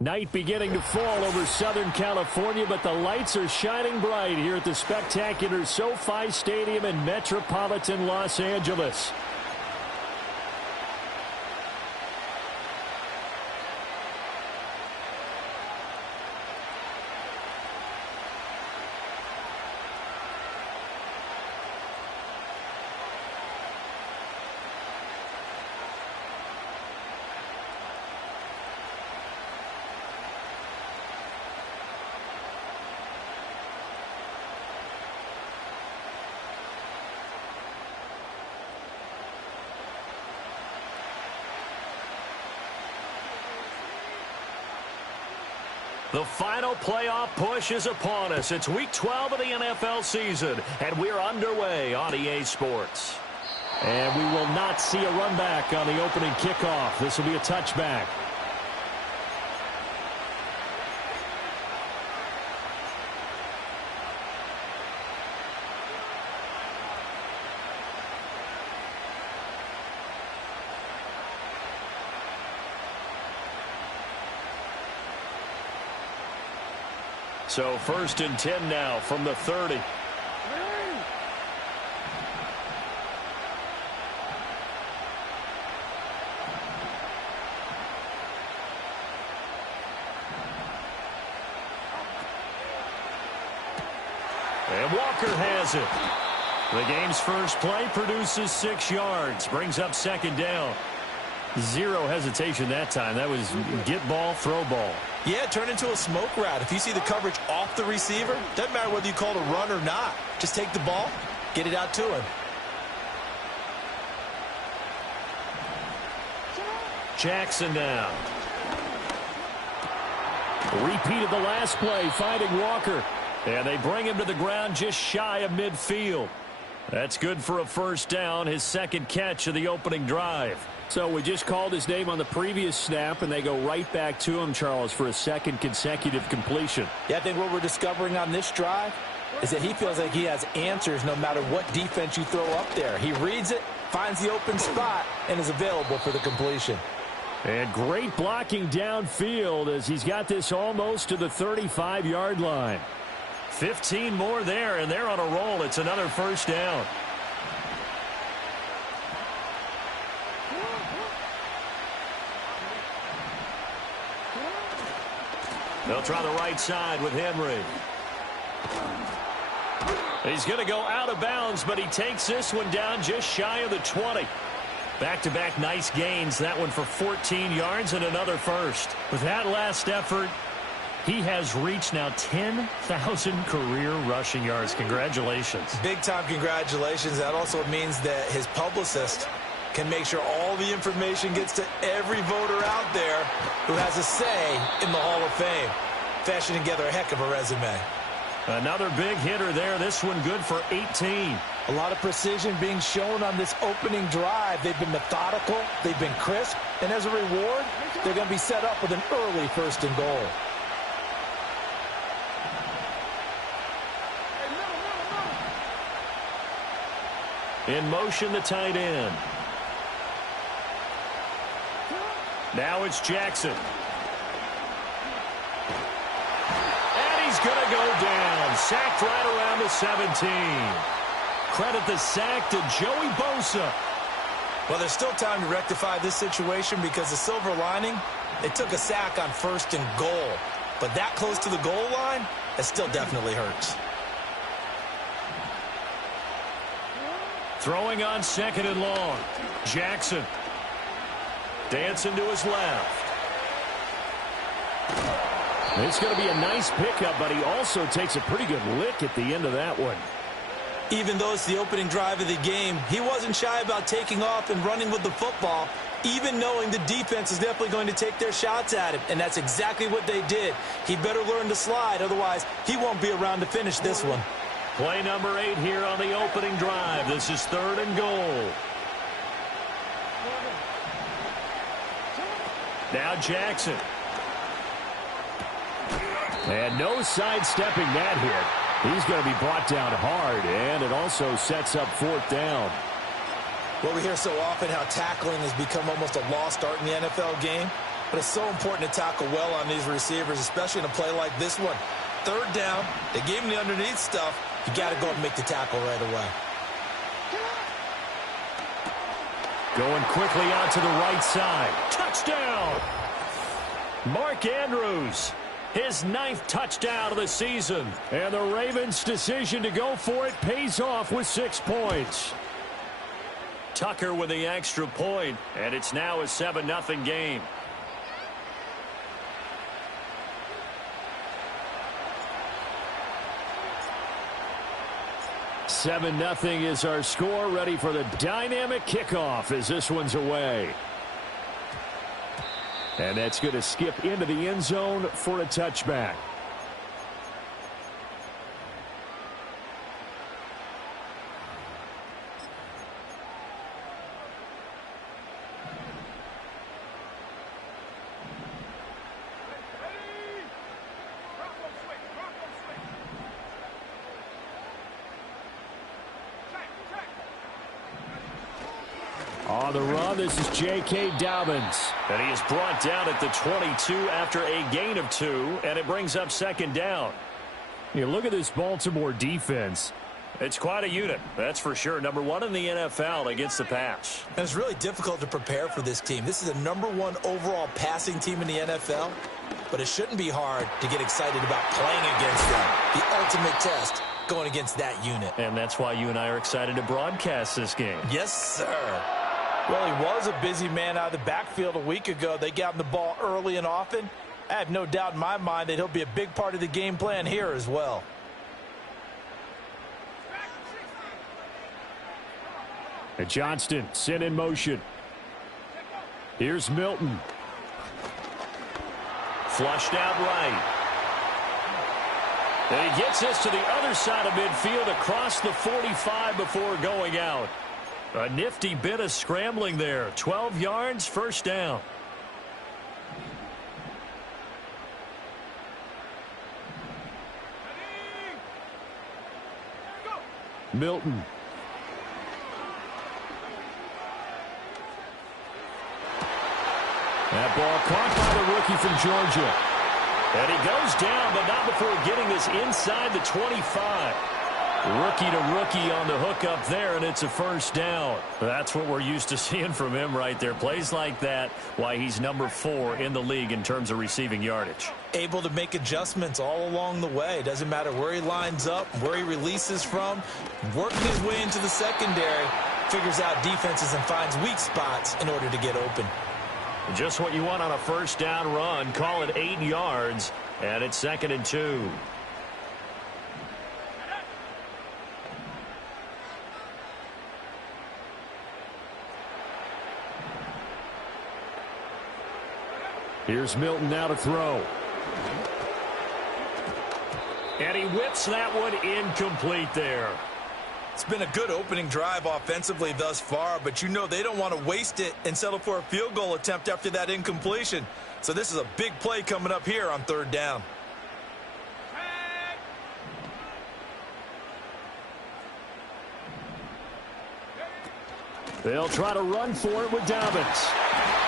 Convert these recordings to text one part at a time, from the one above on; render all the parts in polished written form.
Night beginning to fall over Southern California, but the lights are shining bright here at the spectacular SoFi Stadium in metropolitan Los Angeles. The final playoff push is upon us. It's Week 12 of the NFL season, and we're underway on EA Sports. And we will not see a run back on the opening kickoff. This will be a touchback. So 1st and 10 now from the 30. And Walker has it. The game's first play produces 6 yards. Brings up 2nd down. Zero hesitation that time. That was get ball, throw ball. Yeah, turn into a smoke route. If you see the coverage off the receiver, doesn't matter whether you call it a run or not. Just take the ball, get it out to him. Jackson now. Repeat of the last play, finding Walker. And they bring him to the ground just shy of midfield. That's good for a 1st down, his 2nd catch of the opening drive. So we just called his name on the previous snap, and they go right back to him, Charles, for a 2nd consecutive completion. Yeah, I think what we're discovering on this drive is that he feels like he has answers no matter what defense you throw up there. He reads it, finds the open spot, and is available for the completion. And great blocking downfield as he's got this almost to the 35-yard line. 15 more there, and they're on a roll. It's another 1st down. They'll try the right side with Henry. He's going to go out of bounds, but he takes this one down just shy of the 20. Back-to-back nice gains. That one for 14 yards and another 1st. With that last effort, he has reached now 10,000 career rushing yards. Congratulations. Big-time congratulations. That also means that his publicist can make sure all the information gets to every voter out there who has a say in the Hall of Fame. Fashioning together a heck of a resume. Another big hitter there. This one good for 18. A lot of precision being shown on this opening drive. They've been methodical. They've been crisp. And as a reward, they're going to be set up with an early 1st and goal. In motion, the tight end. Now it's Jackson. And he's going to go down. Sacked right around the 17. Credit the sack to Joey Bosa. Well, there's still time to rectify this situation because the silver lining, it took a sack on 1st and goal. But that close to the goal line, it still definitely hurts. Throwing on 2nd and long. Jackson. Dancing to his left. It's going to be a nice pickup, but he also takes a pretty good lick at the end of that one. Even though it's the opening drive of the game, he wasn't shy about taking off and running with the football, even knowing the defense is definitely going to take their shots at him. And that's exactly what they did. He better learn to slide, otherwise he won't be around to finish this one. Play number 8 here on the opening drive. This is 3rd and goal. Now Jackson. And no sidestepping that hit. He's going to be brought down hard, and it also sets up 4th down. Well, we hear so often how tackling has become almost a lost art in the NFL game. But it's so important to tackle well on these receivers, especially in a play like this one. Third down, they gave him the underneath stuff. You got to go and make the tackle right away. Going quickly out to the right side. Touchdown! Mark Andrews, his 9th touchdown of the season. And the Ravens' decision to go for it pays off with 6 points. Tucker with the extra point, and it's now a 7-0 game. 7-0 is our score, ready for the dynamic kickoff as this one's away. And that's going to skip into the end zone for a touchback. On the run, this is J.K. Dobbins. And he is brought down at the 22 after a gain of 2, and it brings up 2nd down. You look at this Baltimore defense. It's quite a unit, that's for sure. Number 1 in the NFL against the pass. And it's really difficult to prepare for this team. This is the number 1 overall passing team in the NFL, but it shouldn't be hard to get excited about playing against them. The ultimate test going against that unit. And that's why you and I are excited to broadcast this game. Yes, sir. Well, he was a busy man out of the backfield a week ago. They got him the ball early and often. I have no doubt in my mind that he'll be a big part of the game plan here as well. And Johnston sent in motion. Here's Milton. Flushed out right. And he gets this to the other side of midfield across the 45 before going out. A nifty bit of scrambling there. 12 yards, 1st down. Milton. That ball caught by the rookie from Georgia. And he goes down, but not before getting this inside the 25. Rookie to rookie on the hook up there, and it's a 1st down. That's what we're used to seeing from him right there. Plays like that, why he's number 4 in the league in terms of receiving yardage. Able to make adjustments all along the way. Doesn't matter where he lines up, where he releases from. Working his way into the secondary, figures out defenses and finds weak spots in order to get open. Just what you want on a 1st down run. Call it 8 yards, and it's 2nd and 2. Here's Milton now to throw. And he whips that one incomplete there. It's been a good opening drive offensively thus far, but you know they don't want to waste it and settle for a field goal attempt after that incompletion. So this is a big play coming up here on 3rd down. They'll try to run for it with Dobbins.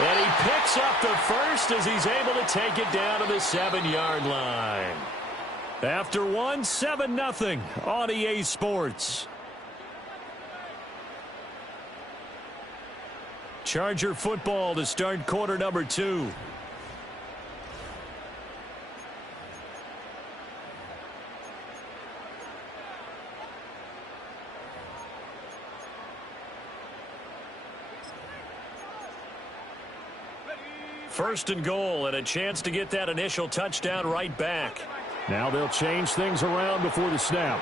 And he picks up the 1st as he's able to take it down to the 7-yard line. After 1, 7-0 on EA Sports. Charger football to start quarter number 2. First and goal, and a chance to get that initial touchdown right back. Now they'll change things around before the snap.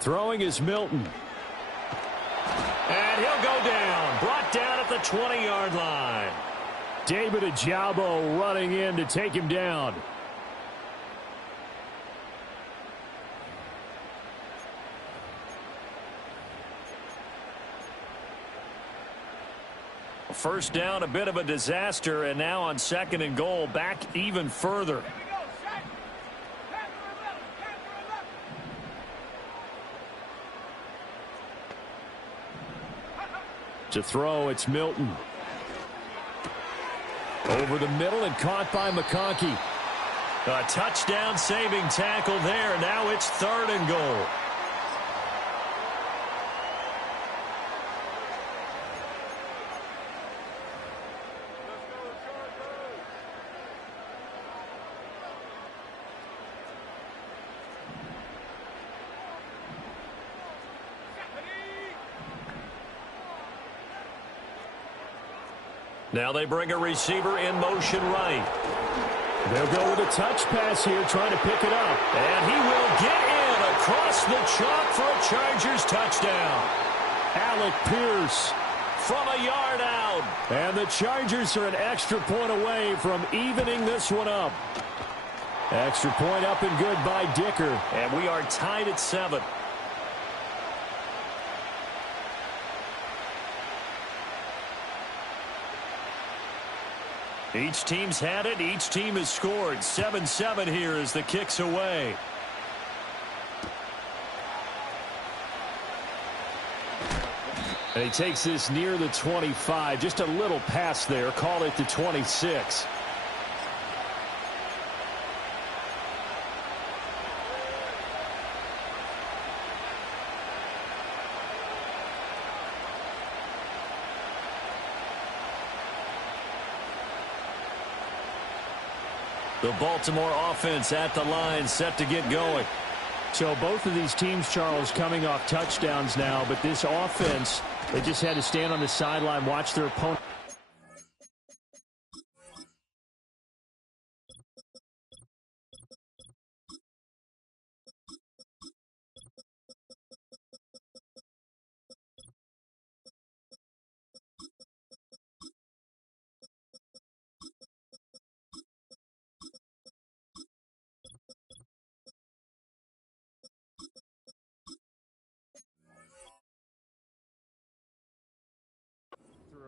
Throwing is Milton. And he'll go down. Brought down at the 20-yard line. David Ajabo running in to take him down. First down, a bit of a disaster, and now on 2nd and goal, back even further. To throw, it's Milton. Over the middle and caught by McConkey. A touchdown-saving tackle there. Now it's 3rd and goal. Now they bring a receiver in motion right. They'll go with a touch pass here, trying to pick it up. And he will get in across the chalk for a Chargers touchdown. Alec Pierce from a yard out. And the Chargers are an extra point away from evening this one up. Extra point up and good by Dicker. And we are tied at 7. Each team's had it. Each team has scored. 7-7 here as the kick's away. And he takes this near the 25. Just a little pass there. Call it the 26. The Baltimore offense at the line, set to get going. So both of these teams, Charles, coming off touchdowns now, but this offense, they just had to stand on the sideline, watch their opponent.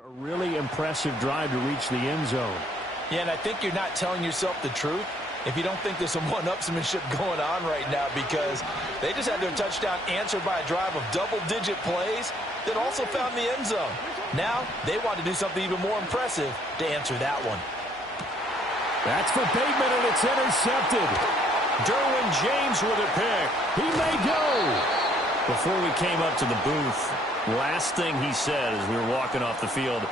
A really impressive drive to reach the end zone. Yeah, and I think you're not telling yourself the truth if you don't think there's some one-upsmanship going on right now, because they just had their touchdown answered by a drive of double-digit plays that also found the end zone. Now they want to do something even more impressive to answer that one. That's for Bateman, and it's intercepted. Derwin James with a pick. He may go. Before we came up to the booth, last thing he said as we were walking off the field,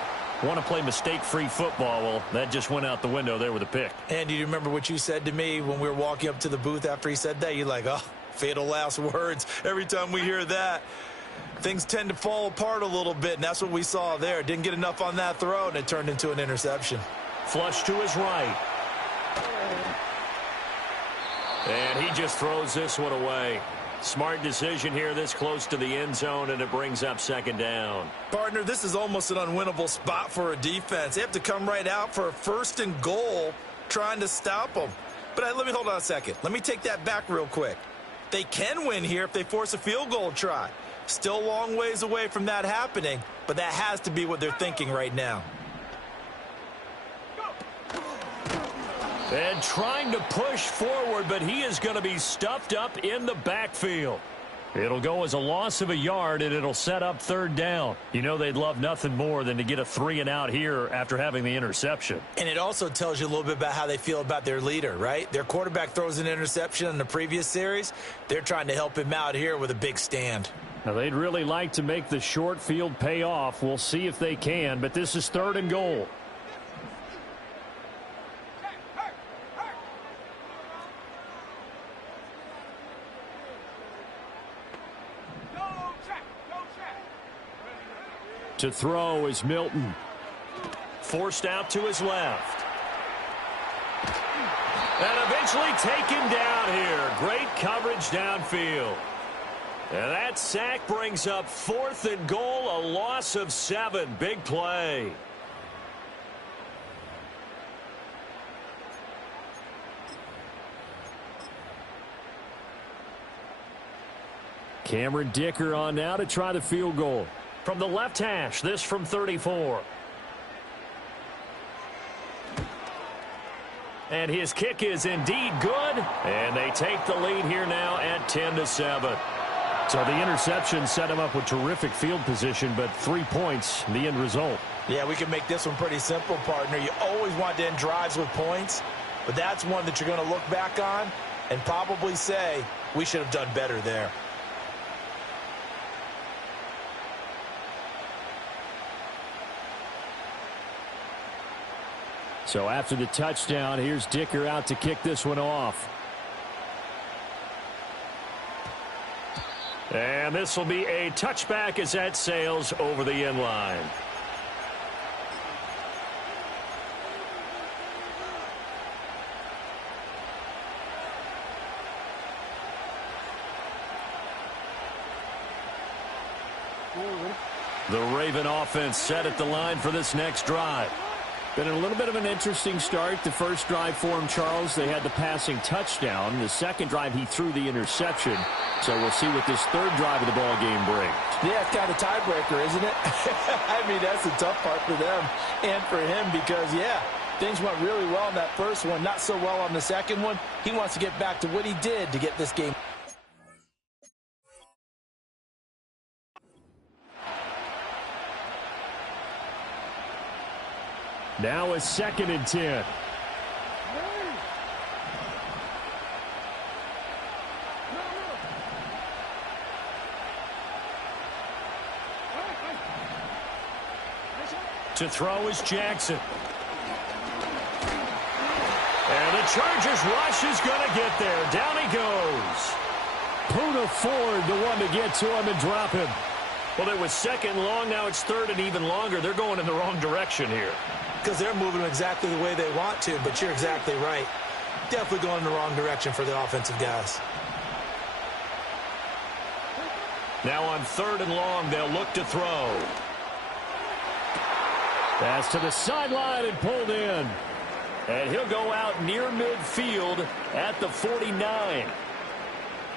want to play mistake-free football. Well, that just went out the window there with a pick. And do you remember what you said to me when we were walking up to the booth after he said that? You're like, oh, fatal last words. Every time we hear that, things tend to fall apart a little bit, and that's what we saw there. Didn't get enough on that throw, and it turned into an interception. Flush to his right. And he just throws this one away. Smart decision here this close to the end zone, and it brings up 2nd down. Partner, this is almost an unwinnable spot for a defense. They have to come right out for a 1st and goal trying to stop them. But let me hold on a second. Let me take that back real quick. They can win here if they force a field goal try. Still a long ways away from that happening, but that has to be what they're thinking right now. And trying to push forward, but he is going to be stuffed up in the backfield. It'll go as a loss of a yard, and it'll set up 3rd down. You know they'd love nothing more than to get a 3-and-out here after having the interception. And it also tells you a little bit about how they feel about their leader, right? Their quarterback throws an interception in the previous series. They're trying to help him out here with a big stand. Now, they'd really like to make the short field pay off. We'll see if they can, but this is 3rd and goal. To throw is Milton. Forced out to his left. And eventually taken down here. Great coverage downfield. And that sack brings up 4th and goal, a loss of 7. Big play. Cameron Dicker on now to try the field goal. From the left hash, this from 34. And his kick is indeed good. And they take the lead here now at 10-7. So the interception set him up with terrific field position, but 3 points, the end result. Yeah, we can make this one pretty simple, partner. You always want to end drives with points, but that's one that you're going to look back on and probably say, we should have done better there. So after the touchdown, here's Dicker out to kick this one off. And this will be a touchback as that sails over the end line. The Raven offense set at the line for this next drive. Been a little bit of an interesting start. The first drive for him, Charles, they had the passing touchdown. The second drive, he threw the interception. So we'll see what this third drive of the ball game brings. Yeah, it's kind of a tiebreaker, isn't it? I mean, that's the tough part for them and for him because, yeah, things went really well in that first one, not so well on the second one. He wants to get back to what he did to get this game. Now a 2nd and 10. To throw is Jackson. And the Chargers rush is going to get there. Down he goes. Puna Ford, the one to get to him and drop him. Well, it was 2nd long. Now it's 3rd and even longer. They're going in the wrong direction here. Because they're moving exactly the way they want to, but you're exactly right. Definitely going in the wrong direction for the offensive guys. Now on 3rd and long, they'll look to throw. Pass to the sideline and pulled in. And he'll go out near midfield at the 49.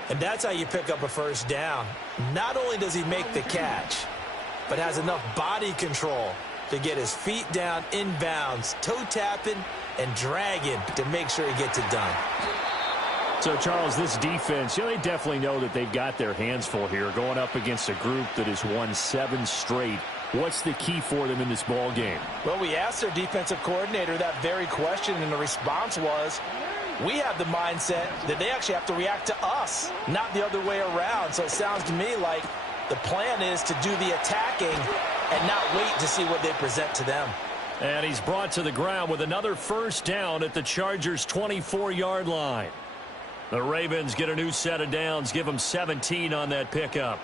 And that's how you pick up a first down. Not only does he make the catch, but has enough body control to get his feet down inbounds, toe tapping and dragging to make sure he gets it done. So, Charles, this defense, they definitely know that they've got their hands full here going up against a group that has won 7 straight. What's the key for them in this ball game? Well, we asked their defensive coordinator that very question, and the response was, we have the mindset that they actually have to react to us, not the other way around. So it sounds to me like the plan is to do the attacking and not wait to see what they present to them. And he's brought to the ground with another first down at the Chargers' 24-yard line. The Ravens get a new set of downs, give them 17 on that pickup.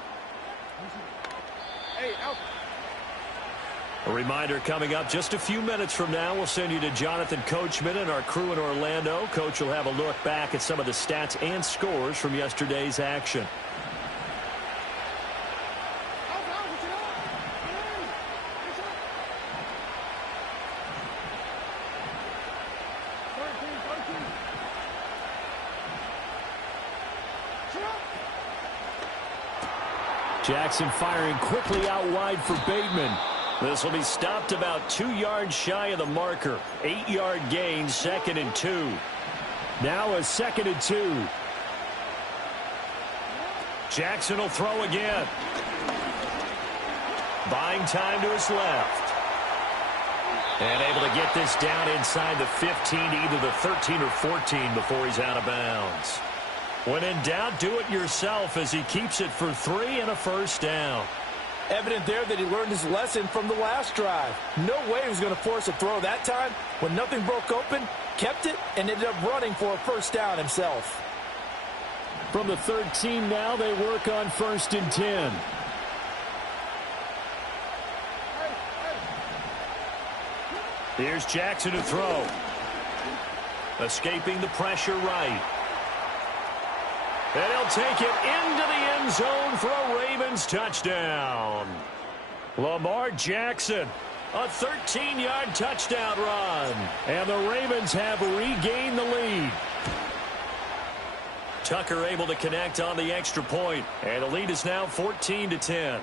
A reminder coming up just a few minutes from now, we'll send you to Jonathan Coachman and our crew in Orlando. Coach will have a look back at some of the stats and scores from yesterday's action. Jackson firing quickly out wide for Bateman. This will be stopped about 2 yards shy of the marker. 8-yard gain, 2nd and 2. Now a 2nd and 2. Jackson will throw again. Buying time to his left. And able to get this down inside the 15 to either the 13 or 14 before he's out of bounds. When in doubt, do it yourself as he keeps it for 3 and a first down. Evident there that he learned his lesson from the last drive. No way he was going to force a throw that time. When nothing broke open, kept it, and ended up running for a first down himself. From the 13 now, they work on 1st and 10. Here's Jackson to throw. Escaping the pressure right. And he'll take it into the end zone for a Ravens touchdown. Lamar Jackson, a 13-yard touchdown run. And the Ravens have regained the lead. Tucker able to connect on the extra point. And the lead is now 14-10.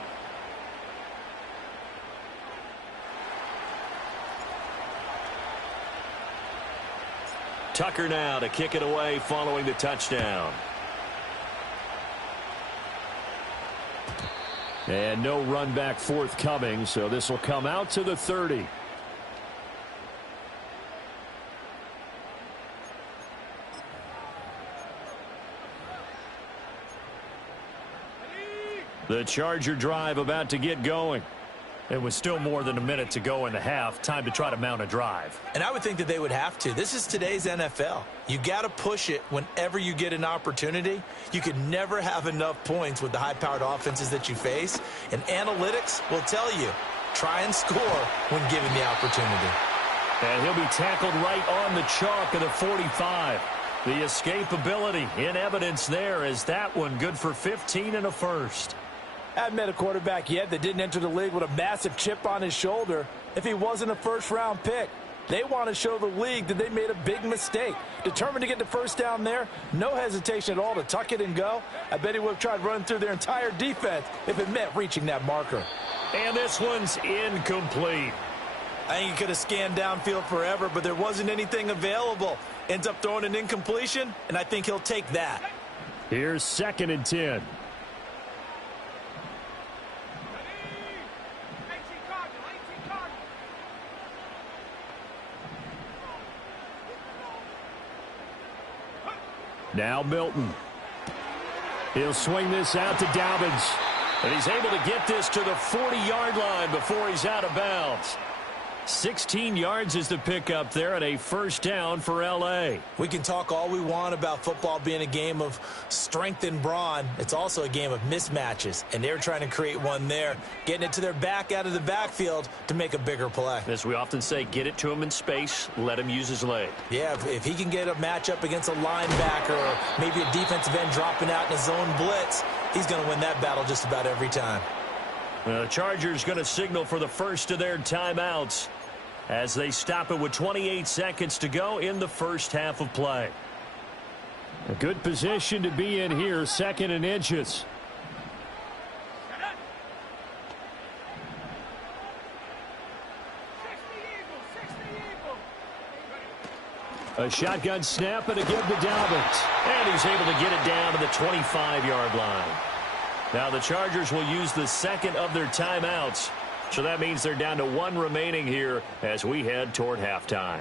Tucker now to kick it away following the touchdown. And no run back forthcoming, so this will come out to the 30. The Charger drive about to get going. It was still more than a minute to go in the half. Time to try to mount a drive. And I would think that they would have to. This is today's NFL. You got to push it whenever you get an opportunity. You can never have enough points with the high-powered offenses that you face. And analytics will tell you, try and score when given the opportunity. And he'll be tackled right on the chalk of the 45. The escapability in evidence there as that one good for 15 and a first. I haven't met a quarterback yet that didn't enter the league with a massive chip on his shoulder if he wasn't a first-round pick. They want to show the league that they made a big mistake. Determined to get the first down there, no hesitation at all to tuck it and go. I bet he would have tried running through their entire defense if it meant reaching that marker. And this one's incomplete. I think he could have scanned downfield forever, but there wasn't anything available. Ends up throwing an incompletion, and I think he'll take that. Here's 2nd and 10. Now Milton. He'll swing this out to Dobbins. And he's able to get this to the 40-yard line before he's out of bounds. 16 yards is the pickup there, and a first down for L.A. We can talk all we want about football being a game of strength and brawn. It's also a game of mismatches, and they're trying to create one there, getting it to their back out of the backfield to make a bigger play. As we often say, get it to him in space, let him use his leg. Yeah, if he can get a matchup against a linebacker or maybe a defensive end dropping out in a zone blitz, he's going to win that battle just about every time. The Chargers going to signal for the first of their timeouts as they stop it with 28 seconds to go in the first half of play. A good position to be in here, 2nd and inches. A shotgun snap and a give to Dobbins. And he's able to get it down to the 25-yard line. Now the Chargers will use the second of their timeouts. So that means they're down to 1 remaining here as we head toward halftime.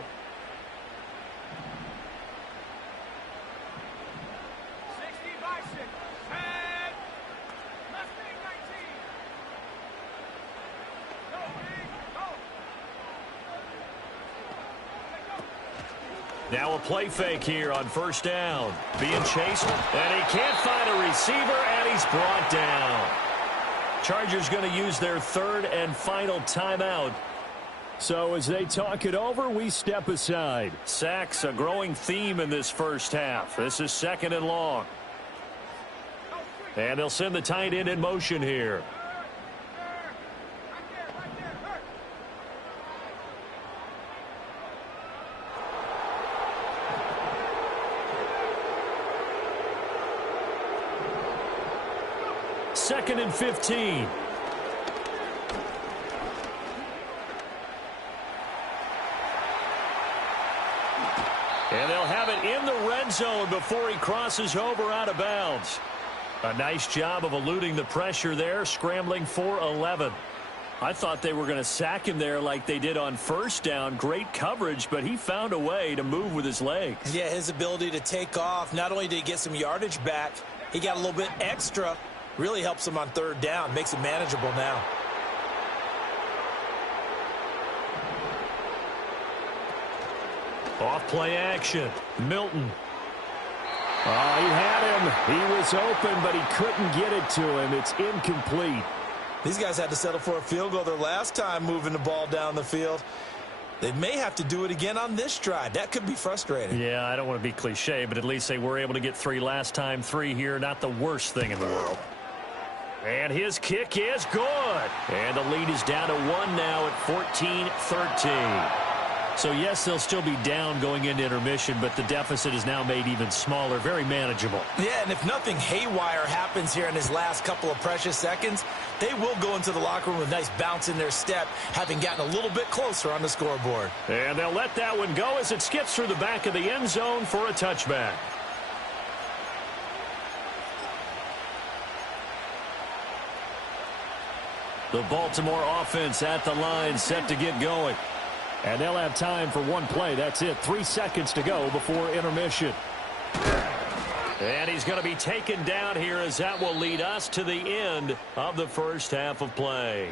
Now a play fake here on first down. Being chased, and he can't find a receiver, and he's brought down. Chargers going to use their 3rd and final timeout. So as they talk it over, we step aside. Sacks, a growing theme in this first half. This is 2nd and long. And they'll send the tight end in motion here. Second and 15. And they'll have it in the red zone before he crosses over out of bounds. A nice job of eluding the pressure there, scrambling for 11. I thought they were going to sack him there like they did on first down. Great coverage, but he found a way to move with his legs. Yeah, his ability to take off, not only did he get some yardage back, he got a little bit extra. Really helps him on 3rd down, makes it manageable now. Off play action. Milton. Oh, he had him. He was open, but he couldn't get it to him. It's incomplete. These guys had to settle for a field goal their last time moving the ball down the field. They may have to do it again on this drive. That could be frustrating. Yeah, I don't want to be cliche, but at least they were able to get 3 last time. 3 here, not the worst thing in the world. And his kick is good. And the lead is down to 1 now at 14-13. So, yes, they'll still be down going into intermission, but the deficit is now made even smaller, very manageable. Yeah, and if nothing haywire happens here in his last couple of precious seconds, they will go into the locker room with a nice bounce in their step, having gotten a little bit closer on the scoreboard. And they'll let that one go as it skips through the back of the end zone for a touchback. The Baltimore offense at the line, set to get going. And they'll have time for one play. That's it. 3 seconds to go before intermission. And he's going to be taken down here as that will lead us to the end of the first half of play.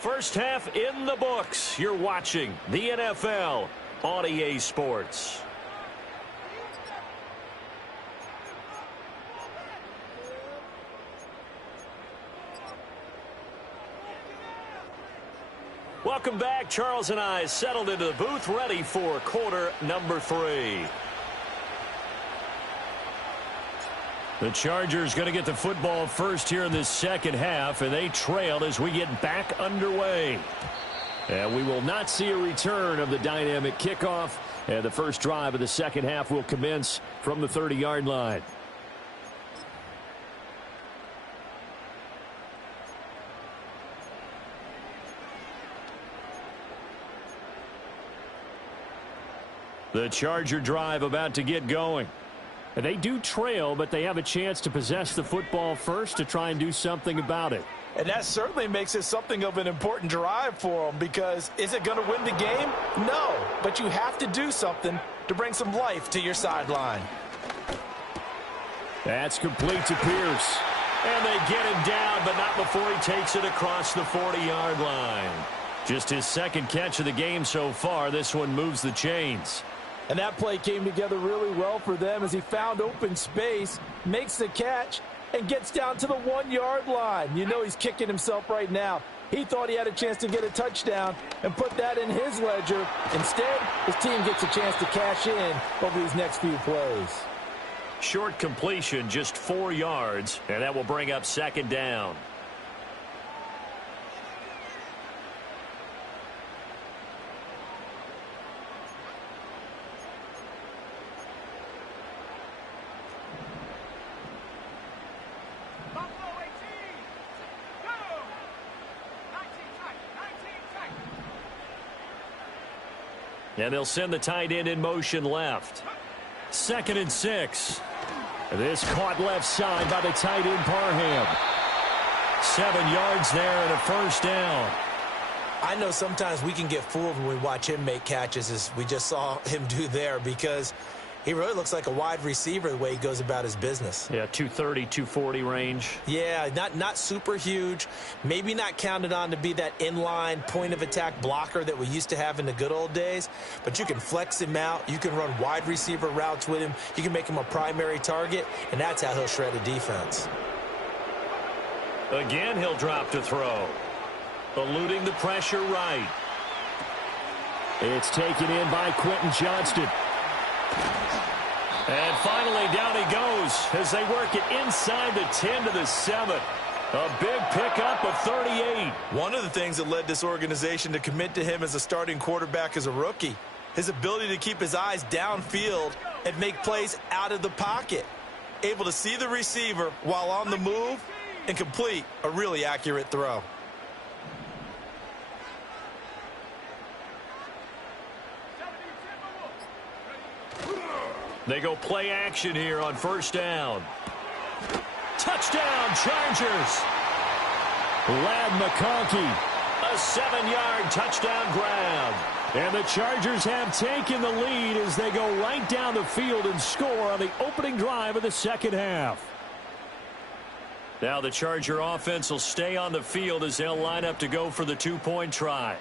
First half in the books. You're watching the NFL on EA Sports. Welcome back. Charles and I settled into the booth, ready for quarter number 3. The Chargers going to get the football first here in this second half, and they trailed as we get back underway. And we will not see a return of the dynamic kickoff, and the first drive of the second half will commence from the 30-yard line. The Charger drive about to get going. And they do trail, but they have a chance to possess the football first to try and do something about it. And that certainly makes it something of an important drive for them, because is it going to win the game? No, but you have to do something to bring some life to your sideline. That's complete to Pierce. And they get him down, but not before he takes it across the 40-yard line. Just his second catch of the game so far. This one moves the chains. And that play came together really well for them as he found open space, makes the catch, and gets down to the 1-yard line. You know he's kicking himself right now. He thought he had a chance to get a touchdown and put that in his ledger. Instead, his team gets a chance to cash in over these next few plays. Short completion, just 4 yards, and that will bring up second down. And they'll send the tight end in motion left. 2nd and 6. This caught left side by the tight end Parham. 7 yards there and a first down. I know sometimes we can get fooled when we watch him make catches, as we just saw him do there, because he really looks like a wide receiver the way he goes about his business. Yeah, 230, 240 range. Yeah, not super huge. Maybe not counted on to be that inline point-of-attack blocker that we used to have in the good old days. But you can flex him out. You can run wide receiver routes with him. You can make him a primary target, and that's how he'll shred a defense. Again, he'll drop to throw. Eluding the pressure right. It's taken in by Quentin Johnston. And finally, down he goes as they work it inside the 10 to the 7. A big pickup of 38. One of the things that led this organization to commit to him as a starting quarterback as a rookie, his ability to keep his eyes downfield and make plays out of the pocket. Able to see the receiver while on the move and complete a really accurate throw. They go play action here on first down. Touchdown, Chargers. Ladd McConkey, a 7-yard touchdown grab. And the Chargers have taken the lead as they go right down the field and score on the opening drive of the second half. Now the Charger offense will stay on the field as they'll line up to go for the 2-point try.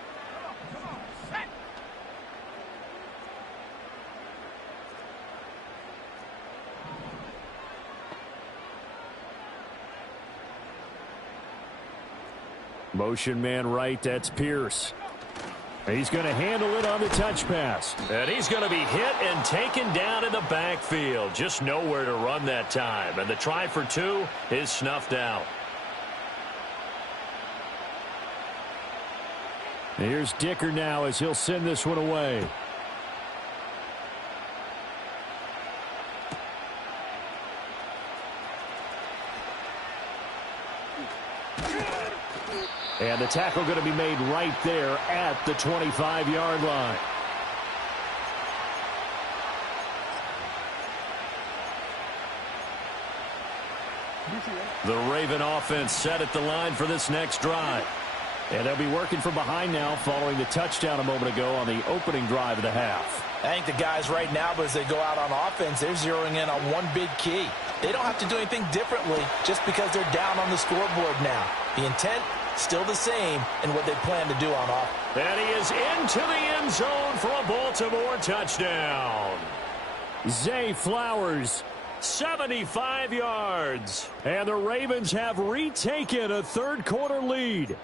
Motion man right, that's Pierce. He's going to handle it on the touch pass. And he's going to be hit and taken down in the backfield. Just nowhere to run that time. And the try for 2 is snuffed out. Here's Dicker now as he'll send this one away. And the tackle going to be made right there at the 25-yard line. The Raven offense set at the line for this next drive. And they'll be working from behind now following the touchdown a moment ago on the opening drive of the half. I think the guys right now, as they go out on offense, they're zeroing in on one big key. They don't have to do anything differently just because they're down on the scoreboard now. The intent, still the same in what they plan to do on offense. And he is into the end zone for a Baltimore touchdown. Zay Flowers, 75 yards. And the Ravens have retaken a third-quarter lead.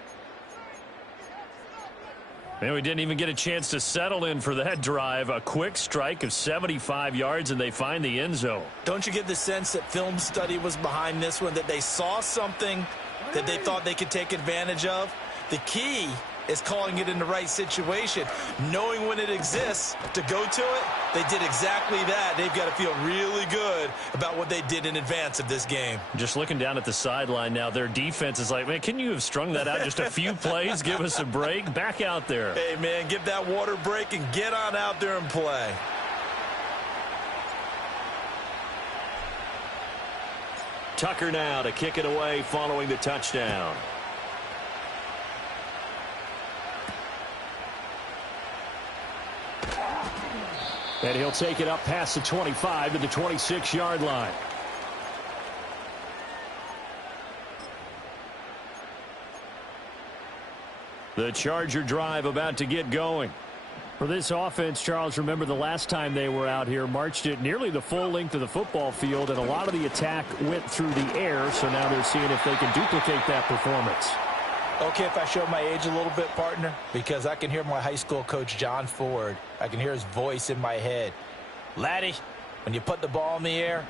And we didn't even get a chance to settle in for that drive. A quick strike of 75 yards, and they find the end zone. Don't you get the sense that film study was behind this one, that they saw something that they thought they could take advantage of? The key is calling it in the right situation, knowing when it exists to go to it. They did exactly that. They've got to feel really good about what they did in advance of this game. Just looking down at the sideline now, their defense is like, man, can you have strung that out just a few plays? Give us a break. Back out there. Hey, man, give that water break and get on out there and play. Tucker now to kick it away following the touchdown. And he'll take it up past the 25 to the 26-yard line. The Charger drive about to get going. For this offense, Charles, remember the last time they were out here, marched it nearly the full length of the football field, and a lot of the attack went through the air, so now they're seeing if they can duplicate that performance. Okay, if I show my age a little bit, partner, because I can hear my high school coach, John Ford. I can hear his voice in my head. Laddie, when you put the ball in the air,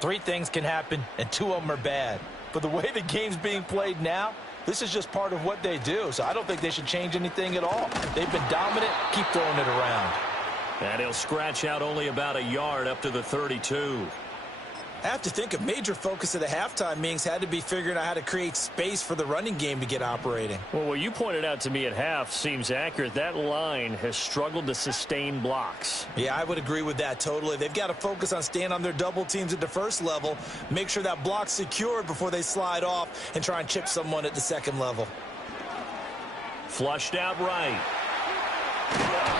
3 things can happen, and 2 of them are bad. But the way the game's being played now, this is just part of what they do, so I don't think they should change anything at all. They've been dominant. Keep throwing it around. And he'll scratch out only about a yard up to the 32. I have to think a major focus of the halftime meetings had to be figuring out how to create space for the running game to get operating. Well, what you pointed out to me at half seems accurate. That line has struggled to sustain blocks. Yeah, I would agree with that totally. They've got to focus on staying on their double teams at the first level, make sure that block's secured before they slide off and try and chip someone at the second level. Flushed out right.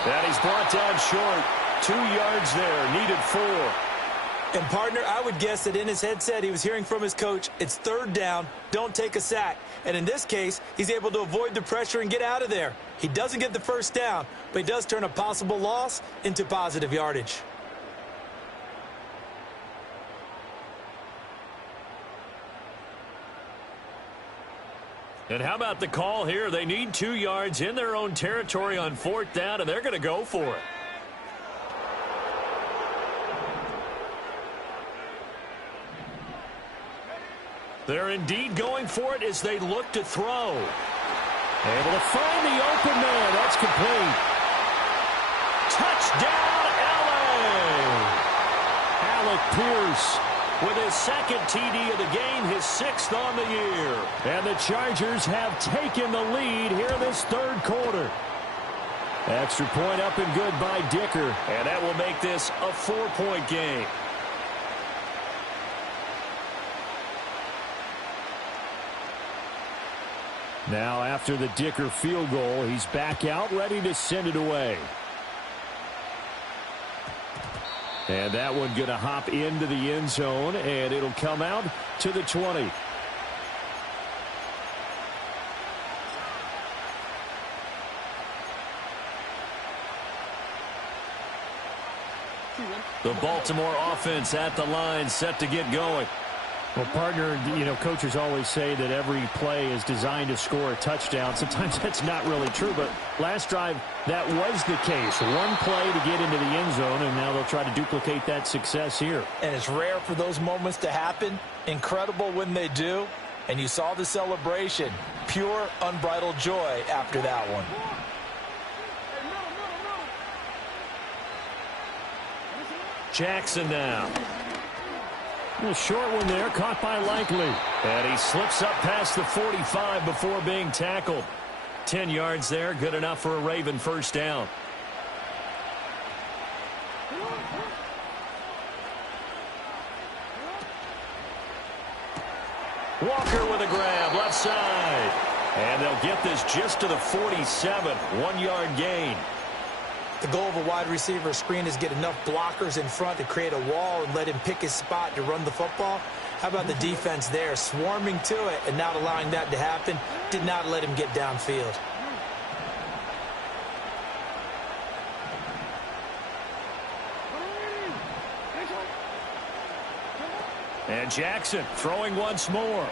And he's brought down short. 2 yards there, needed 4. And, partner, I would guess that in his headset he was hearing from his coach, it's 3rd down, don't take a sack. And in this case, he's able to avoid the pressure and get out of there. He doesn't get the first down, but he does turn a possible loss into positive yardage. And how about the call here? They need 2 yards in their own territory on 4th down, and they're going to go for it. They're indeed going for it as they look to throw. Able to find the open man. That's complete. Touchdown, L.A. Alec Pierce with his 2nd TD of the game, his 6th on the year. And the Chargers have taken the lead here in this 3rd quarter. Extra point up and good by Dicker. And that will make this a 4-point game. Now after the Dicker field goal, he's back out ready to send it away. And that one going to hop into the end zone, and it'll come out to the 20. The Baltimore offense at the line, set to get going. Well, partner, you know, coaches always say that every play is designed to score a touchdown. Sometimes that's not really true, but last drive, that was the case. One play to get into the end zone, and now they'll try to duplicate that success here. And it's rare for those moments to happen. Incredible when they do. And you saw the celebration. Pure, unbridled joy after that one. Jackson now. A short one there, caught by Likely. And he slips up past the 45 before being tackled. 10 yards there, good enough for a Raven first down. Walker with a grab, left side. And they'll get this just to the 47, 1-yard gain. The goal of a wide receiver screen is get enough blockers in front to create a wall and let him pick his spot to run the football. How about the defense there, swarming to it and not allowing that to happen? Did not let him get downfield. And Jackson throwing once more.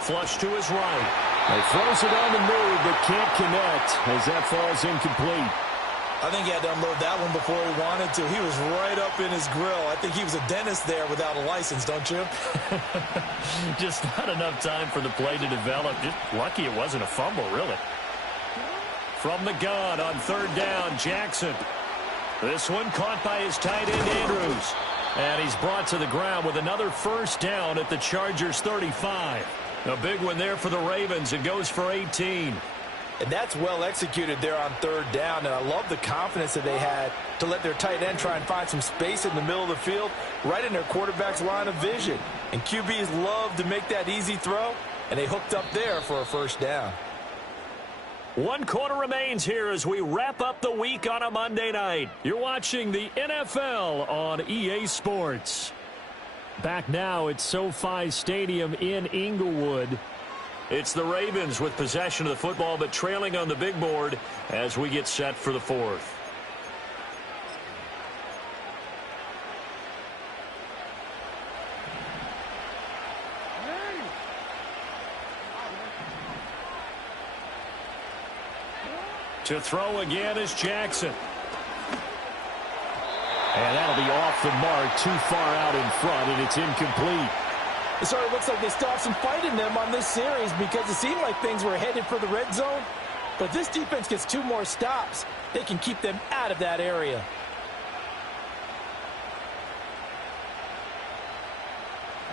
Flush to his right. He throws it on the move, but can't connect as that falls incomplete. I think he had to unload that one before he wanted to. He was right up in his grill. I think he was a dentist there without a license, don't you? Just not enough time for the play to develop. Just lucky it wasn't a fumble, really. From the gun on third down, Jackson. This one caught by his tight end, Andrews. And he's brought to the ground with another first down at the Chargers' 35. A big one there for the Ravens. It goes for 18. And that's well executed there on third down. And I love the confidence that they had to let their tight end try and find some space in the middle of the field, right in their quarterback's line of vision. And QBs love to make that easy throw, and they hooked up there for a first down. 1 quarter remains here as we wrap up the week on a Monday night. You're watching the NFL on EA Sports. Back now at SoFi Stadium in Inglewood. It's the Ravens with possession of the football, but trailing on the big board as we get set for the fourth. To throw again is Jackson. And that'll be off the mark, too far out in front, and it's incomplete. It sort of looks like they stopped some fight in them on this series because it seemed like things were headed for the red zone. But this defense gets 2 more stops. They can keep them out of that area.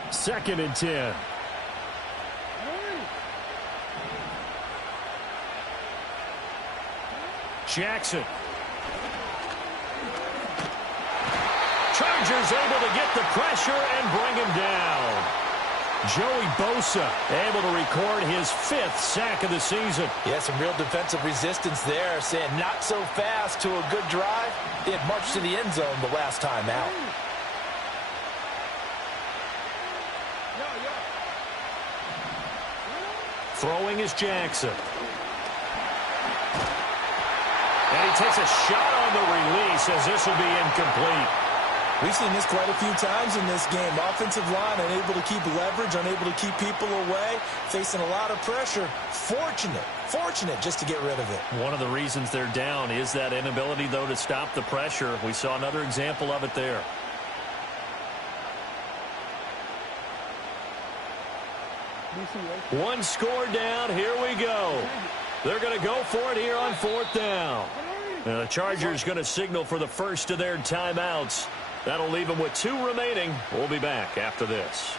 Second and 10. Jackson. Chargers able to get the pressure and bring him down. Joey Bosa able to record his 5th sack of the season. Yeah, some real defensive resistance there, saying not so fast to a good drive. They had marched to the end zone the last time out. Throwing is Jackson. And he takes a shot on the release as this will be incomplete. We've seen this quite a few times in this game. Offensive line unable to keep leverage, unable to keep people away, facing a lot of pressure. Fortunate just to get rid of it. One of the reasons they're down is that inability, though, to stop the pressure. We saw another example of it there. One score down. Here we go. They're going to go for it here on 4th down. The Chargers going to signal for the first of their timeouts. That'll leave them with 2 remaining. We'll be back after this.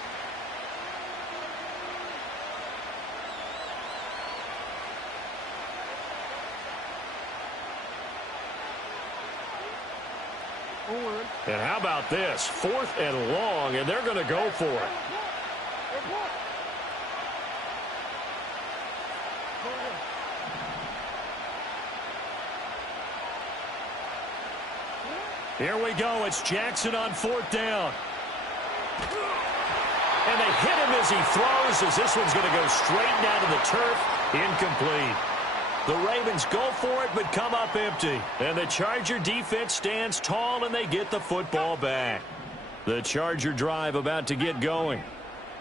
And how about this? 4th and long, and they're going to go for it. Here we go. It's Jackson on 4th down. And they hit him as he throws, as this one's going to go straight down to the turf. Incomplete. The Ravens go for it, but come up empty. And the Charger defense stands tall, and they get the football back. The Charger drive about to get going.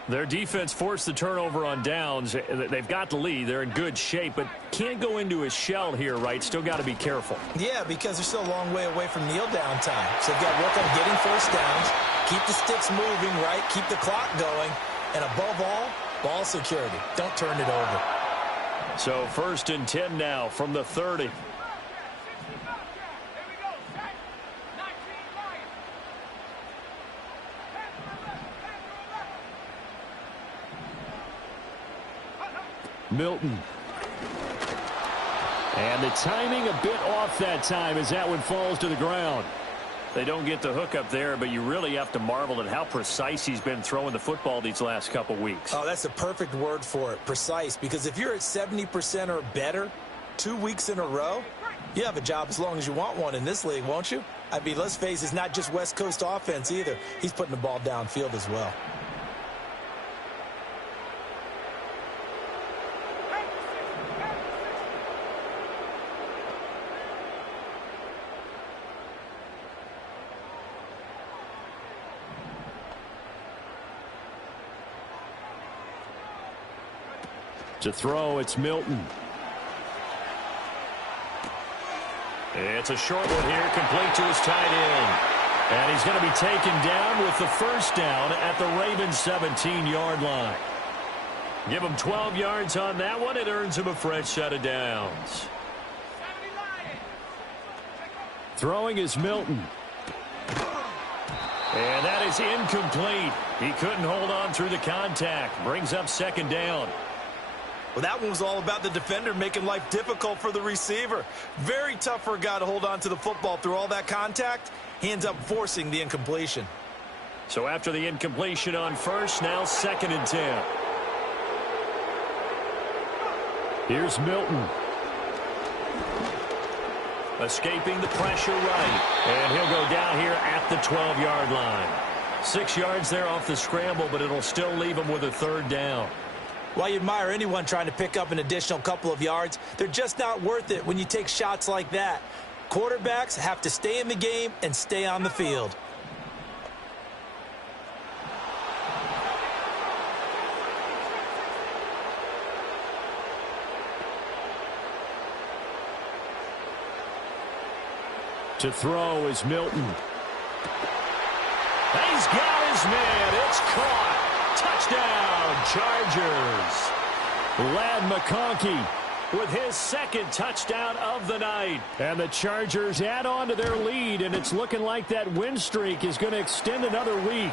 Their defense forced the turnover on downs. They've got the lead. They're in good shape, but can't go into a shell here, right? Still got to be careful. Yeah, because they're still a long way away from kneel down time. So they've got to work on getting first downs, keep the sticks moving, right? Keep the clock going. And above all, ball security. Don't turn it over. So 1st and 10 now from the 30. Milton. And the timing a bit off that time as that one falls to the ground. They don't get the hook up there, but you really have to marvel at how precise he's been throwing the football these last couple weeks. Oh, that's the perfect word for it, precise, because if you're at 70% or better 2 weeks in a row, you have a job as long as you want one in this league, won't you? I mean, let's face it, it's not just West Coast offense either. He's putting the ball downfield as well. To throw, it's Milton. It's a short one here, complete to his tight end. And he's going to be taken down with the first down at the Ravens' 17-yard line. Give him 12 yards on that one. It earns him a fresh set of downs. Throwing is Milton. And that is incomplete. He couldn't hold on through the contact. Brings up second down. Well, that one was all about the defender making life difficult for the receiver. Very tough for a guy to hold on to the football through all that contact. He ends up forcing the incompletion. So after the incompletion on first, now 2nd and 10. Here's Milton. Escaping the pressure right. And he'll go down here at the 12-yard line. 6 yards there off the scramble, but it'll still leave him with a third down. While you admire anyone trying to pick up an additional couple of yards, they're just not worth it when you take shots like that. Quarterbacks have to stay in the game and stay on the field. To throw is Milton. He's got his man. It's caught. Touchdown, Chargers. Ladd McConkey with his 2nd touchdown of the night. And the Chargers add on to their lead, and it's looking like that win streak is going to extend another week.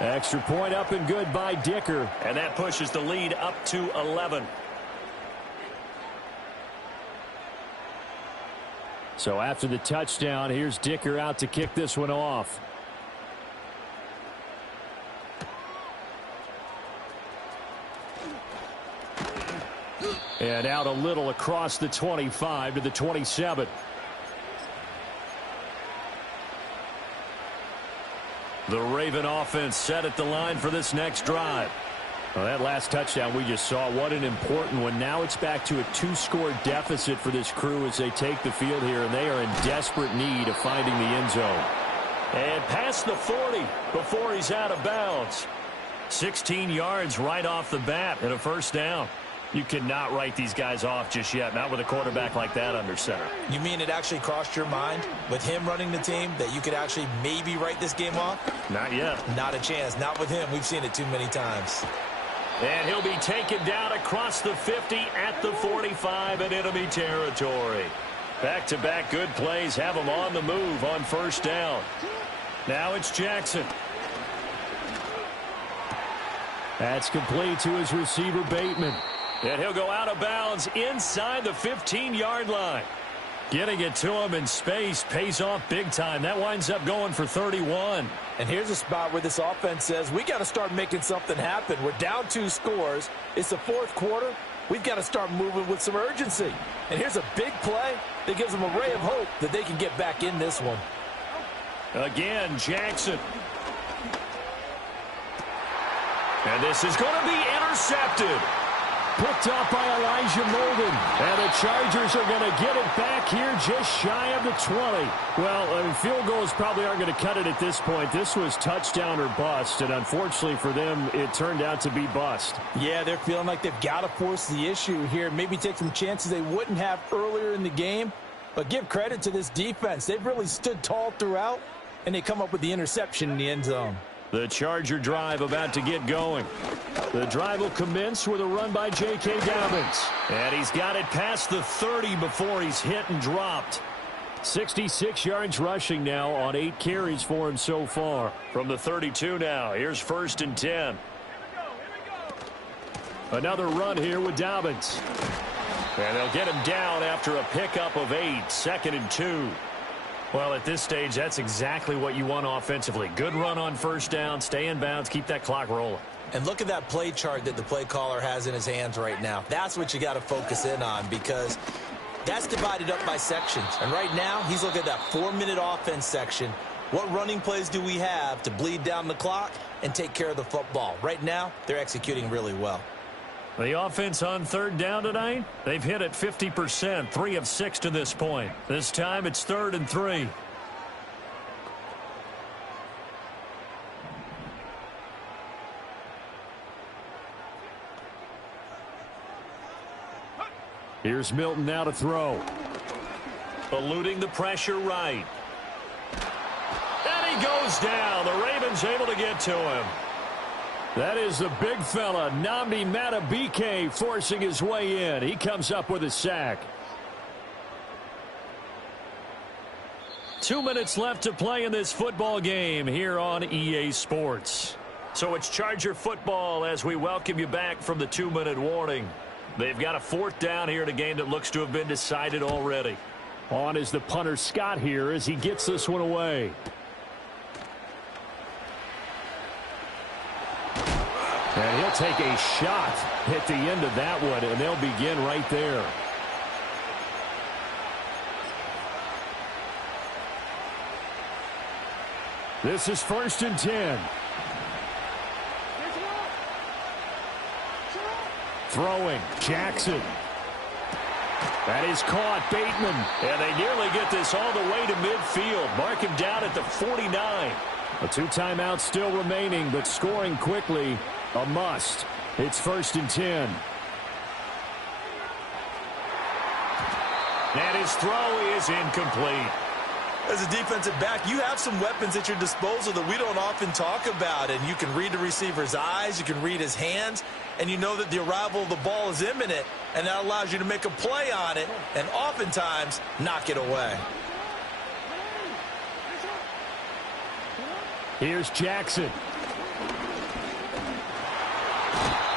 Extra point up and good by Dicker. And that pushes the lead up to 11. So after the touchdown, here's Dicker out to kick this one off. And out a little across the 25 to the 27. The Raven offense set at the line for this next drive. Well, that last touchdown we just saw, what an important one. Now it's back to a 2-score deficit for this crew as they take the field here, and they are in desperate need of finding the end zone. And past the 40 before he's out of bounds. 16 yards right off the bat and a first down. You cannot write these guys off just yet, not with a quarterback like that under center. You mean it actually crossed your mind with him running the team that you could actually maybe write this game off? Not yet. Not a chance. Not with him. We've seen it too many times. And he'll be taken down across the 50 at the 45 in enemy territory. Back-to-back good plays have him on the move on first down. Now it's Jackson. That's complete to his receiver, Bateman. And he'll go out of bounds inside the 15-yard line. Getting it to him in space pays off big time. That winds up going for 31. And here's a spot where this offense says, we got to start making something happen. We're down 2 scores. It's the 4th quarter. We've got to start moving with some urgency. And here's a big play that gives them a ray of hope that they can get back in this one. Again, Jackson. And this is going to be intercepted. Picked up by Elijah Molden. And the Chargers are going to get it back here just shy of the 20. Well, field goals probably aren't going to cut it at this point. This was touchdown or bust, and unfortunately for them, it turned out to be bust. Yeah, they're feeling like they've got to force the issue here. Maybe take some chances they wouldn't have earlier in the game. But give credit to this defense. They've really stood tall throughout, and they come up with the interception in the end zone. The Charger drive about to get going. The drive will commence with a run by J.K. Dobbins. And he's got it past the 30 before he's hit and dropped. 66 yards rushing now on 8 carries for him so far. From the 32 now, here's 1st and 10. Another run here with Dobbins. And they'll get him down after a pickup of 8, 2nd and 2. Well, at this stage, that's exactly what you want offensively. Good run on first down, stay in bounds, keep that clock rolling. And look at that play chart that the play caller has in his hands right now. That's what you got to focus in on, because that's divided up by sections. And right now, he's looking at that 4-minute offense section. What running plays do we have to bleed down the clock and take care of the football? Right now, they're executing really well. The offense on third down tonight, they've hit it 50%, 3 of 6 to this point. This time it's 3rd and 3. Here's Milton now to throw. Eluding the pressure right. And he goes down. The Ravens able to get to him. That is the big fella, Madden BiH, forcing his way in. He comes up with a sack. 2 minutes left to play in this football game here on EA Sports. So it's Charger football as we welcome you back from the 2-minute warning. They've got a 4th down here in a game that looks to have been decided already. On is the punter Scott here as he gets this one away. And he'll take a shot at the end of that one, and they'll begin right there. This is 1st and 10. Throwing, Jackson. That is caught, Bateman. And they nearly get this all the way to midfield. Mark him down at the 49. A 2 timeouts still remaining, but scoring quickly, a must. It's 1st and 10. And his throw is incomplete. As a defensive back, you have some weapons at your disposal that we don't often talk about. And you can read the receiver's eyes, you can read his hands, and you know that the arrival of the ball is imminent, and that allows you to make a play on it and oftentimes knock it away. Here's Jackson.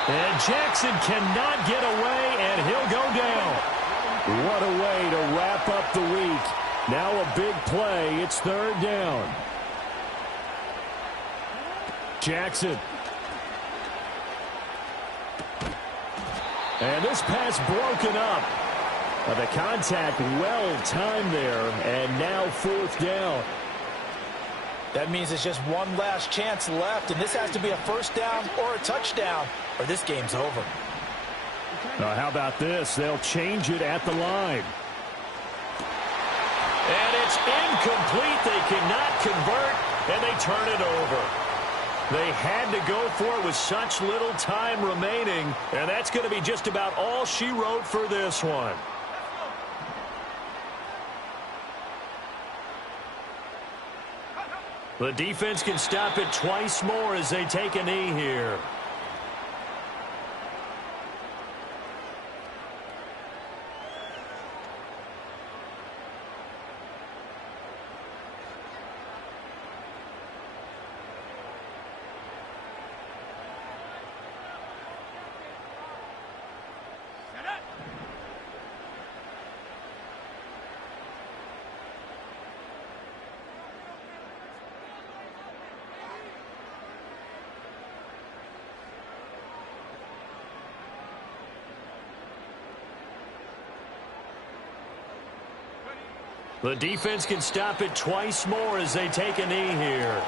And Jackson cannot get away, and he'll go down. What a way to wrap up the week. Now a big play. It's 3rd down. Jackson. And this pass broken up. The contact well timed there, and now 4th down. That means it's just one last chance left, and this has to be a 1st down or a touchdown, or this game's over. How about this? They'll change it at the line. And it's incomplete. They cannot convert, and they turn it over. They had to go for it with such little time remaining, and that's going to be just about all she wrote for this one. The defense can stop it twice more as they take a knee here. The defense can stop it twice more as they take a knee here.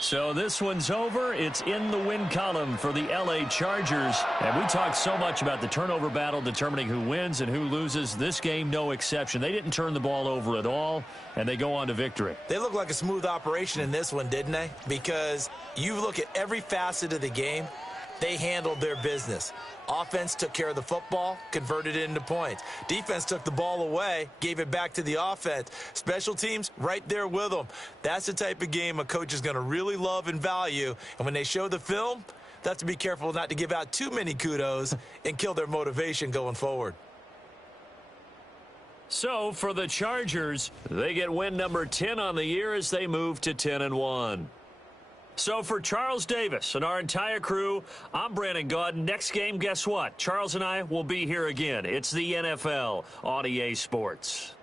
So this one's over. It's in the win column for the LA Chargers. And we talked so much about the turnover battle determining who wins and who loses. This game, no exception. They didn't turn the ball over at all, and they go on to victory. They look like a smooth operation in this one, didn't they? Because you look at every facet of the game, they handled their business. Offense took care of the football, converted it into points. Defense took the ball away, gave it back to the offense. Special teams, right there with them. That's the type of game a coach is going to really love and value. And when they show the film, they have to be careful not to give out too many kudos and kill their motivation going forward. So for the Chargers, they get win number 10 on the year as they move to 10-1. So for Charles Davis and our entire crew, I'm Brandon Gaudin. Next game, guess what? Charles and I will be here again. It's the NFL on EA Sports.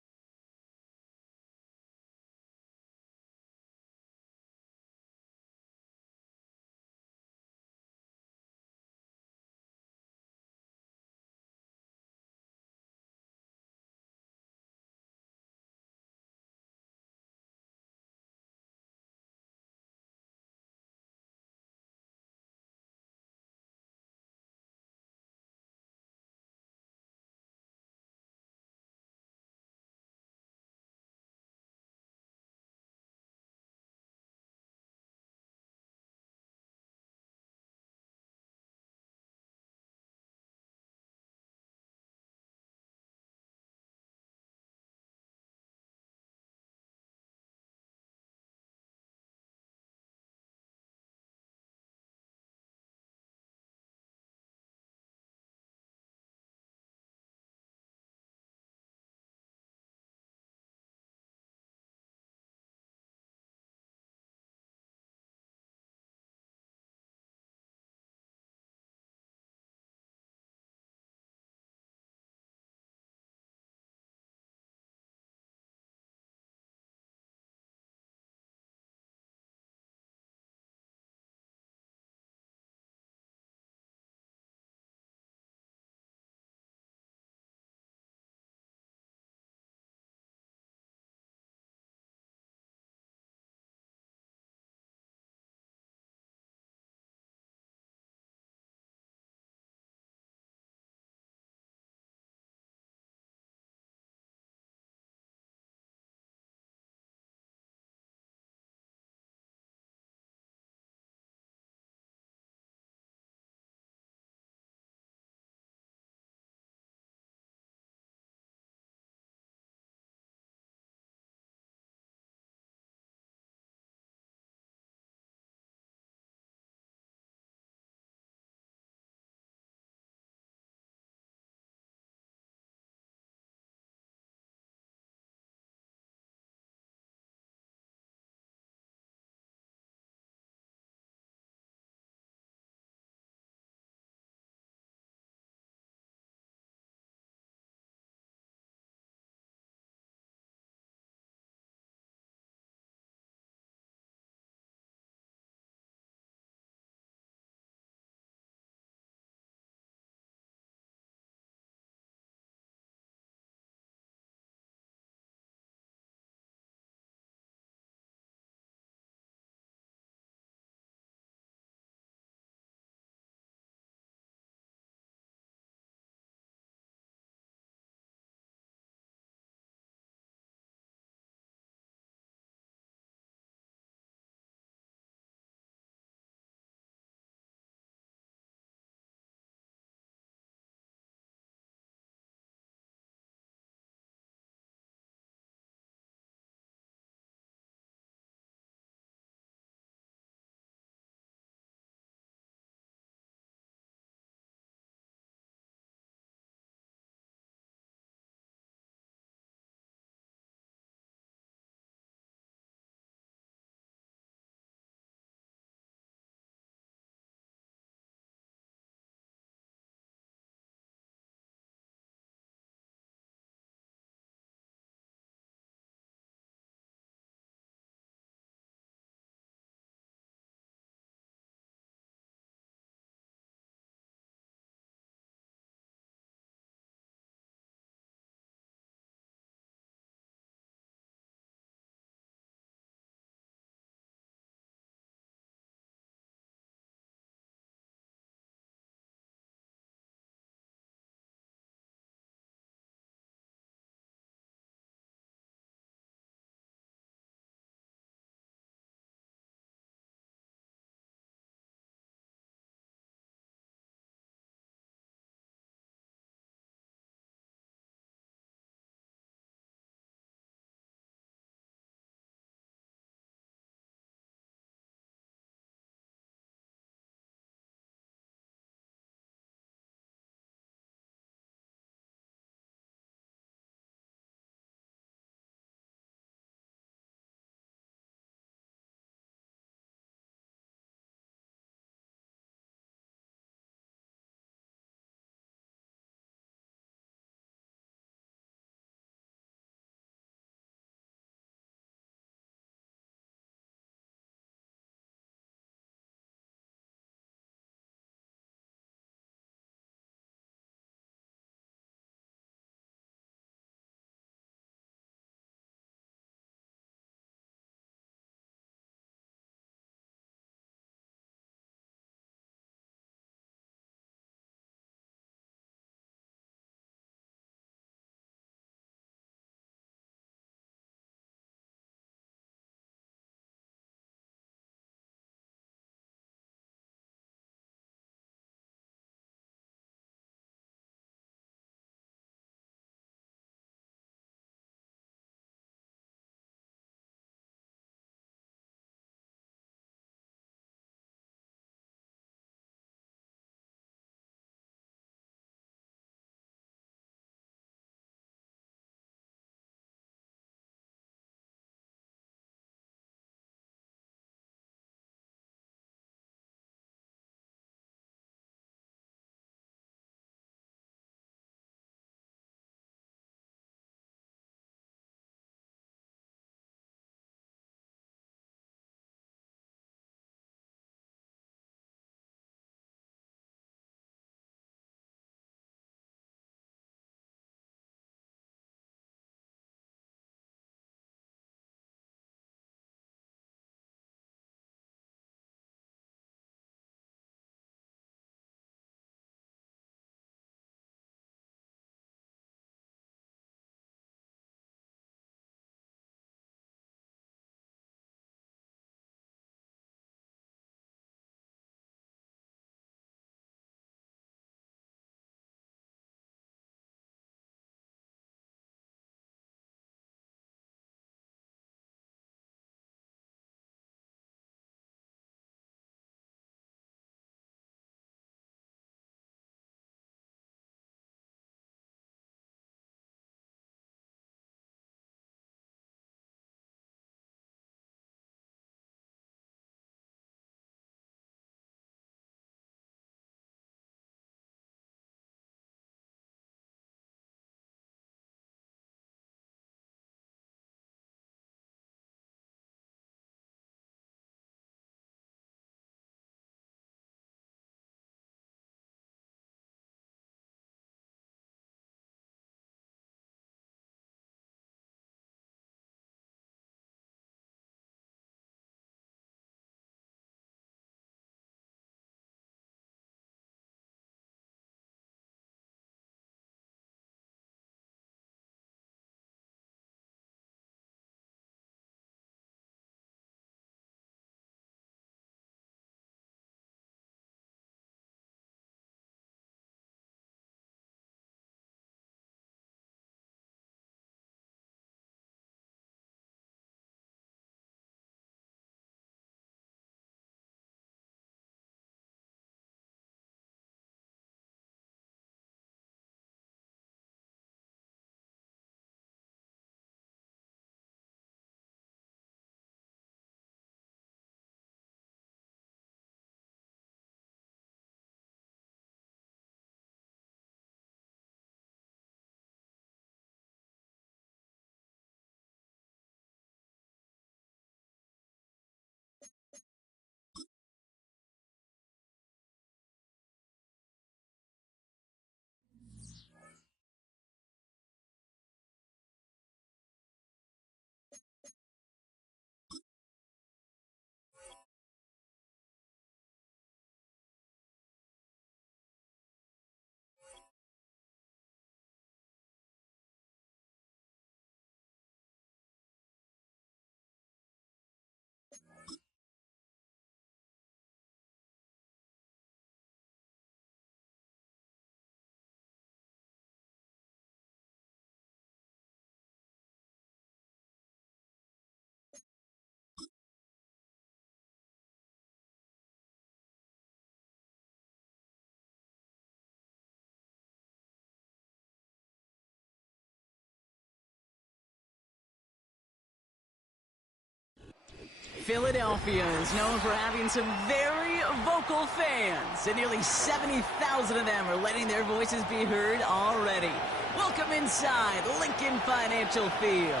Philadelphia is known for having some very vocal fans, and nearly 70,000 of them are letting their voices be heard already. Welcome inside Lincoln Financial Field.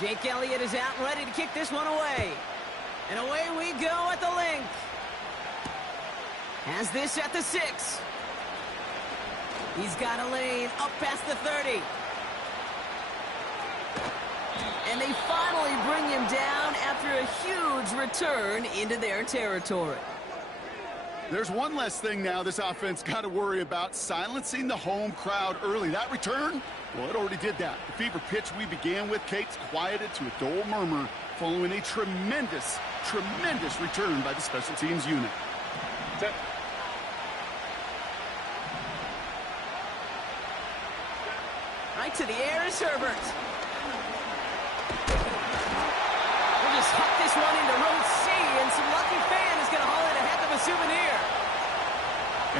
Jake Elliott is out and ready to kick this one away. And away we go at the link. Has this at the 6. He's got a lane up past the 30. And they finally bring him down after a huge return into their territory. There's one less thing now this offense got to worry about: silencing the home crowd early. That return, well, it already did that. The fever pitch we began with, Kate's quieted to a dull murmur following a tremendous return by the special teams unit. Right to the air is Herbert. We'll just huck this one into row C, and some lucky fan is going to haul in a heck of a souvenir.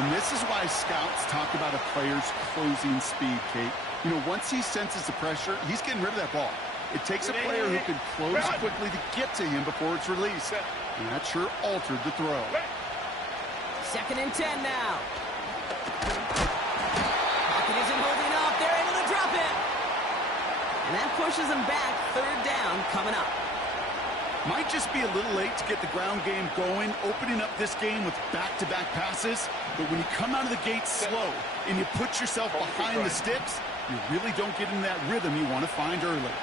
And this is why scouts talk about a player's closing speed, Kate. You know, once he senses the pressure, he's getting rid of that ball. It takes a player who can close quickly to get to him before it's released. And that sure altered the throw. 2nd and 10 now. Pocket isn't holding up. They're able to drop it. And that pushes them back. 3rd down coming up. Might just be a little late to get the ground game going, opening up this game with back-to-back passes. But when you come out of the gate slow and you put yourself behind the sticks, you really don't get in that rhythm you want to find early.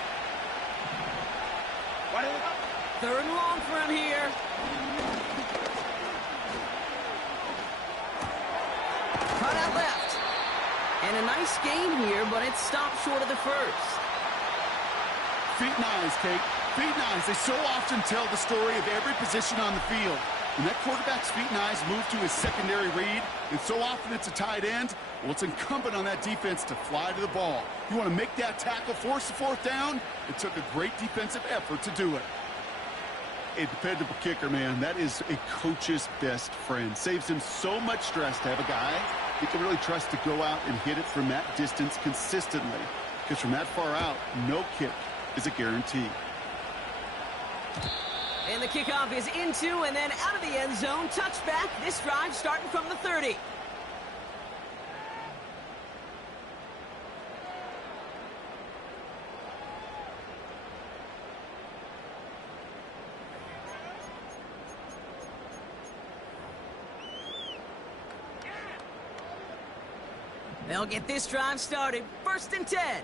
3rd and long for him here. Cut out left. And a nice gain here, but it stopped short of the 1st. Feet and eyes, Kate. Feet and eyes. They so often tell the story of every position on the field. When that quarterback's feet and eyes move to his secondary read, and so often it's a tight end, well, it's incumbent on that defense to fly to the ball. You want to make that tackle, force the 4th down? It took a great defensive effort to do it. A dependable kicker, man. That is a coach's best friend. Saves him so much stress to have a guy he can really trust to go out and hit it from that distance consistently. Because from that far out, no kick is a guarantee. And the kickoff is into and then out of the end zone. Touchback. This drive starting from the 30. They'll get this drive started. 1st and 10.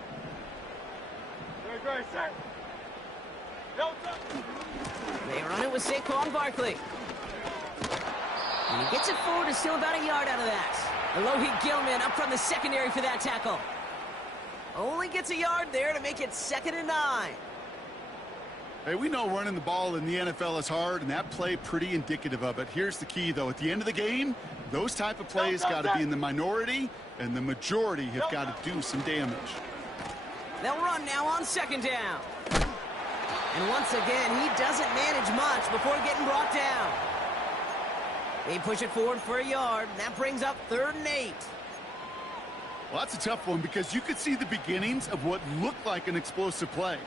They run it with Saquon Barkley. And he gets it forward, is still about a yard out of that. Alohi Gilman up from the secondary for that tackle. Only gets a yard there to make it 2nd and 9. Hey, we know running the ball in the NFL is hard, and that play pretty indicative of it. Here's the key, though. At the end of the game, those type of plays got to be in the minority, and the majority have got to do some damage. They'll run now on 2nd down. And once again, he doesn't manage much before getting brought down. They push it forward for a yard, and that brings up 3rd and 8. Well, that's a tough one because you could see the beginnings of what looked like an explosive play.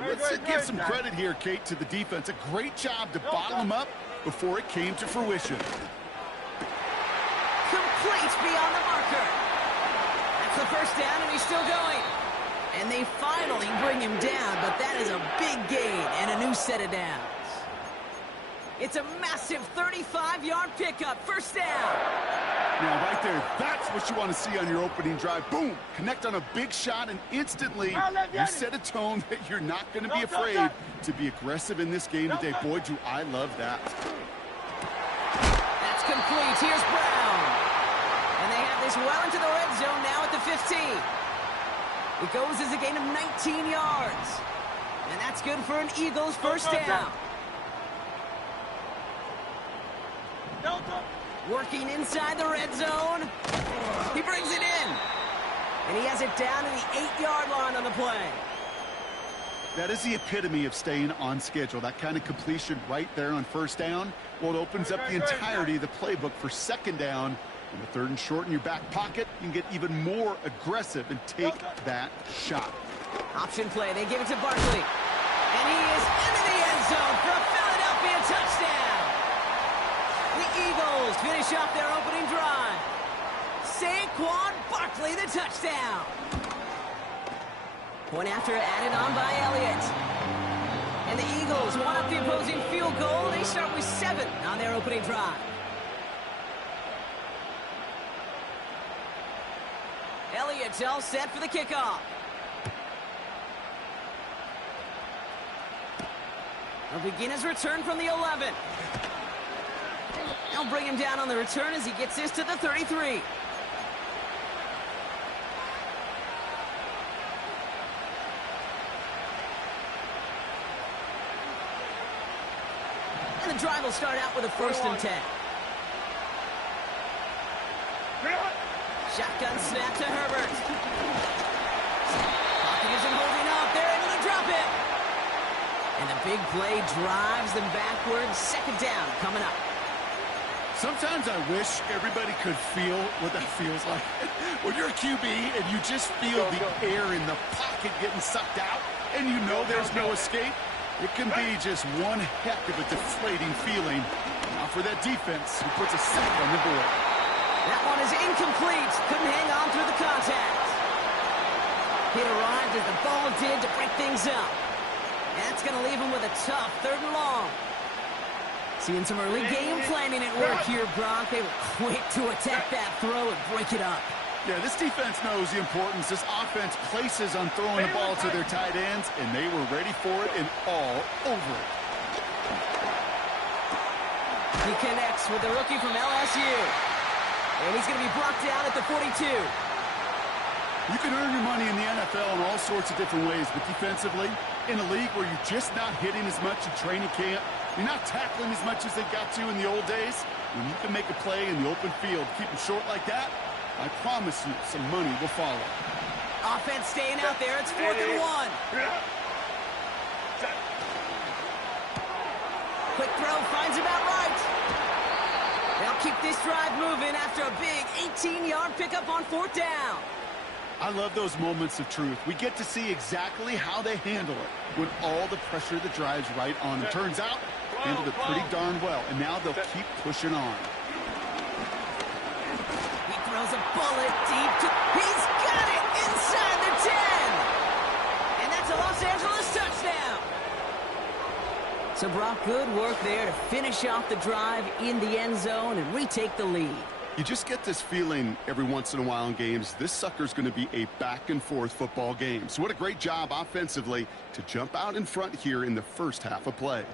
Let's give some credit here, Kate, to the defense. A great job to bottle them up before it came to fruition. Complete beyond the marker. That's the 1st down, and he's still going. And they finally bring him down, but that is a big gain and a new set of downs. It's a massive 35-yard pickup. 1st down. Now, right there, that's what you want to see on your opening drive. Boom! Connect on a big shot, and instantly you set a tone that you're not going to be afraid to be aggressive in this game today. Boy, do I love that. That's complete. Here's Brown. And they have this well into the red zone now at the 15. It goes as a gain of 19 yards. And that's good for an Eagles 1st down. Working inside the red zone. He brings it in. And he has it down to the 8-yard line on the play. That is the epitome of staying on schedule. That kind of completion right there on 1st down. Well, it opens up the entirety of the playbook for 2nd down On the 3rd and short in your back pocket, you can get even more aggressive and take that shot. Option play. They give it to Barkley. And he is into the end zone for a Philadelphia touchdown. The Eagles finish off their opening drive. Saquon Barkley, the touchdown. Point after added on by Elliott. And the Eagles want up the opposing field goal. They start with 7 on their opening drive. Elliott's all set for the kickoff. He'll begin his return from the 11. They'll bring him down on the return as he gets this to the 33. And the drive will start out with a 1st and 10. Shotgun snap to Herbert. Pocket isn't holding up. They're able to drop it. And the big play drives them backwards. 2nd down coming up. Sometimes I wish everybody could feel what that feels like. When you're a QB and you just feel the air in the pocket getting sucked out and you know there's no escape, it can be just one heck of a deflating feeling. Now for that defense, who puts a sack on the board. That one is incomplete. Couldn't hang on through the contact. It arrived as the ball did to break things up. That's going to leave him with a tough 3rd and long. Seeing some early game planning at work here, Brock. They were quick to attack that throw and break it up. Yeah, this defense knows the importance this offense places on throwing the ball to their tight ends, and they were ready for it and all over it. He connects with the rookie from LSU. And he's going to be brought down at the 42. You can earn your money in the NFL in all sorts of different ways, but defensively, in a league where you're just not hitting as much in training camp, you're not tackling as much as they got to in the old days, when you can make a play in the open field, keep them short like that, I promise you some money will follow. Offense staying out there. It's 4th and 1. Quick throw finds about right. They'll keep this drive moving after a big 18-yard pickup on 4th down. I love those moments of truth. We get to see exactly how they handle it when all the pressure that drives right on them. Turns out, handled it pretty darn well, and now they'll keep pushing on. He throws a bullet deep to... He's got it inside the 10! And that's a Los Angeles touchdown! So, Brock, good work there to finish off the drive in the end zone and retake the lead. You just get this feeling every once in a while in games, this sucker's going to be a back-and-forth football game. So what a great job offensively to jump out in front here in the first half of play.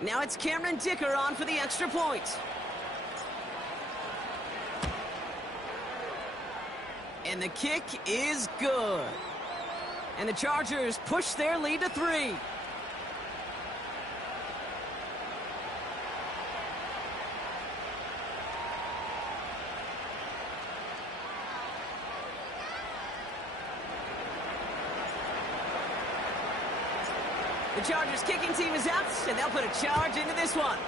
Now it's Cameron Dicker on for the extra point. And the kick is good. And the Chargers push their lead to 3. The Chargers kicking team is out, and they'll put a charge into this one.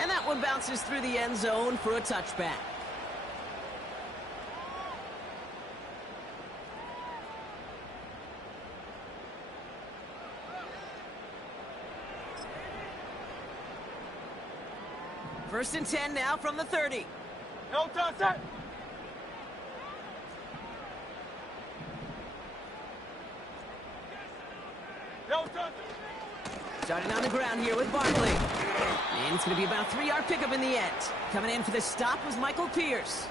And that one bounces through the end zone for a touchback. First and 10 now from the 30. No touch that. Starting on the ground here with Barkley. And it's going to be about a 3-yard pickup in the end. Coming in for the stop was Michael Pierce.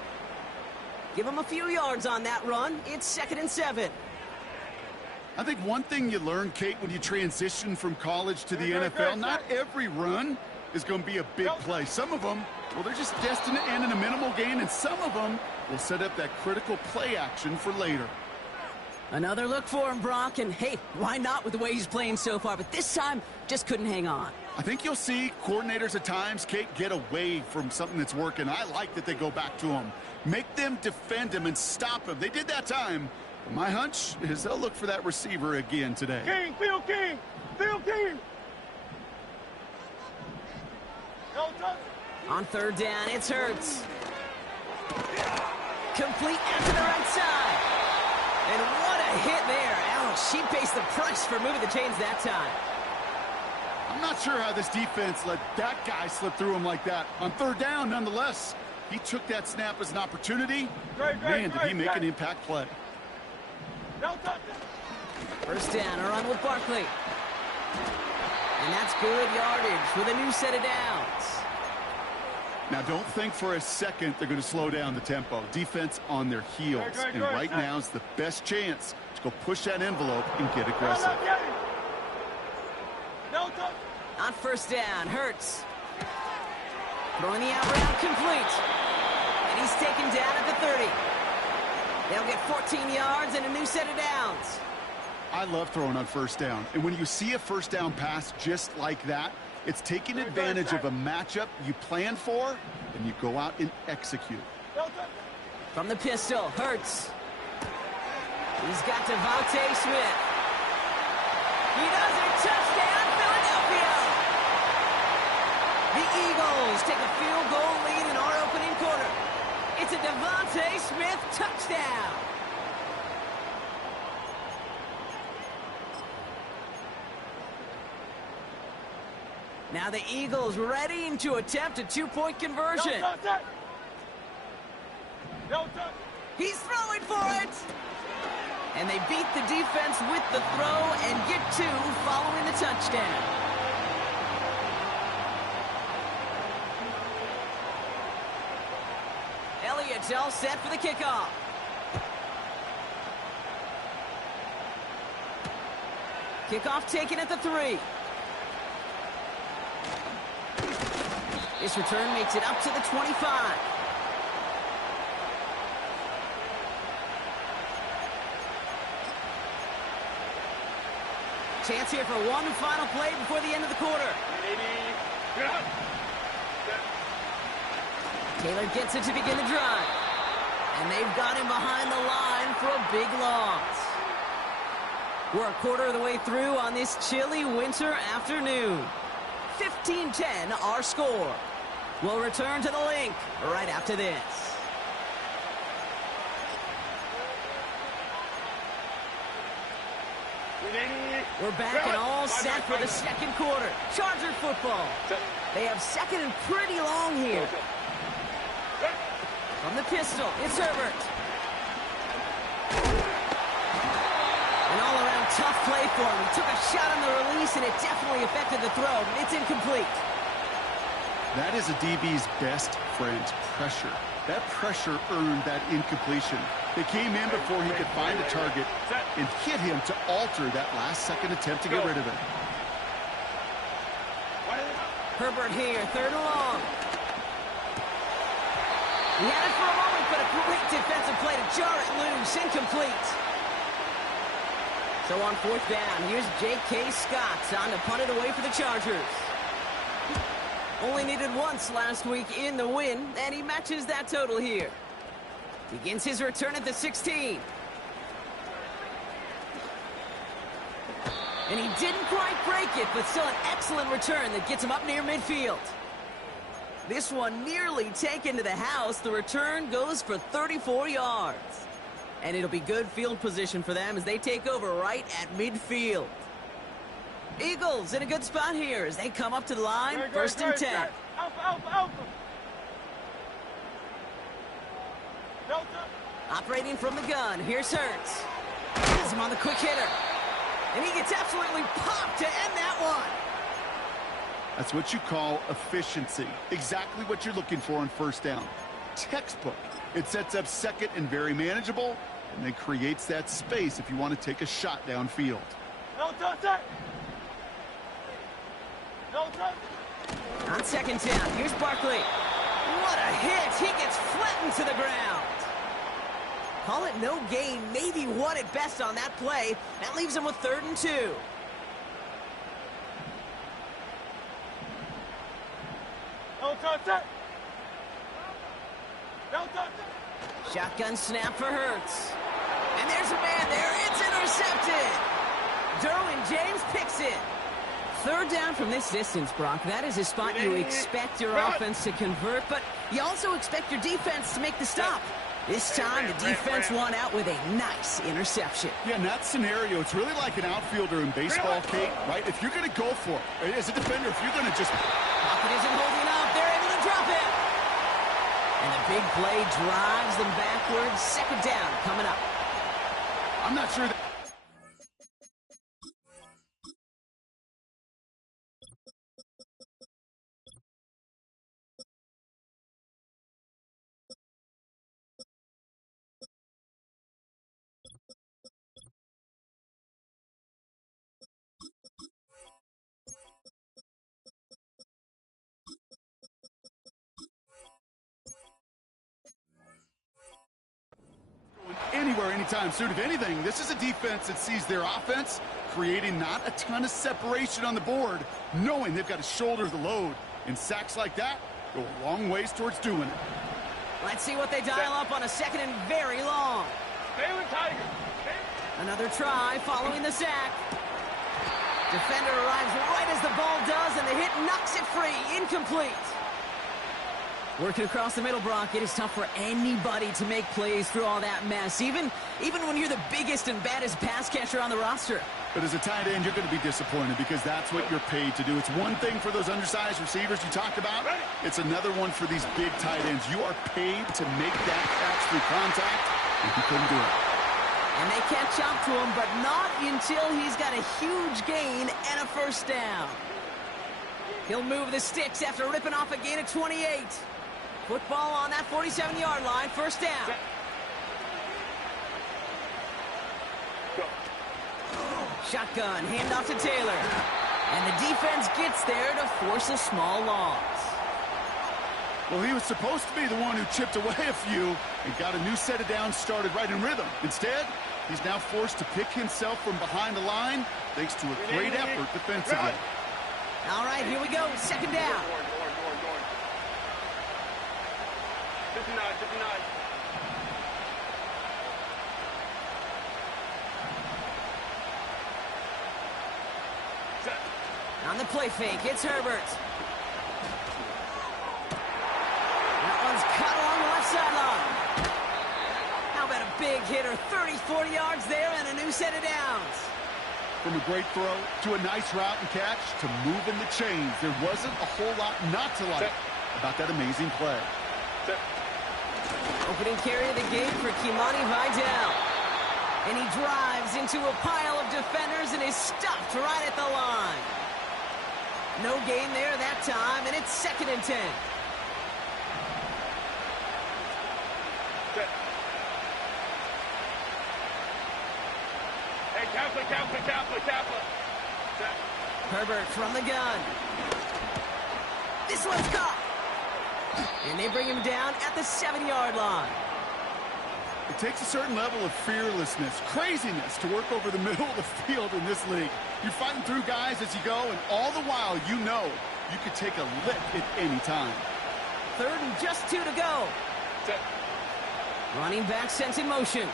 Give him a few yards on that run. It's 2nd and 7. I think one thing you learn, Kate, when you transition from college to the NFL, not every run is going to be a big play. Some of them, well, they're just destined to end in a minimal gain, and some of them will set up that critical play action for later. Another look for him, Brock, and hey, why not with the way he's playing so far? But this time, just couldn't hang on. I think you'll see coordinators at times, Kate, get away from something that's working. I like that they go back to him. Make them defend him and stop him. They did that time. But my hunch is they'll look for that receiver again today. King, Phil King, Phil King. On third down, it's Hurts. Complete out to the right side. And what a hit there. Ouch, she pays the price for moving the chains that time. I'm not sure how this defense let that guy slip through him like that. On third down, nonetheless, he took that snap as an opportunity. Man, did he make an impact play. First down, a run with Barkley. And that's good yardage with a new set of downs. Now, don't think for a second they're going to slow down the tempo. Defense on their heels. And right now is the best chance to go push that envelope and get aggressive. On first down, Hurts. Throwing the out route complete. And he's taken down at the 30. They'll get 14 yards and a new set of downs. I love throwing on first down. And when you see a first down pass just like that, it's taking advantage of a matchup you plan for, and you go out and execute. From the pistol, Hurts. He's got Devontae Smith. He does it. Touchdown, Philadelphia! The Eagles take a field goal lead in our opening quarter. It's a Devontae Smith touchdown. Now the Eagles ready to attempt a two-point conversion. He's throwing for it. And they beat the defense with the throw and get two following the touchdown. Elliott's all set for the kickoff. Kickoff taken at the 3. This return makes it up to the 25. Chance here for one final play before the end of the quarter. Taylor gets it to begin the drive. And they've got him behind the line for a big loss. We're a quarter of the way through on this chilly winter afternoon. 15-10 our score. We'll return to the link right after this. We're back and all set for the second quarter. Charger football. They have second and pretty long here. From the pistol, it's Herbert. An all-around tough play for him. He took a shot on the release, and it definitely affected the throw, but it's incomplete. That is a DB's best friend, pressure. That pressure earned that incompletion. They came in before he could find a target and hit him to alter that last-second attempt to get rid of it. Herbert here, third and long. He had it for a moment, but a great defensive play to jar it loose, incomplete. So on fourth down, here's J.K. Scott on to punt it away for the Chargers. Only needed once last week in the win, and he matches that total here. Begins his return at the 16. And he didn't quite break it, but still an excellent return that gets him up near midfield. This one nearly taken to the house. The return goes for 34 yards. And it'll be good field position for them as they take over right at midfield. Eagles in a good spot here as they come up to the line, first and 10. Operating from the gun, here's Hurts. Has him on the quick hitter. And he gets absolutely popped to end that one. That's what you call efficiency. Exactly what you're looking for on first down. Textbook. It sets up second and very manageable, and then creates that space if you want to take a shot downfield. On second down, here's Barkley. What a hit! He gets flattened to the ground. Call it no gain, maybe one at best on that play. That leaves him with 3rd and 2. Shotgun snap for Hurts. And there's a man there. It's intercepted. Derwin James picks it. Third down from this distance, Brock. That is a spot you expect your offense to convert, but you also expect your defense to make the stop. This time, the defense won out with a nice interception. Yeah, in that scenario, it's really like an outfielder in baseball, Kate, right? If you're going to go for it, as a defender, if you're going to just... Pocket isn't holding up. They're able to drop it. And the big play drives them backwards. Second down coming up. I'm not sure that... anywhere, anytime soon. If anything, this is a defense that sees their offense creating not a ton of separation on the board, knowing they've got to shoulder the load. And sacks like that go a long ways towards doing it. Let's see what they dial up on a second and very long. Another try following the sack. Defender arrives right as the ball does, and the hit knocks it free. Incomplete. Working across the middle, Brock, it is tough for anybody to make plays through all that mess, even when you're the biggest and baddest pass catcher on the roster. But as a tight end, you're going to be disappointed because that's what you're paid to do. It's one thing for those undersized receivers you talked about. It's another one for these big tight ends. You are paid to make that catch through contact, and he couldn't do it. And they catch up to him, but not until he's got a huge gain and a first down. He'll move the sticks after ripping off a gain of 28. Football on that 47-yard line, first down. Shotgun, handoff to Taylor. And the defense gets there to force a small loss. Well, he was supposed to be the one who chipped away a few and got a new set of downs started right in rhythm. Instead, he's now forced to pick himself from behind the line thanks to a great effort defensively. All right, here we go, second down. 59. On the play fake, it's Herbert. That one's cut along the left sideline. How about a big hitter, 30, 40 yards there and a new set of downs. From a great throw to a nice route and catch to moving the chains, there wasn't a whole lot not to like about that amazing play. Opening carry of the game for Kimani Vidal. And he drives into a pile of defenders and is stopped right at the line. No gain there that time, and it's second and 10. Hey, Kaplan. Herbert from the gun. This one's caught. And they bring him down at the 7-yard line. It takes a certain level of fearlessness, craziness to work over the middle of the field in this league. You're fighting through guys as you go, and all the while you know you could take a lick at any time. Third and just 2 to go. Running back sent in motion.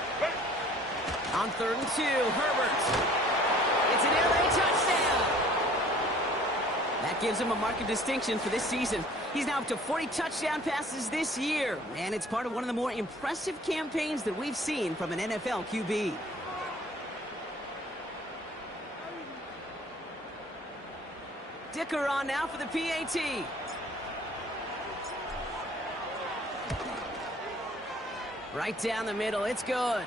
On 3rd and 2, Herbert. It's an air raid touchdown. That gives him a mark of distinction for this season. He's now up to 40 touchdown passes this year, and it's part of one of the more impressive campaigns that we've seen from an NFL QB. Dicker on now for the PAT. Right down the middle, it's good.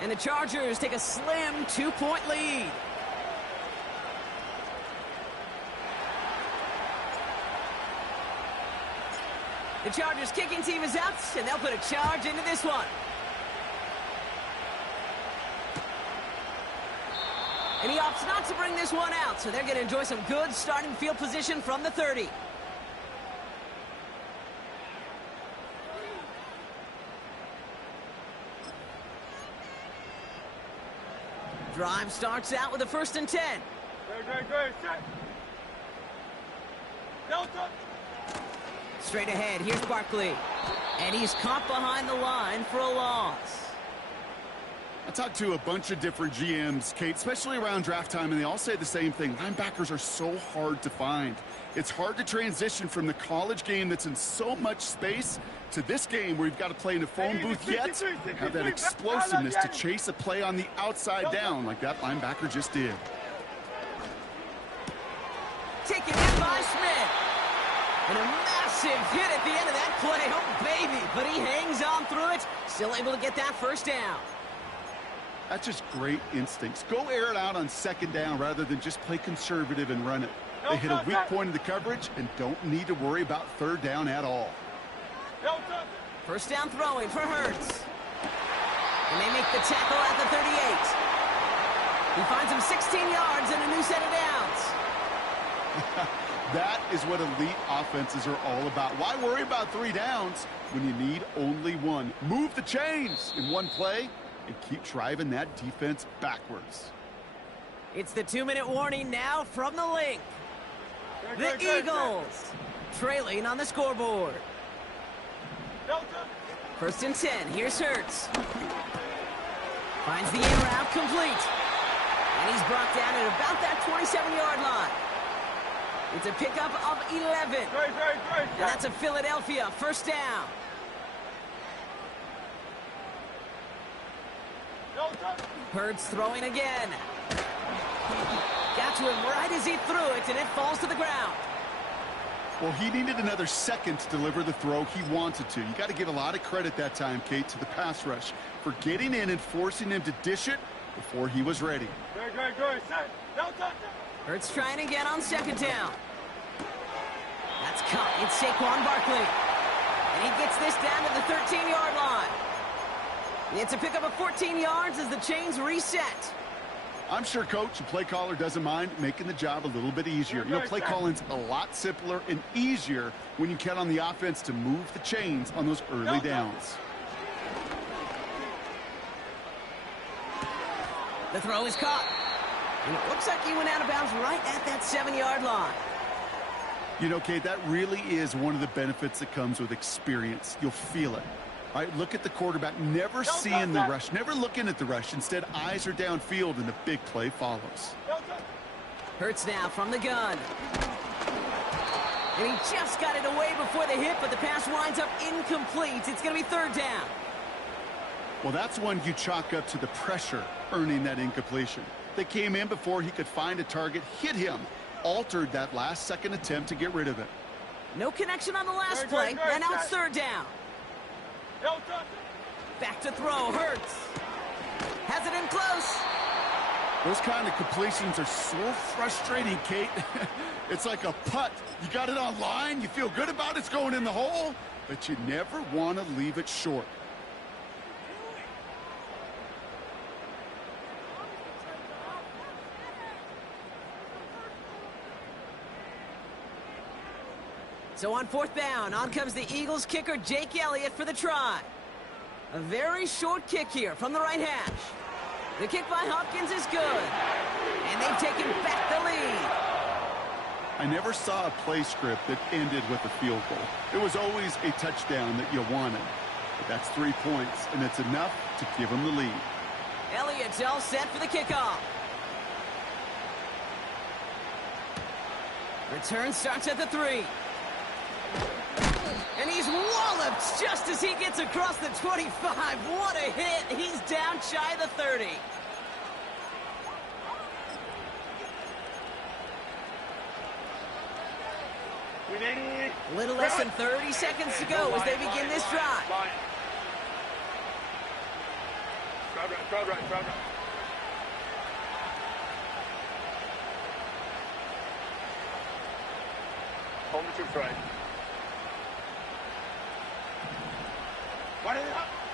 And the Chargers take a slim 2-point lead. The Chargers kicking team is out, and they'll put a charge into this one. And he opts not to bring this one out, so they're going to enjoy some good starting field position from the 30. Drive starts out with a 1st and 10. Great. Set. Delta. Straight ahead, here's Barkley. And he's caught behind the line for a loss. I talked to a bunch of different GMs, Kate, especially around draft time, and they all say the same thing. Linebackers are so hard to find. It's hard to transition from the college game that's in so much space to this game where you've got to play in a phone booth yet have that explosiveness to chase a play on the outside down like that linebacker just did. Taken in by Smith. And a massive hit at the end of that play. Oh, baby. But he hangs on through it. Still able to get that first down. That's just great instincts. Go air it out on second down rather than just play conservative and run it. They hit a weak point in the coverage and don't need to worry about third down at all. First down throwing for Hurts. And they make the tackle at the 38. He finds him 16 yards and a new set of downs. That is what elite offenses are all about. Why worry about 3 downs when you need only 1? Move the chains in one play and keep driving that defense backwards. It's the 2-minute warning now from the link. The Eagles trailing on the scoreboard. First and 10. Here's Hurts. Finds the in route complete. And he's brought down at about that 27-yard line. It's a pickup of 11. And that's a Philadelphia first down. Hurts throwing again. Got to him right as he threw it, and it falls to the ground. Well, he needed another second to deliver the throw he wanted to. You got to give a lot of credit that time, Kate, to the pass rush for getting in and forcing him to dish it before he was ready. Hurts trying again on second down. That's caught. It's Saquon Barkley. And he gets this down to the 13-yard line. It's a pickup of 14 yards as the chains reset. I'm sure coach and play caller doesn't mind making the job a little bit easier. You know, play calling's a lot simpler and easier when you count on the offense to move the chains on those early downs. The throw is caught. And it looks like he went out of bounds right at that 7-yard line. You know, Kate, that really is one of the benefits that comes with experience. You'll feel it. All right, look at the quarterback, never seeing the rush, never looking at the rush. Instead, eyes are downfield, and the big play follows. Hurts now from the gun. And he just got it away before the hit, but the pass winds up incomplete. It's going to be third down. Well, that's one you chalk up to the pressure earning that incompletion. They came in before he could find a target, hit him, altered that last-second attempt to get rid of it. No connection on the last play, and now it's third down. Back to throw, Hurts. Has it in close. Those kind of completions are so frustrating, Kate. It's like a putt. You got it on line, you feel good about it's going in the hole, but you never want to leave it short. So on fourth down, on comes the Eagles kicker, Jake Elliott, for the try. A very short kick here from the right hash. The kick by Hopkins is good. And they've taken back the lead. I never saw a play script that ended with a field goal. It was always a touchdown that you wanted. But that's 3 points, and it's enough to give them the lead. Elliott's all set for the kickoff. Return starts at the 3. And he's walloped just as he gets across the 25. What a hit. He's down shy of the 30. A little less than 30 seconds to go as they begin this drive. Home to right.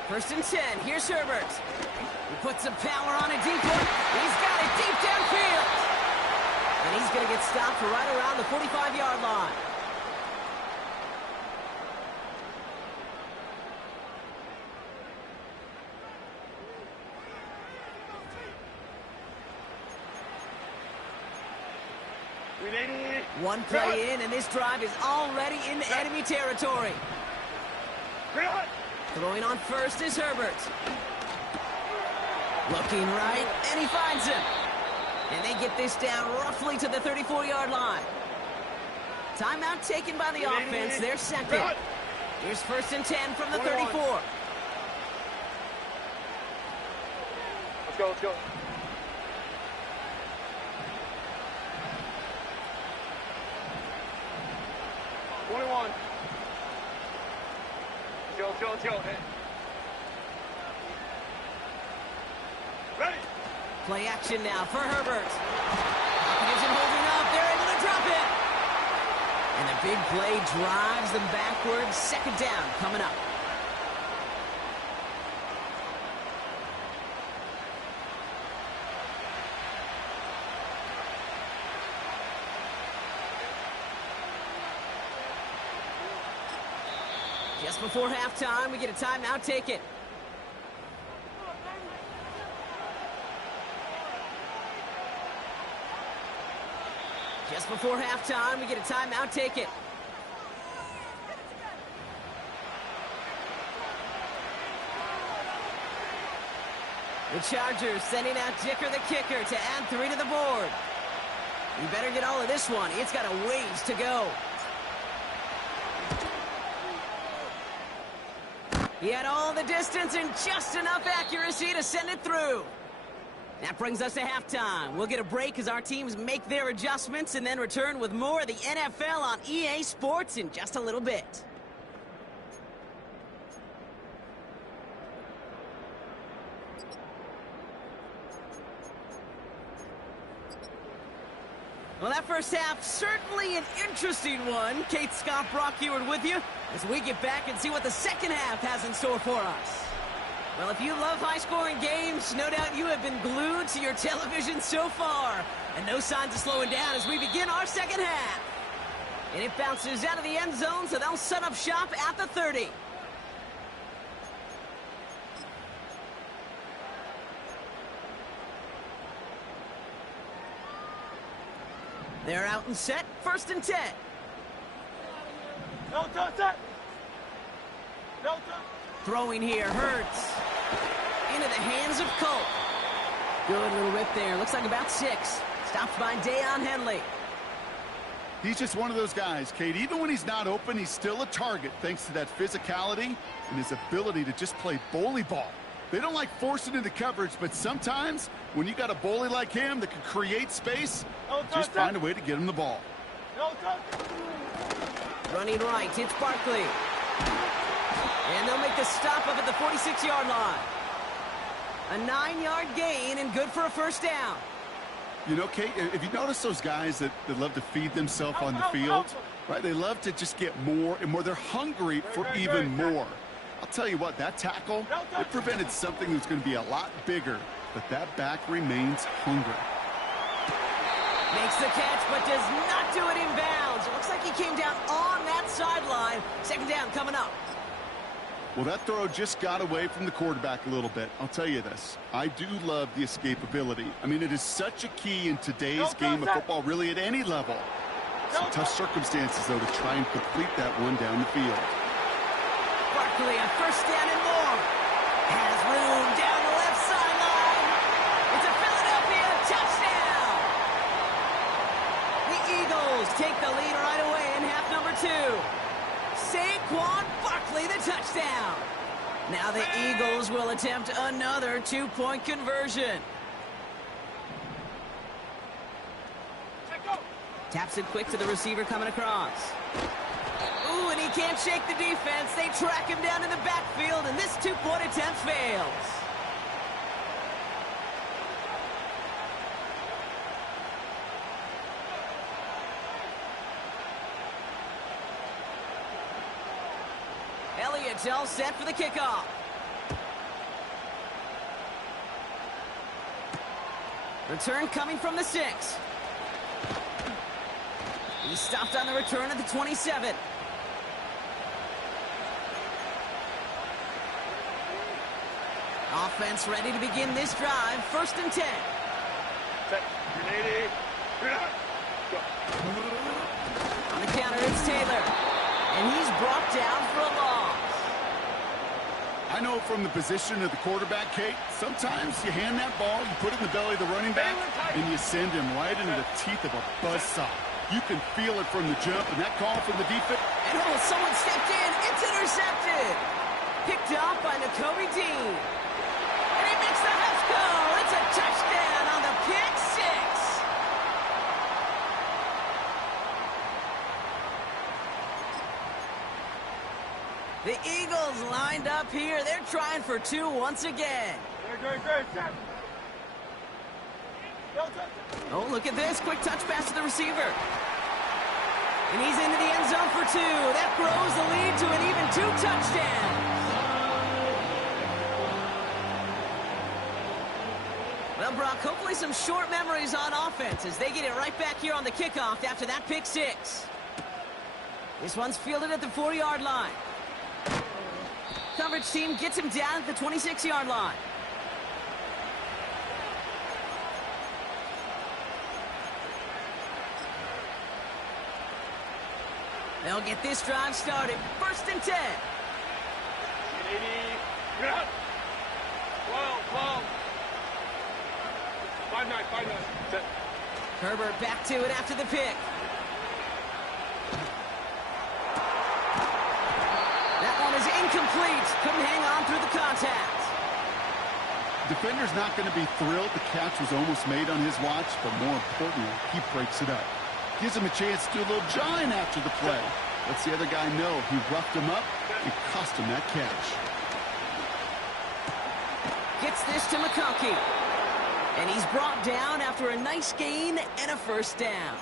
First and 10. Here's Herbert. He puts some power on a deep one. He's got it deep downfield. And he's going to get stopped for right around the 45-yard line. One play in, and this drive is already in enemy territory. Throwing on first is Herbert. Looking right, and he finds him. And they get this down roughly to the 34-yard line. Timeout taken by the offense. They're second. Here's 1st and 10 from the 34. Let's go, let's go. Let's go. Hey. Ready. Play action now for Herbert. Opposition holding up. They're able to drop it. And the big play drives them backwards. 2nd down coming up. Just before halftime, we get a timeout taken. Just before halftime, we get a timeout taken. The Chargers sending out Dicker the kicker to add 3 to the board. You better get all of this one. It's got a ways to go. He had all the distance and just enough accuracy to send it through. That brings us to halftime. We'll get a break as our teams make their adjustments and then return with more of the NFL on EA Sports in just a little bit. Well, that first half, certainly an interesting one. Kate Scott, Brock Ewart with you as we get back and see what the second half has in store for us. Well, if you love high-scoring games, no doubt you have been glued to your television so far. And no signs of slowing down as we begin our second half. And it bounces out of the end zone, so they'll set up shop at the 30. They're out and set, 1st and 10. No touch that. No touch. Throwing here, Hurts. Into the hands of Colt. Good little rip there. Looks like about 6. Stopped by Deion Henley. He's just one of those guys, Kate. Even when he's not open, he's still a target thanks to that physicality and his ability to just play bully ball. They don't like forcing into coverage, but sometimes when you got a bully like him that can create space, just find a way to get him the ball. Running right, it's Barkley. And they'll make the stop up at the 46-yard line. A 9-yard gain and good for a 1st down. You know, Kate, if you notice those guys that love to feed themselves on the field, right? They love to just get more and more. They're hungry for even more. I'll tell you what, that tackle, it prevented something that's going to be a lot bigger, but that back remains hungry. Makes the catch, but does not do it in bounds. It looks like he came down on that sideline. 2nd down coming up. Well, that throw just got away from the quarterback a little bit. I'll tell you this. I do love the escapability. I mean, it is such a key in today's game of football, really at any level. Some tough circumstances, though, to try and complete that one down the field. Barkley on 1st down and more. Has room down the left sideline. It's a Philadelphia touchdown. The Eagles take the lead right away in half number 2. Saquon Barkley, the touchdown. Now the Eagles will attempt another 2-point conversion. Taps it quick to the receiver coming across. Ooh, and he can't shake the defense. They track him down in the backfield, and this 2-point attempt fails. Elliott's all set for the kickoff. Return coming from the 6. He stopped on the return at the 27. Offense ready to begin this drive. 1st and 10. Set. Grenade. Go. On the counter, it's Taylor. And he's brought down for a loss. I know from the position of the quarterback, Kate, sometimes you hand that ball, you put it in the belly of the running back, and you send him right into the teeth of a buzzsaw. You can feel it from the jump, and that call from the defense. And someone stepped in. It's intercepted. Picked off by Nakobe Dean. And he makes the Huffs go. It's a touchdown on the pick six. The Eagles lined up here. They're trying for two once again. Oh, look at this. Quick touch pass to the receiver. And he's into the end zone for two. That grows the lead to an even 2 touchdowns. Well, Brock, hopefully some short memories on offense as they get it right back here on the kickoff after that pick six. This one's fielded at the 4-yard line. Coverage team gets him down at the 26-yard line. They'll get this drive started. 1st and 10. 12. 5-9. Herbert back to it after the pick. That one is incomplete. Couldn't hang on through the contact. Defender's not going to be thrilled the catch was almost made on his watch, but more importantly, he breaks it up. Gives him a chance to do a little jawing after the play. Lets the other guy know he roughed him up and cost him that catch. Gets this to McConkey. And he's brought down after a nice gain and a 1st down.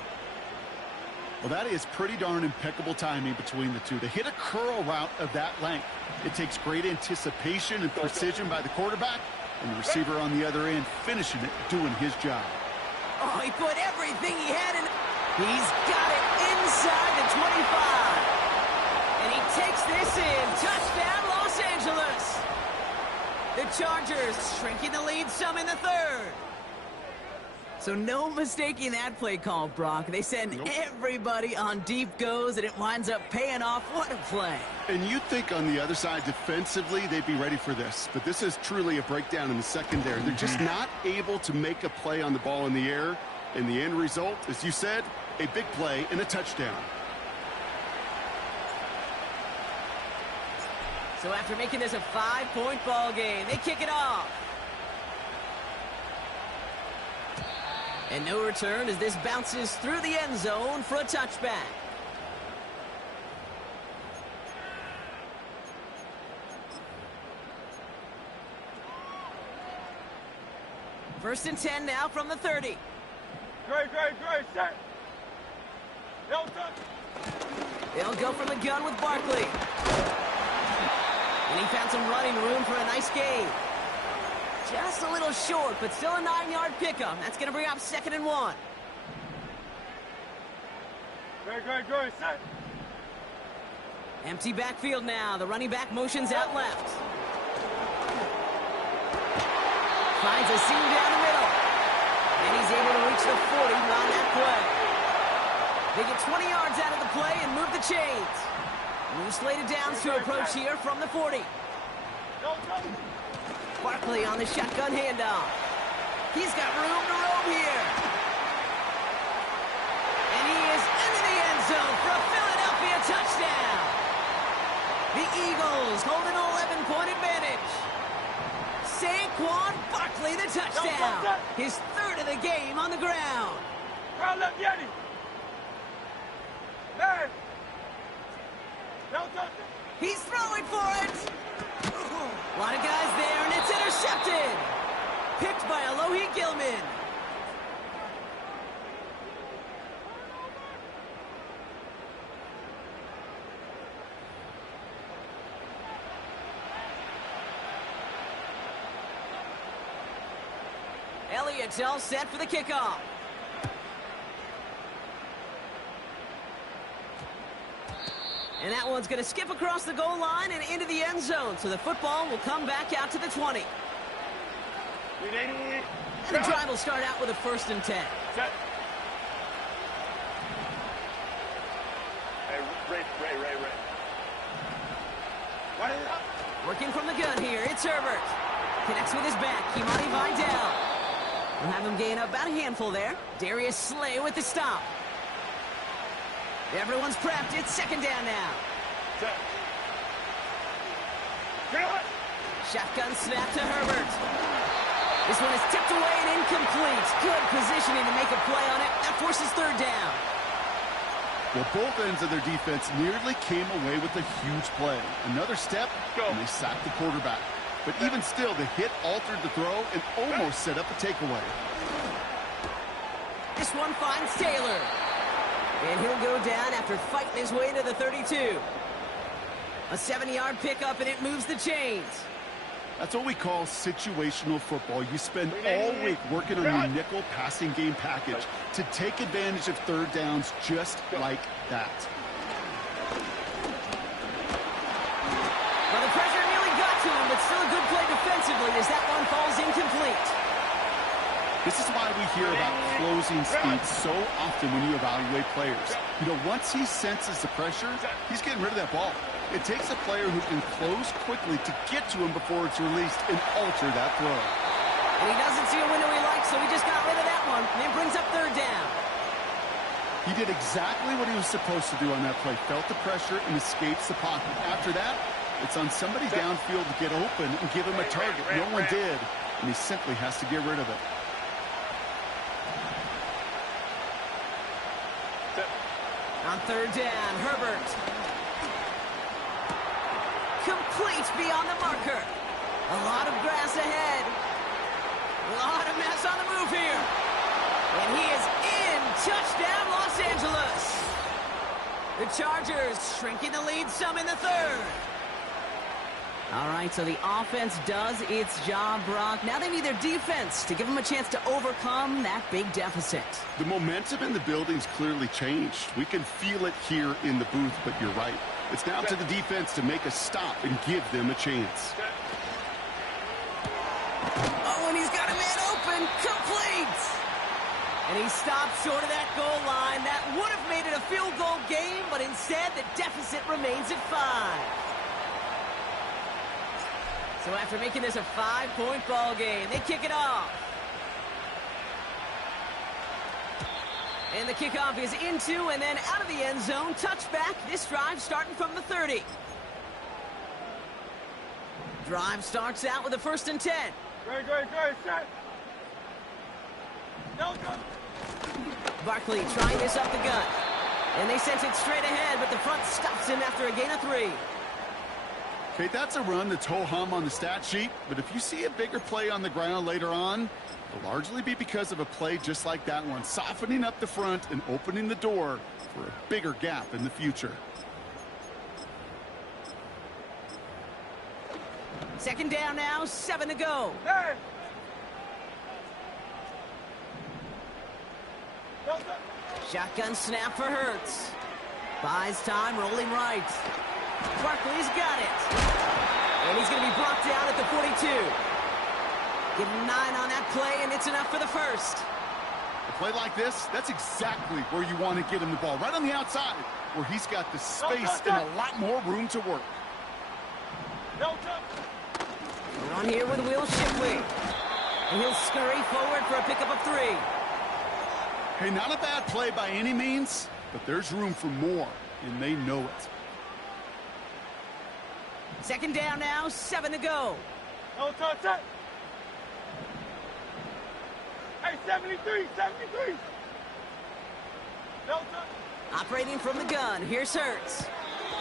Well, that is pretty darn impeccable timing between the two. To hit a curl route of that length, it takes great anticipation and precision by the quarterback, and the receiver on the other end finishing it, doing his job. Oh, he put everything he had in. He's got it inside the 25. And he takes this in. Touchdown, Los Angeles. The Chargers shrinking the lead some in the 3rd. So no mistaking that play call, Brock. They send everybody on deep goes, and it winds up paying off. What a play. And you'd think on the other side, defensively, they'd be ready for this. But this is truly a breakdown in the secondary. They're just not able to make a play on the ball in the air. And the end result, as you said, a big play and a touchdown. So after making this a 5-point ball game, they kick it off. And no return as this bounces through the end zone for a touchback. First and 10 now from the 30. Great, set. They'll go from the gun with Barkley. And he found some running room for a nice gain. Just a little short, but still a 9-yard pickup. That's going to bring up 2nd and 1. Great, set. Empty backfield now. The running back motions out left. Finds a seam down the middle. And he's able to reach the 40 on that play. They get 20 yards out of the play and move the chains. New slated downs to approach here from the 40. Barkley on the shotgun handoff. He's got room to roam here. And he is into the end zone for a Philadelphia touchdown. The Eagles hold an 11-point advantage. Saquon Barkley, the touchdown. His 3rd of the game on the ground. He's throwing for it. A lot of guys there, and it's intercepted. Picked by Alohi Gilman. Elliott's all set for the kickoff. And that one's going to skip across the goal line and into the end zone. So the football will come back out to the 20. And the drive will start out with a 1st and 10. Set. Hey, Ray. Working from the gun here, it's Herbert. Connects with his back, Kimani Vidal. We'll have him gain about a handful there. Darius Slay with the stop. Everyone's prepped, it's second down now. Shotgun snap to Herbert. This one is tipped away and incomplete. Good positioning to make a play on it. That forces third down. Well, both ends of their defense nearly came away with a huge play. Another step, and they sacked the quarterback. But even still, the hit altered the throw and almost set up a takeaway. This one finds Taylor. And he'll go down after fighting his way to the 32. A 7-yard pickup, and it moves the chains. That's what we call situational football. You spend all week working on your nickel passing game package to take advantage of third downs just like that. Well, the pressure nearly got to him, but still a good play defensively as that one falls incomplete. This is why we hear about closing speed so often when you evaluate players. You know, once he senses the pressure, he's getting rid of that ball. It takes a player who can close quickly to get to him before it's released and alter that throw. And he doesn't see a window he likes, so he just got rid of that one. And it brings up third down. He did exactly what he was supposed to do on that play. Felt the pressure and escapes the pocket. After that, it's on somebody downfield to get open and give him a target. No one did, and he simply has to get rid of it. On third down, Herbert. Complete beyond the marker. A lot of grass ahead. A lot of mess on the move here. And he is in. Touchdown, Los Angeles. The Chargers shrinking the lead some in the third. All right, so the offense does its job, Brock. Now they need their defense to give them a chance to overcome that big deficit. The momentum in the building's clearly changed. We can feel it here in the booth, but you're right. It's down to the defense to make a stop and give them a chance. Oh, and he's got a man open. Complete. And he stopped short of that goal line. That would have made it a field goal game, but instead the deficit remains at 5. So after making this a 5-point ball game, they kick it off. And the kickoff is into and then out of the end zone. Touchback. This drive starting from the 30. Drive starts out with a 1st and 10. Great, set. No, go. Barkley trying this up the gut. And they sent it straight ahead, but the front stops him after a gain of 3. Okay, that's a run that's ho-hum on the stat sheet, but if you see a bigger play on the ground later on, it'll largely be because of a play just like that one, softening up the front and opening the door for a bigger gap in the future. Second down now, 7 to go. Hey. Shotgun snap for Hurts. Buys time, rolling right. Barkley's got it. And he's going to be brought down at the 42. Give him 9 on that play, and it's enough for the first. A play like this, that's exactly where you want to get him the ball, right on the outside, where he's got the space and a lot more room to work. We're on here with Will Shipley. And he'll scurry forward for a pickup of 3. Hey, not a bad play by any means, but there's room for more, and they know it. Second down now, 7 to go. No touch it. Hey, 73. No touch. Operating from the gun, here's Hurts.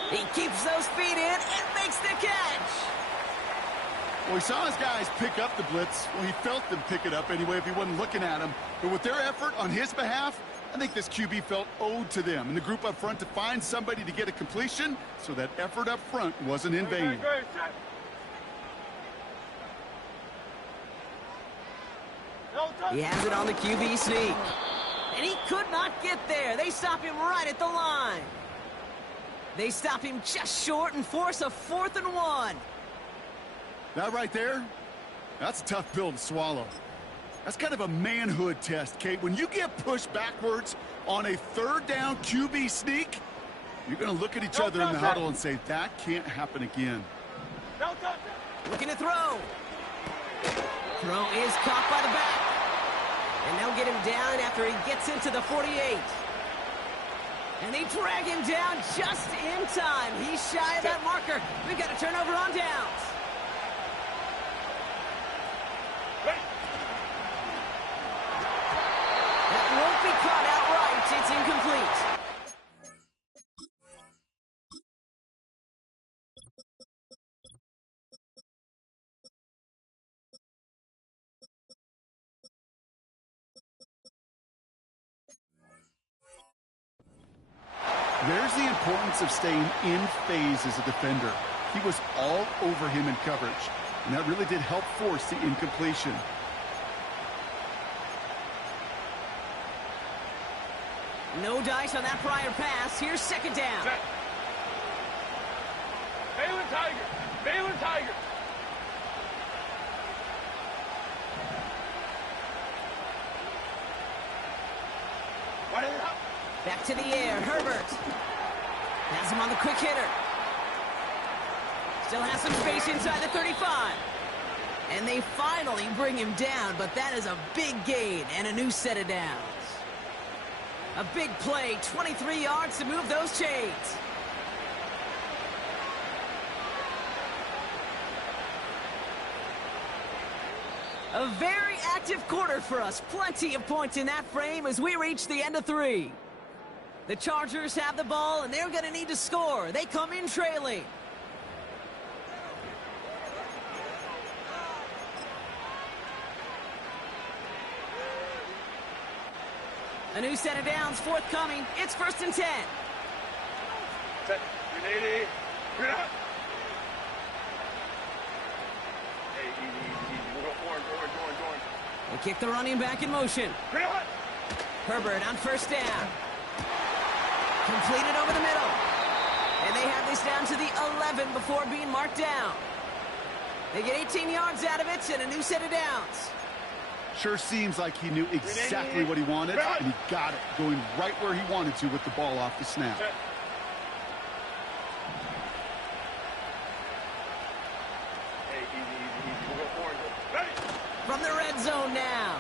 He keeps those feet in and makes the catch. Well, he saw his guys pick up the blitz. Well, he felt them pick it up anyway if he wasn't looking at him. But with their effort on his behalf, I think this QB felt owed to them and the group up front to find somebody to get a completion, so that effort up front wasn't in vain. He has it on the QB sneak. And he could not get there. They stop him right at the line. They stop him just short and force a 4th and 1. That right there, that's a tough pill to swallow. That's kind of a manhood test, Kate. When you get pushed backwards on a 3rd down QB sneak, you're going to look at each other in the huddle and say, that can't happen again. No touch. Looking to throw. Throw is caught by the back. And they'll get him down after he gets into the 48. And they drag him down just in time. He's shy of that marker. We've got a turnover on downs. That won't be caught outright. It's incomplete. There's the importance of staying in phase as a defender. He was all over him in coverage, and that really did help force the incompletion. No dice on that prior pass. Here's second down. Set. Baylor Tiger. Baylor Tiger. What is it up? Back to the air. Herbert. Has him on the quick hitter. Still has some space inside the 35. And they finally bring him down, but that is a big gain and a new set of downs. A big play, 23 yards to move those chains. A very active quarter for us. Plenty of points in that frame as we reach the end of 3. The Chargers have the ball, and they're going to need to score. They come in trailing. A new set of downs forthcoming. It's 1st and 10. Set. Grenade. Grenade. Hey, easy. We'll go forward. They kick the running back in motion. Grenade. Herbert on 1st down. Completed over the middle. And they have this down to the 11 before being marked down. They get 18 yards out of it and a new set of downs. Sure seems like he knew exactly what he wanted, and he got it, going right where he wanted to with the ball off the snap. Set. Hey, easy. We'll go forward. Ready. From the red zone now.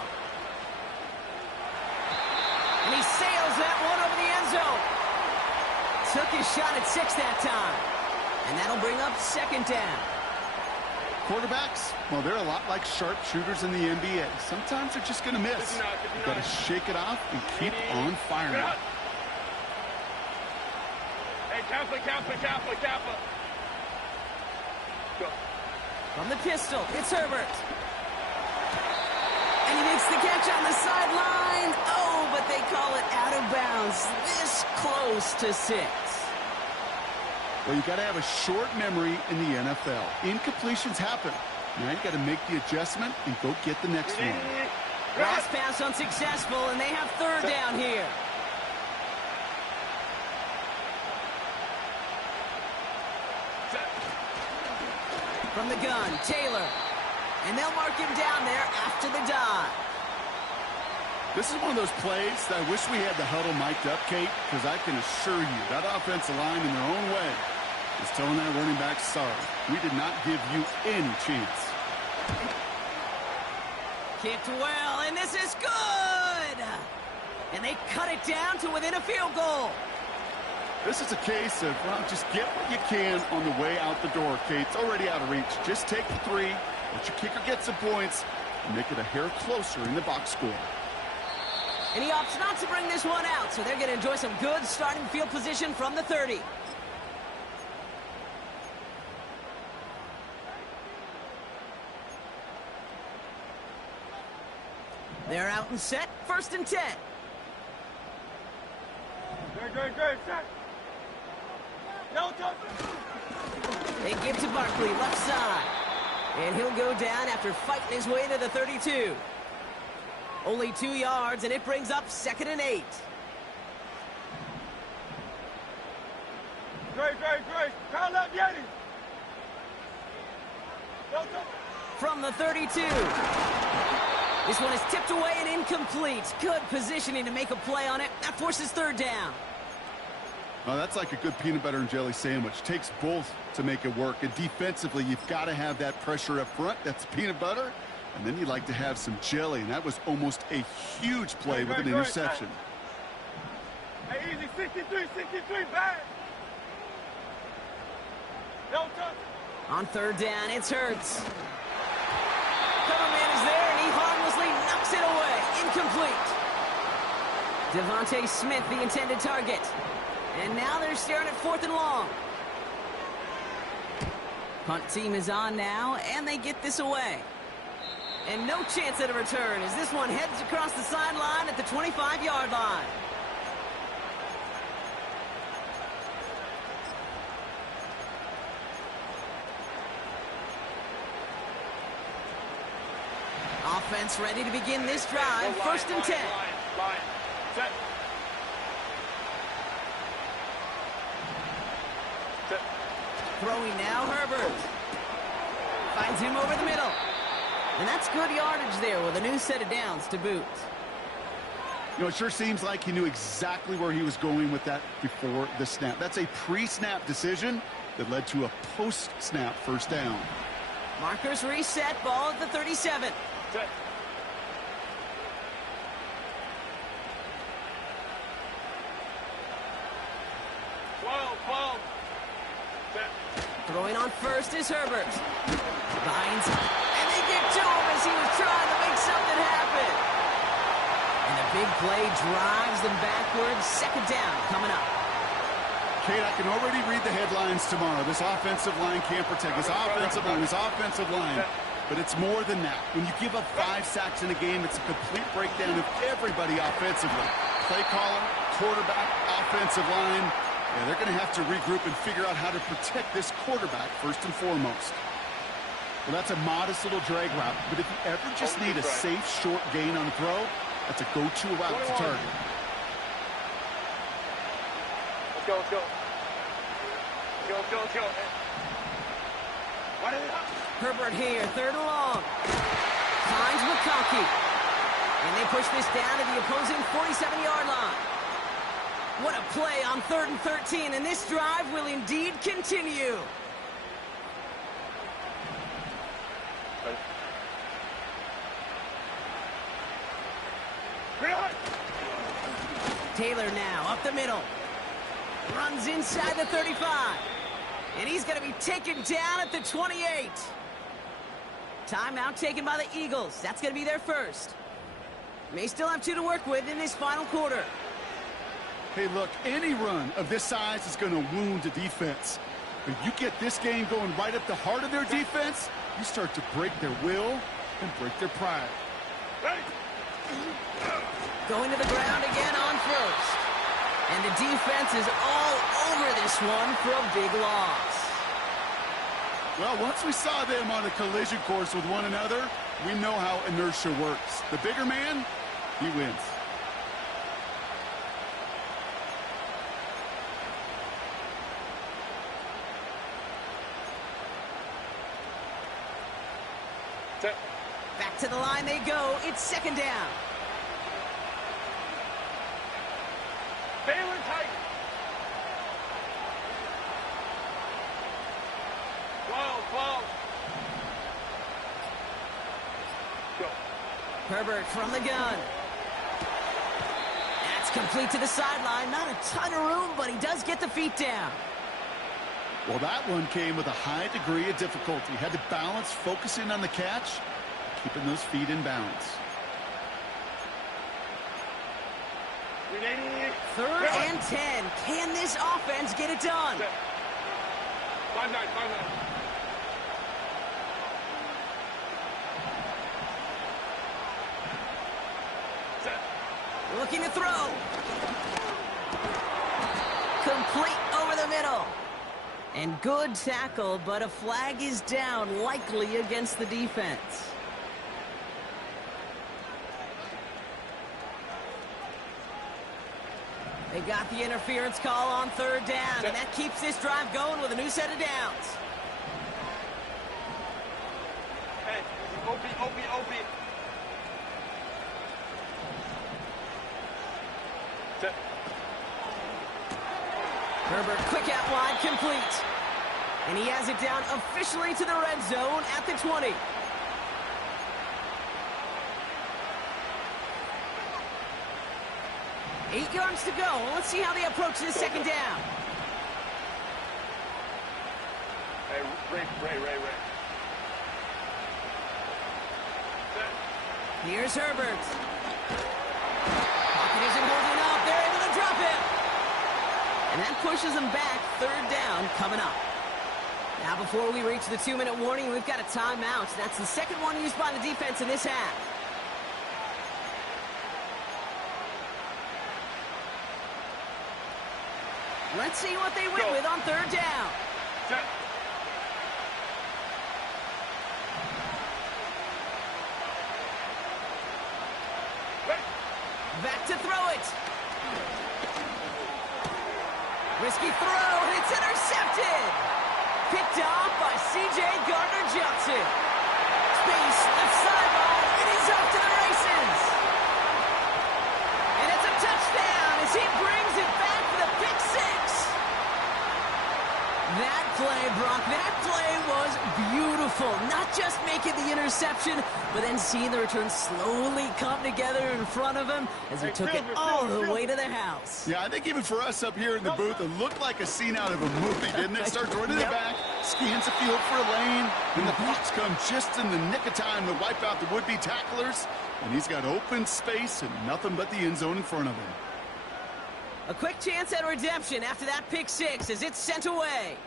And he sails that one over the end zone. Took his shot at 6 that time. And that'll bring up 2nd down. Quarterbacks, well, they're a lot like sharpshooters in the NBA. Sometimes they're just going to miss. 59. You've got to shake it off and keep on firing. Hey, Kappa. Go. From the pistol, it's Herbert. And he makes the catch on the sideline. Oh, but they call it out of bounds. This close to 6. Well, you got to have a short memory in the NFL. Incompletions happen. Now you got to make the adjustment and go get the next one. Last pass unsuccessful, and they have 3rd down here. From the gun, Taylor. And they'll mark him down there after the dive. This is one of those plays that I wish we had the huddle mic'd up, Kate, because I can assure you that offensive line in their own way is telling that running back, sorry, we did not give you any chance. Kicked well, and this is good! And they cut it down to within a field goal. This is a case of, well, just get what you can on the way out the door, Kate. It's already out of reach. Just take the 3, let your kicker get some points, and make it a hair closer in the box score. And he opts not to bring this one out, so they're going to enjoy some good starting field position from the 30. They're out and set, 1st and 10. Great. Set. No touch. They give to Barkley, left side. And he'll go down after fighting his way to the 32. Only 2 yards, and it brings up 2nd and 8. Great. Call up Yeti. No touch. From the 32. This one is tipped away and incomplete. Good positioning to make a play on it. That forces 3rd down. Oh, that's like a good peanut butter and jelly sandwich. Takes both to make it work. And defensively, you've got to have that pressure up front. That's peanut butter. And then you'd like to have some jelly. And that was almost a huge play with an interception. Hey, easy, 63, back. No touch. On third down, it's Hurts. Cover man is there, and he harmlessly knocks it away. Incomplete. Devontae Smith, the intended target. And now they're staring at 4th and long. Punt team is on now, and they get this away. And no chance at a return as this one heads across the sideline at the 25-yard line. Offense ready to begin this drive. 1st and 10. Line. Set. Throwing now, Herbert. Finds him over the middle. And that's good yardage there with a new set of downs to boot. You know, it sure seems like he knew exactly where he was going with that before the snap. That's a pre-snap decision that led to a post-snap 1st down. Markers reset, ball at the 37. Set. Throwing on 1st is Herbert. Binds, and they get to him as he was trying to make something happen. And a big play drives them backwards. 2nd down coming up. Kate, I can already read the headlines tomorrow. This offensive line can't protect. This offensive line. But it's more than that. When you give up 5 sacks in a game, it's a complete breakdown of everybody offensively. Play caller, quarterback, offensive line. Yeah, they're going to have to regroup and figure out how to protect this quarterback first and foremost. Well, that's a modest little drag route, but if you ever just need a safe, short gain on a throw, that's a go-to route to target. Let's go. Herbert here, 3rd and long. Finds McConkey. And they push this down to the opposing 47-yard line. What a play on 3rd and 13, and this drive will indeed continue. Taylor now up the middle. Runs inside the 35. And he's going to be taken down at the 28. Timeout taken by the Eagles. That's going to be their first. May still have 2 to work with in this final quarter. Hey, look, any run of this size is going to wound a defense. But you get this game going right up the heart of their defense, you start to break their will and break their pride. Going to the ground again on 1st. And the defense is all over this one for a big loss. Well, once we saw them on a collision course with one another, we know how inertia works. The bigger man, he wins. Back to the line they go. It's 2nd down. Baylor tight. 12. Go. Herbert from the gun. That's complete to the sideline. Not a ton of room, but he does get the feet down. Well, that one came with a high degree of difficulty. Had to balance, focusing on the catch, keeping those feet in balance. 3rd and 10. Can this offense get it done? 5-9. Looking to throw. Complete over the middle. And good tackle, but a flag is down, likely against the defense. They got the interference call on 3rd down, and that keeps this drive going with a new set of downs. Hey, OP. Set. Herbert, quick out wide, complete. And he has it down officially to the red zone at the 20. Eight yards to go. Let's see how they approach this second down. Hey, Ray. Here's Herbert. Pocket isn't holding up. They're able to drop him. And that pushes them back. Third down coming up. Now before we reach the 2-minute warning, we've got a timeout. That's the second one used by the defense in this half. Let's see what they went with on third down. Set. Back to throw it. Risky throw, and it's intercepted. Picked off by C.J. Gardner-Johnson. Space, left sideline, and he's off to the races. And it's a touchdown as he brings it back for the pick six. That play, Brock, that play was beautiful. Not just making the interception, but then seeing the return slowly come together in front of him as he took it all the way to the house. Yeah, I think even for us up here in the booth, it looked like a scene out of a movie, didn't it? Starts running to the back, scans the field for a lane, and the blocks come just in the nick of time to wipe out the would-be tacklers. And he's got open space and nothing but the end zone in front of him. A quick chance at redemption after that pick six as it's sent away.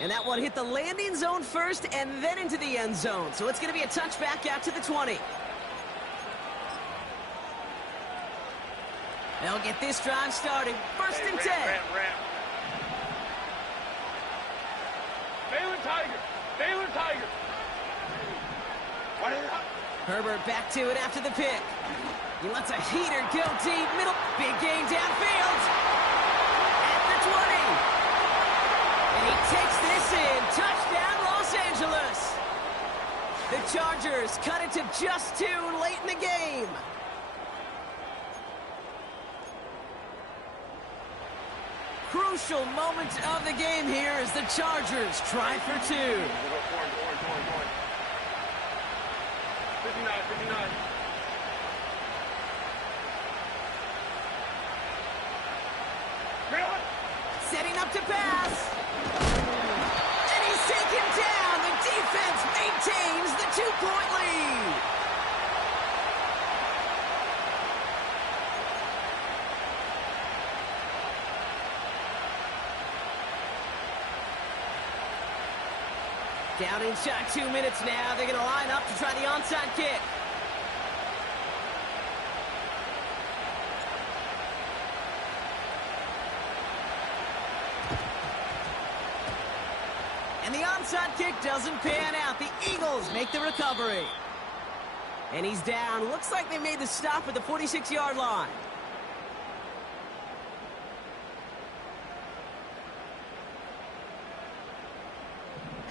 And that one hit the landing zone first and then into the end zone. So it's going to be a touchback out to the 20. They'll get this drive started. First and 10. Ram. Baylor Tiger. What is that? Herbert back to it after the pick. He lets a heater go deep middle. Big gain downfield. At the 20. And he takes this in. Touchdown, Los Angeles. The Chargers cut it to just 2 late in the game. Crucial moment of the game here as the Chargers try for 2. Orange. 59. Setting up to pass. And he's taken down. The defense maintains the 2-point lead. Down inside 2 minutes now. They're going to line up to try the onside kick. And the onside kick doesn't pan out. The Eagles make the recovery. And he's down. Looks like they made the stop at the 46-yard line.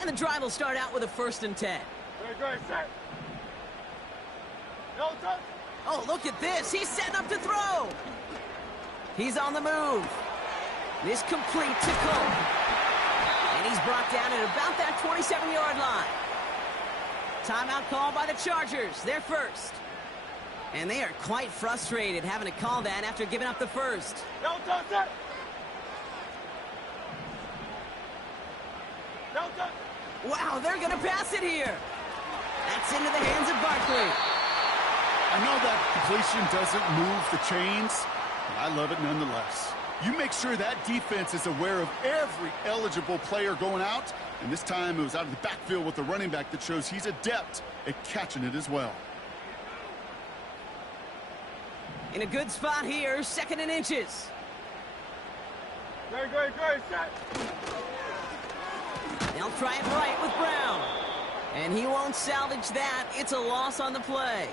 And the drive will start out with a 1st and 10. Great, set. No touch. Oh, look at this. He's setting up to throw. He's on the move. This complete to Cole. And he's brought down at about that 27-yard line. Timeout called by the Chargers. They're first. And they are quite frustrated having to call that after giving up the first. No touch, set. No touch. Wow, they're going to pass it here. That's into the hands of Barkley. I know that completion doesn't move the chains, but I love it nonetheless. You make sure that defense is aware of every eligible player going out, and this time it was out of the backfield with the running back that shows he's adept at catching it as well. In a good spot here, 2nd and inches. Great, set. They'll try it right with Brown. And he won't salvage that. It's a loss on the play.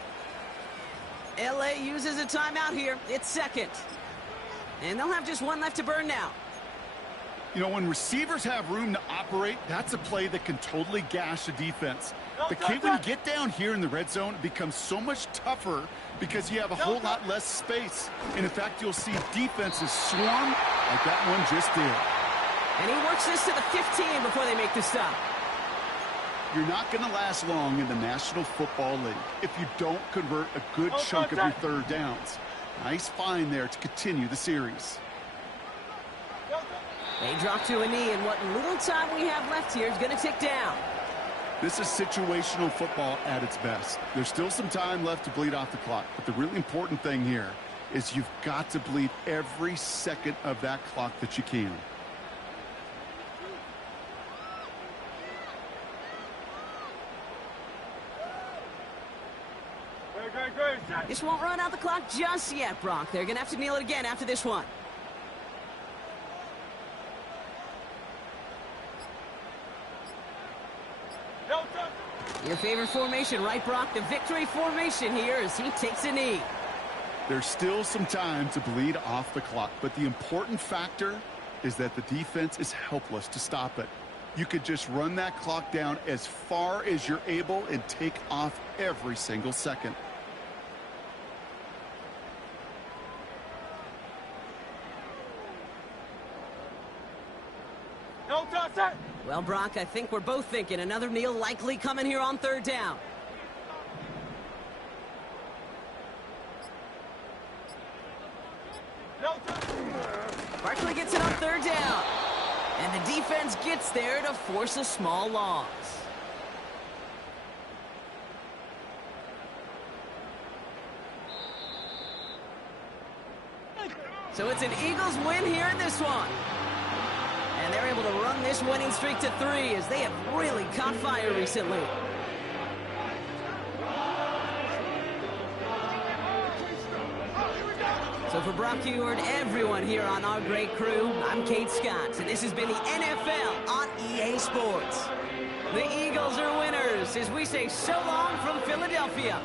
LA uses a timeout here. It's 2nd. And they'll have just 1 left to burn now. You know, when receivers have room to operate, that's a play that can totally gash a defense. But Kate, when you get down here in the red zone, it becomes so much tougher because you have a whole lot less space. And in fact, you'll see defenses swarm like that one just did. And he works this to the 15 before they make the stop. You're not going to last long in the National Football League if you don't convert a good chunk of your third downs. Nice find there to continue the series. They drop to a knee, and what little time we have left here is going to tick down. This is situational football at its best. There's still some time left to bleed off the clock, but the really important thing here is you've got to bleed every second of that clock that you can. This won't run out the clock just yet, Brock. They're going to have to kneel it again after this one. Your favorite formation, right, Brock? The victory formation here as he takes a knee. There's still some time to bleed off the clock, but the important factor is that the defense is helpless to stop it. You could just run that clock down as far as you're able and take off every single second. Well, Brock, I think we're both thinking another kneel likely coming here on third down. Barkley gets it on third down. And the defense gets there to force a small loss. So it's an Eagles win here in this one. And they're able to run this winning streak to 3 as they have really caught fire recently. So for Brock Huard, everyone here on our great crew, I'm Kate Scott, and this has been the NFL on EA Sports. The Eagles are winners as we say so long from Philadelphia.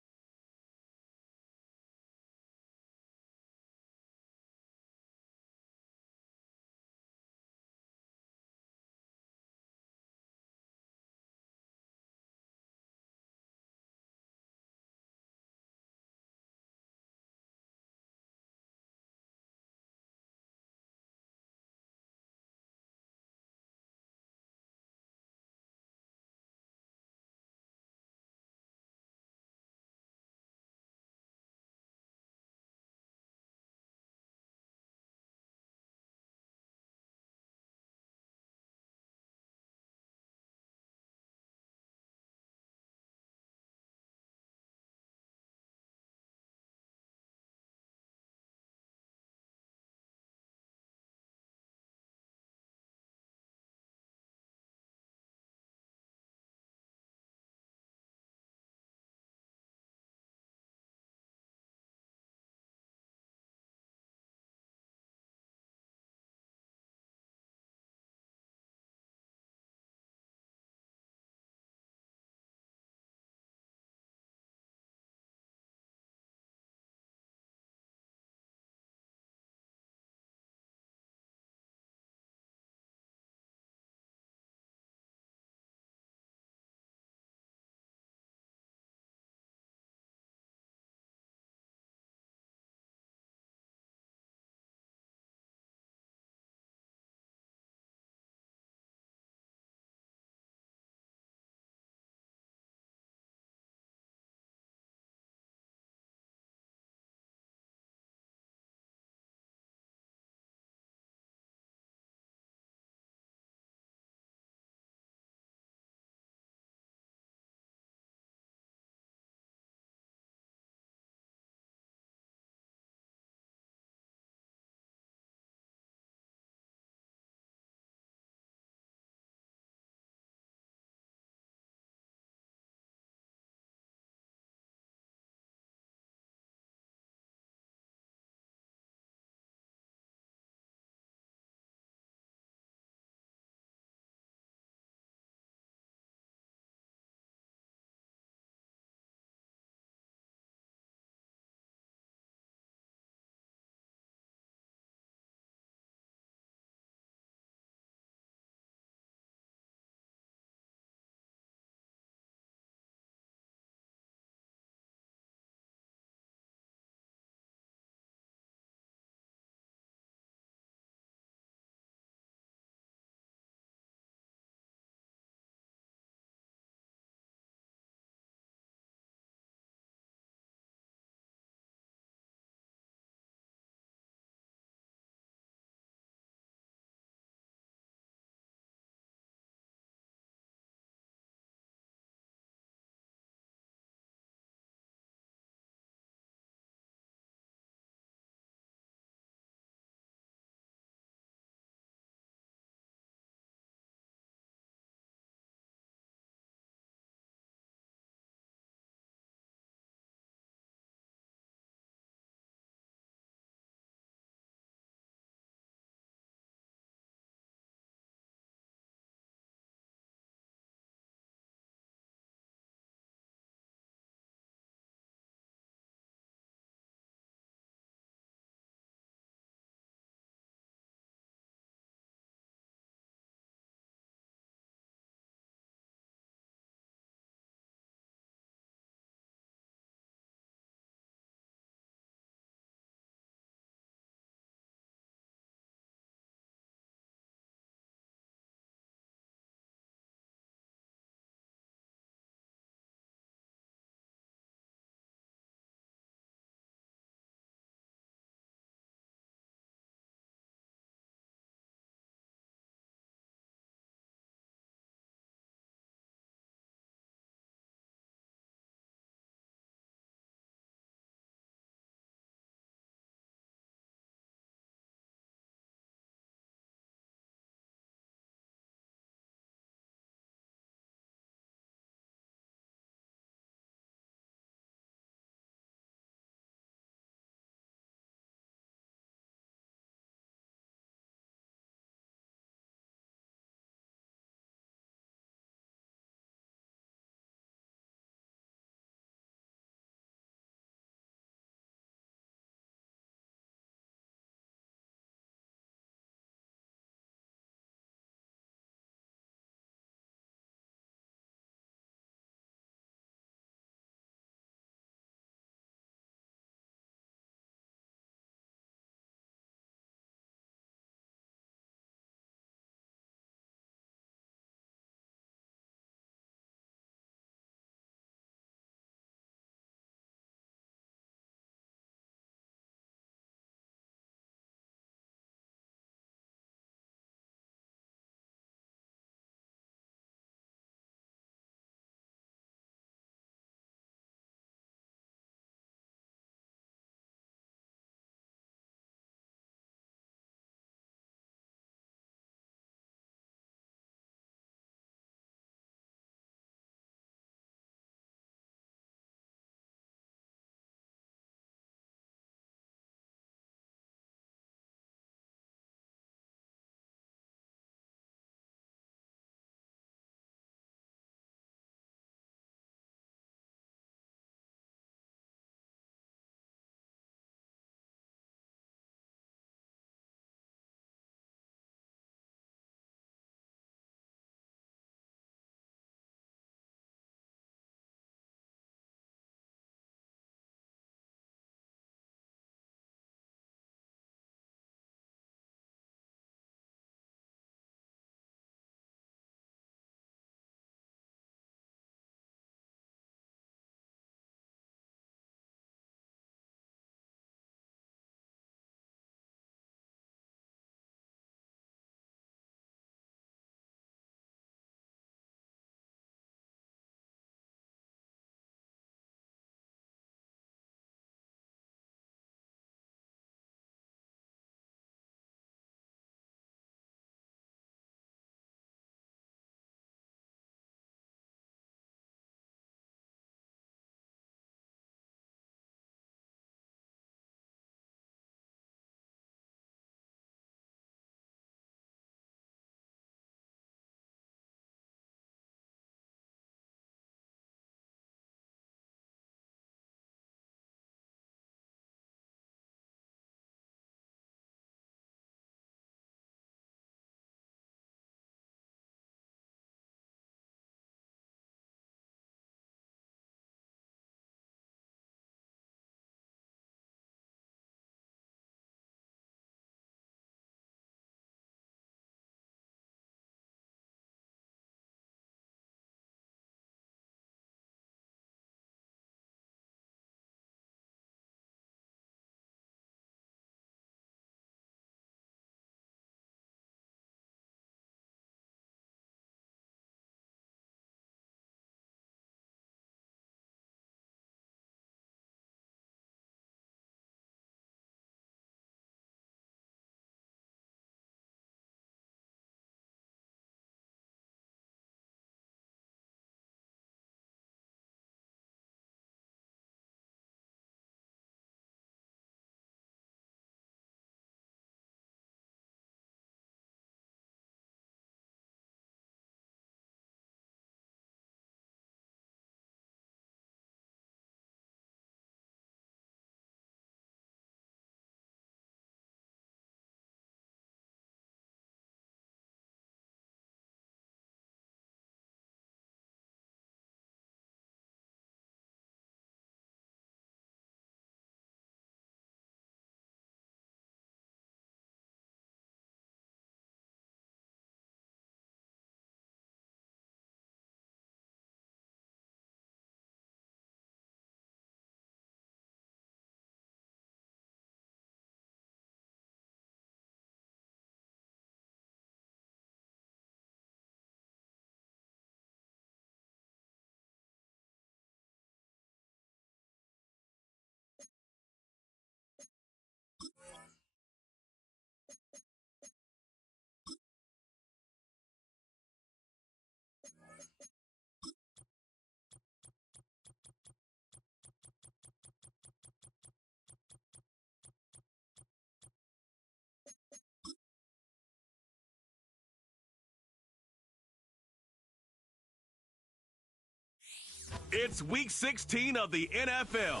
It's Week 16 of the NFL,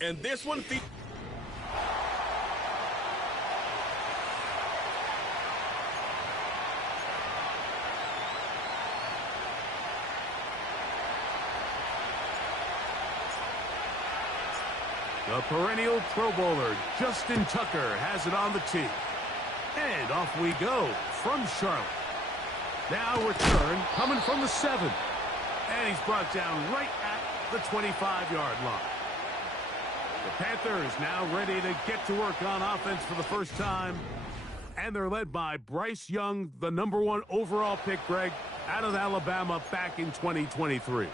and this one features... The perennial Pro Bowler, Justin Tucker, has it on the tee. And off we go from Charlotte. Now return coming from the 7. And he's brought down right at the 25-yard line. The Panthers now ready to get to work on offense for the first time. And they're led by Bryce Young, the #1 overall pick, Greg, out of Alabama back in 2023.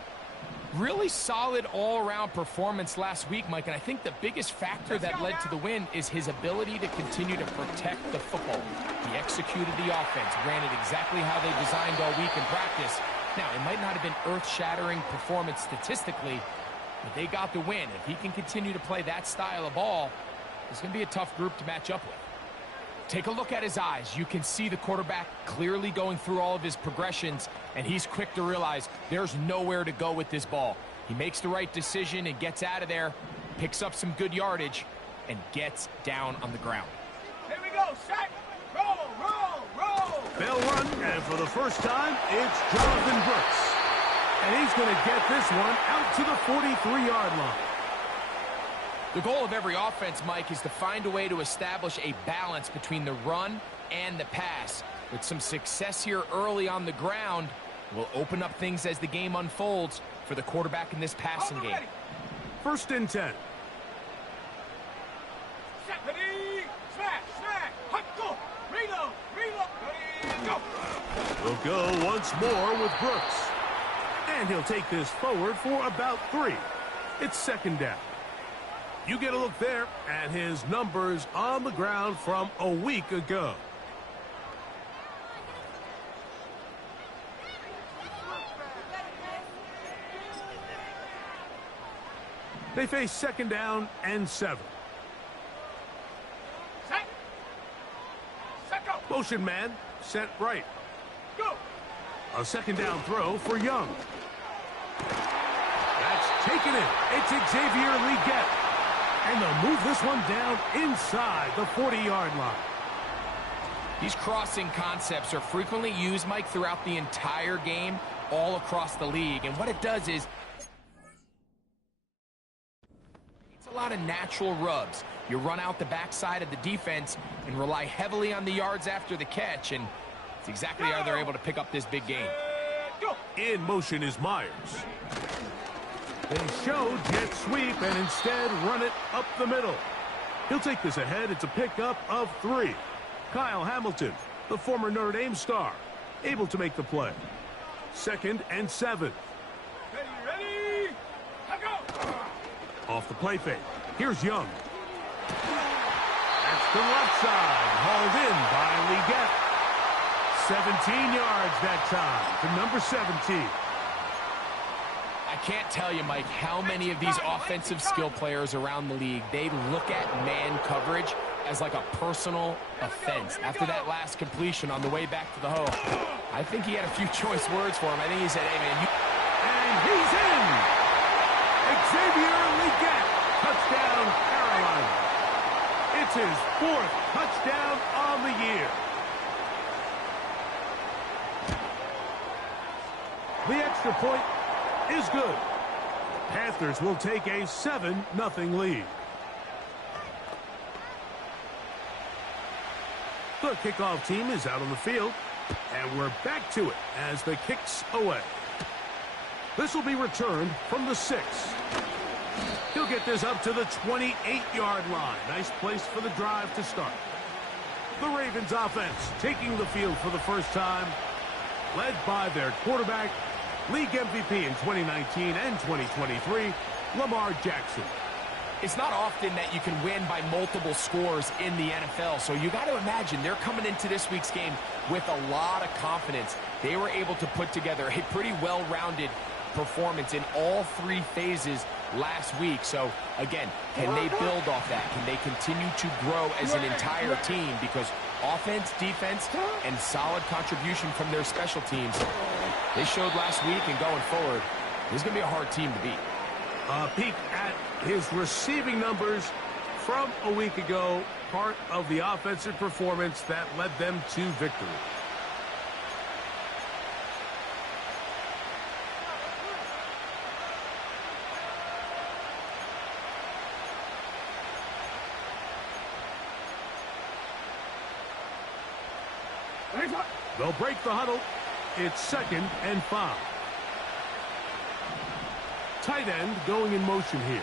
Really solid all-around performance last week, Mike, and I think the biggest factor that led to the win is his ability to continue to protect the football. He executed the offense, ran it exactly how they designed all week in practice. Now, it might not have been earth-shattering performance statistically, but they got the win. If he can continue to play that style of ball, it's going to be a tough group to match up with. Take a look at his eyes. You can see the quarterback clearly going through all of his progressions, and he's quick to realize there's nowhere to go with this ball. He makes the right decision and gets out of there, picks up some good yardage, and gets down on the ground. Here we go, set, roll, roll, roll. They'll run, and for the first time, it's Jonathan Brooks. And he's going to get this one out to the 43-yard line. The goal of every offense, Mike, is to find a way to establish a balance between the run and the pass. With some success here early on the ground, will open up things as the game unfolds for the quarterback in this passing game. First and 10. Set, ready, smash, smash, hot, go, reload, ready, go. We'll go once more with Brooks. And he'll take this forward for about 3. It's second down. You get a look there at his numbers on the ground from a week ago. They face second down and 7. Set. Set, go. Motion man, set right. Go. A second down throw for Young. That's taken in. It's Xavier Legette. And they'll move this one down inside the 40-yard line. These crossing concepts are frequently used, Mike, throughout the entire game, all across the league. And what it does is it's a lot of natural rubs. You run out the backside of the defense and rely heavily on the yards after the catch. And it's exactly how they're able to pick up this big game. Go. In motion is Myers. They show jet sweep and instead run it up the middle. He'll take this ahead. It's a pickup of 3. Kyle Hamilton, the former Notre Dame star, able to make the play. Second and 7. Ready, ready, go. Off the play fake. Here's Young. That's the left side, hauled in by Legette. 17 yards that time to number 17. I can't tell you, Mike, how many of these offensive skill players around the league, they look at man coverage as like a personal offense. After that last completion on the way back to the hole, I think he had a few choice words for him. I think he said, hey, man, you... And he's in! Xavier Legette, touchdown, Carolina. It's his 4th touchdown on the year. The extra point is good. Panthers will take a 7-0 lead. The kickoff team is out on the field, and we're back to it as the kick's away. This will be returned from the 6. He'll get this up to the 28-yard line. Nice place for the drive to start. The Ravens offense taking the field for the first time, led by their quarterback, league MVP in 2019 and 2023, Lamar Jackson. It's not often that you can win by multiple scores in the NFL, so you got to imagine they're coming into this week's game with a lot of confidence. They were able to put together a pretty well-rounded performance in all 3 phases last week. So, again, can they build off that? Can they continue to grow as an entire team? Because offense, defense, and solid contribution from their special teams, they showed last week and going forward, This is going to be a hard team to beat. A peek at his receiving numbers from a week ago, part of the offensive performance that led them to victory. They'll break the huddle. It's 2nd and 5. Tight end going in motion here.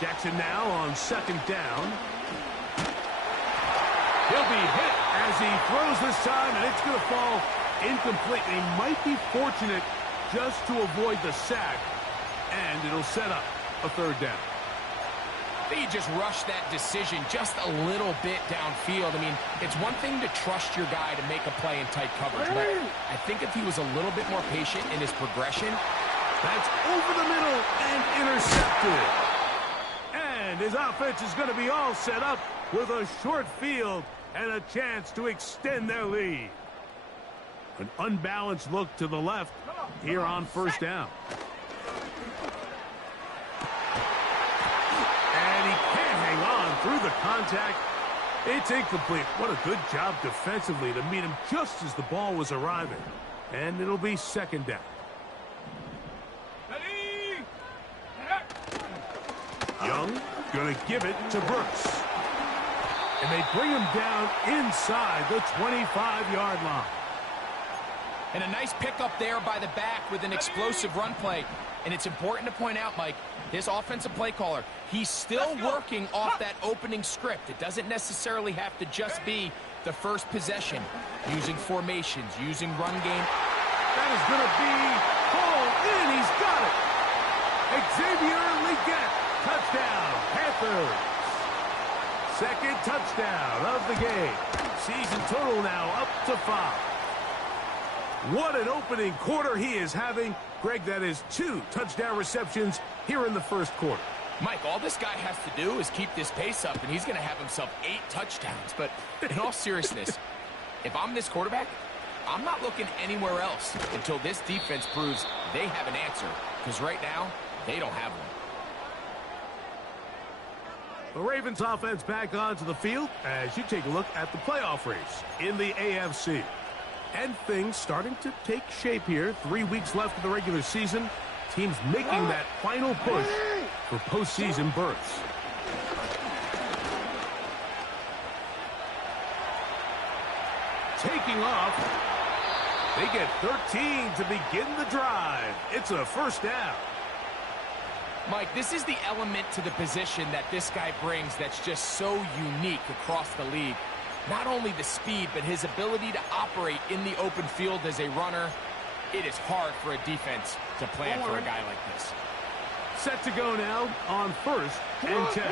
Jackson now on 2nd down. He'll be hit as he throws this time, and it's going to fall incomplete. He might be fortunate just to avoid the sack, and it'll set up a 3rd down. I think he just rushed that decision just a little bit downfield. I mean, it's one thing to trust your guy to make a play in tight coverage, but I think if he was a little bit more patient in his progression. That's over the middle and intercepted. And his offense is going to be all set up with a short field and a chance to extend their lead. An unbalanced look to the left here on 1st down. And he can't hang on through the contact. It's incomplete. What a good job defensively to meet him just as the ball was arriving. And it'll be 2nd down. Young going to give it to Brooks. And they bring him down inside the 25-yard line. And a nice pickup there by the back with an explosive run play. And it's important to point out, Mike, his offensive play caller, he's still working off that opening script. It doesn't necessarily have to just be the first possession. Using formations, using run game. That is going to be pulled in. He's got it. Xavier Legette. Touchdown, Panthers. 2nd touchdown of the game. Season total now up to 5. What an opening quarter he is having. Greg, that is 2 touchdown receptions here in the 1st quarter. Mike, all this guy has to do is keep this pace up, and he's going to have himself 8 touchdowns. But in all seriousness, if I'm this quarterback, I'm not looking anywhere else until this defense proves they have an answer. Because right now, they don't have one. The Ravens offense back onto the field as you take a look at the playoff race in the AFC. And things starting to take shape here. 3 weeks left of the regular season. Teams making that final push for postseason berths. Taking off. They get 13 to begin the drive. It's a 1st down. Mike, this is the element to the position that this guy brings that's just so unique across the league. Not only the speed, but his ability to operate in the open field as a runner. It is hard for a defense to plan for a guy like this. Set to go now on 1st and 10.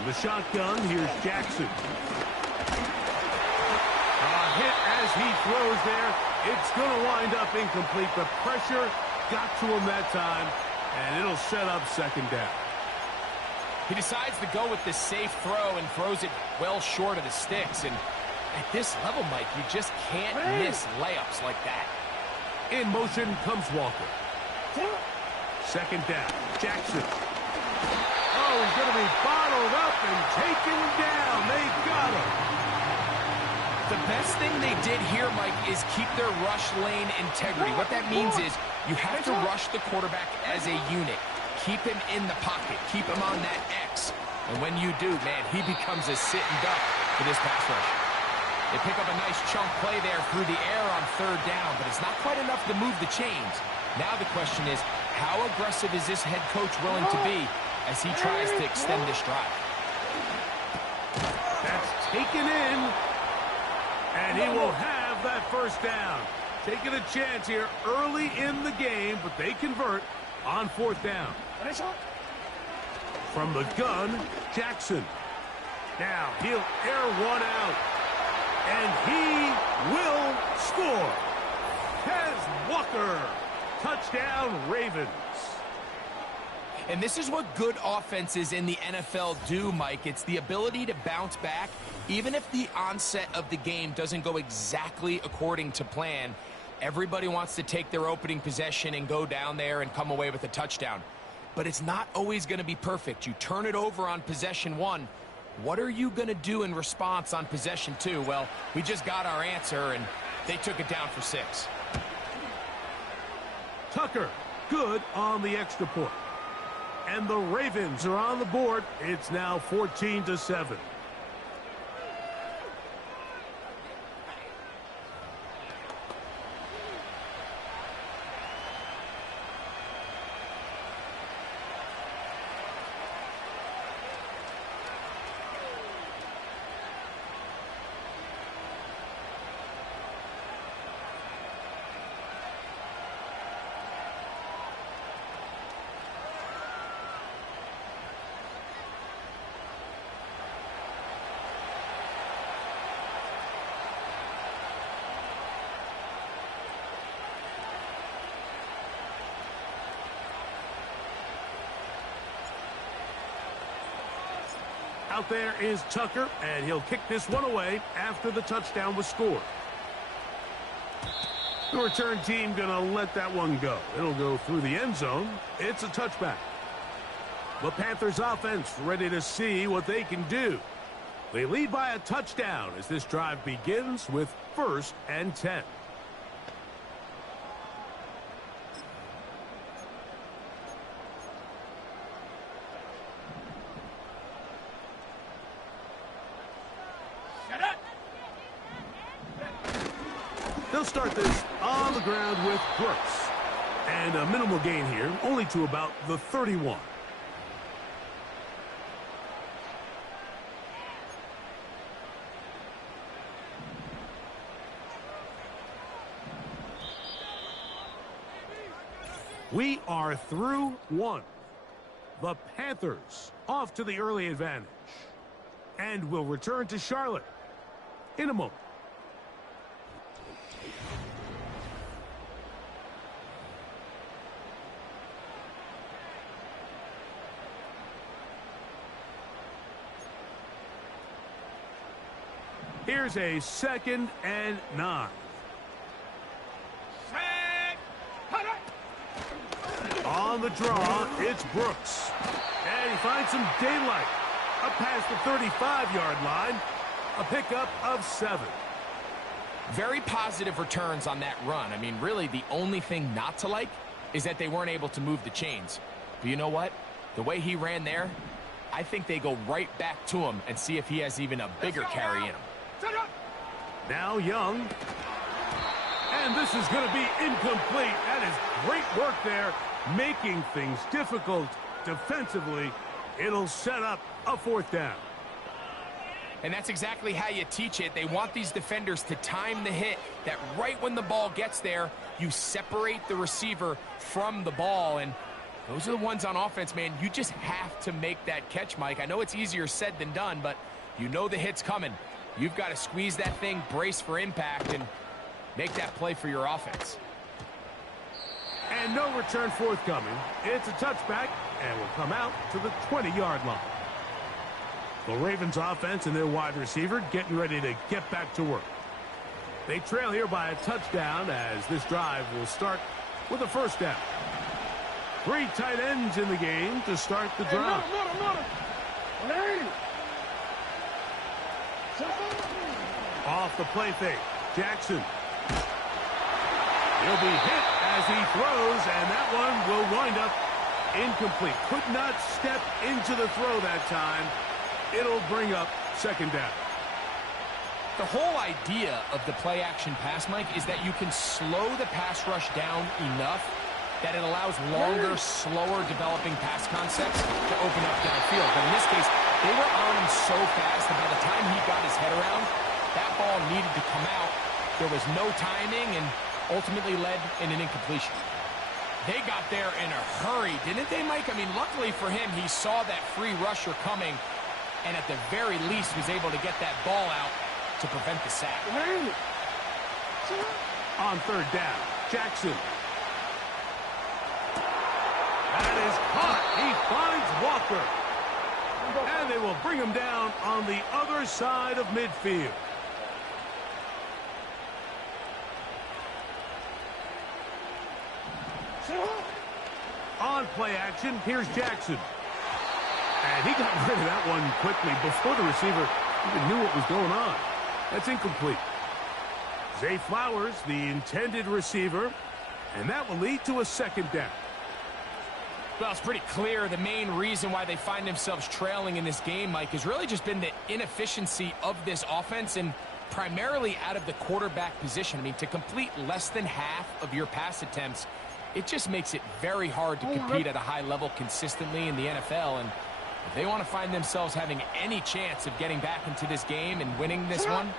In the shotgun, here's Jackson. A hit as he throws there. It's going to wind up incomplete. The pressure got to him that time, and it'll set up 2nd down. He decides to go with this safe throw and throws it well short of the sticks. And at this level, Mike, you just can't miss layups like that. In motion comes Walker. 2nd down. Jackson. Oh, he's going to be bottled up and taken down. They got him. The best thing they did here, Mike, is keep their rush lane integrity. What that means is you have to rush the quarterback as a unit. Keep him in the pocket. Keep him on that X. And when you do, man, he becomes a sitting duck for this pass rush. They pick up a nice chunk play there through the air on 3rd down, but it's not quite enough to move the chains. Now the question is, how aggressive is this head coach willing to be as he tries to extend this drive? That's taken in. And he will have that 1st down. Taking a chance here early in the game, but they convert on 4th down. From the gun, Jackson. Now he'll air one out. And he will score. Kez Walker. Touchdown, Ravens. And this is what good offenses in the NFL do, Mike. It's the ability to bounce back, even if the onset of the game doesn't go exactly according to plan. Everybody wants to take their opening possession and go down there and come away with a touchdown. But it's not always going to be perfect. You turn it over on possession 1. What are you going to do in response on possession 2? Well, we just got our answer, and they took it down for 6. Tucker, good on the extra point. And the Ravens are on the board. It's now 14-7. Out there is Tucker, and he'll kick this one away after the touchdown was scored. The return team going to let that one go. It'll go through the end zone. It's a touchback. The Panthers offense ready to see what they can do. They lead by a touchdown as this drive begins with 1st and 10. They'll start this on the ground with Brooks. And a minimal gain here, only to about the 31. We are through 1. The Panthers off to the early advantage. And will return to Charlotte in a moment. Here's a 2nd and 9. On the draw, it's Brooks. And he finds some daylight. Up past the 35-yard line. A pickup of 7. Very positive returns on that run. I mean, really, the only thing not to like is that they weren't able to move the chains. But you know what? The way he ran there, I think they go right back to him and see if he has even a bigger carry in him. Now Young. And this is going to be incomplete. That is great work there, making things difficult defensively. It'll set up a 4th down. And that's exactly how you teach it. They want these defenders to time the hit, that right when the ball gets there, you separate the receiver from the ball. And those are the ones on offense, man. You just have to make that catch, Mike. I know it's easier said than done, but you know the hit's coming. You've got to squeeze that thing, brace for impact, and make that play for your offense. And no return forthcoming. It's a touchback, and will come out to the 20-yard line. The Ravens offense and their wide receiver getting ready to get back to work. They trail here by a touchdown as this drive will start with a 1st down. 3 tight ends in the game to start the drive. Off the play fake, Jackson. He'll be hit as he throws, and that one will wind up incomplete. Could not step into the throw that time. It'll bring up 2nd down. The whole idea of the play-action pass, Mike, is that you can slow the pass rush down enough that it allows longer, slower developing pass concepts to open up downfield. But in this case, they were on him so fast that by the time he got his head around, that ball needed to come out. There was no timing and ultimately led in an incompletion. They got there in a hurry, didn't they, Mike? I mean, luckily for him, he saw that free rusher coming and at the very least was able to get that ball out to prevent the sack. On 3rd down, Jackson. That is caught He finds Walker. And they will bring him down on the other side of midfield. On play action, here's Jackson. And he got rid of that one quickly before the receiver even knew what was going on. That's incomplete. Zay Flowers, the intended receiver, and that will lead to a second down. Well, it's pretty clear the main reason why they find themselves trailing in this game, Mike, has really just been the inefficiency of this offense and primarily out of the quarterback position. I mean, to complete less than half of your pass attempts, it just makes it very hard to compete at a high level consistently in the NFL. And if they want to find themselves having any chance of getting back into this game and winning this one,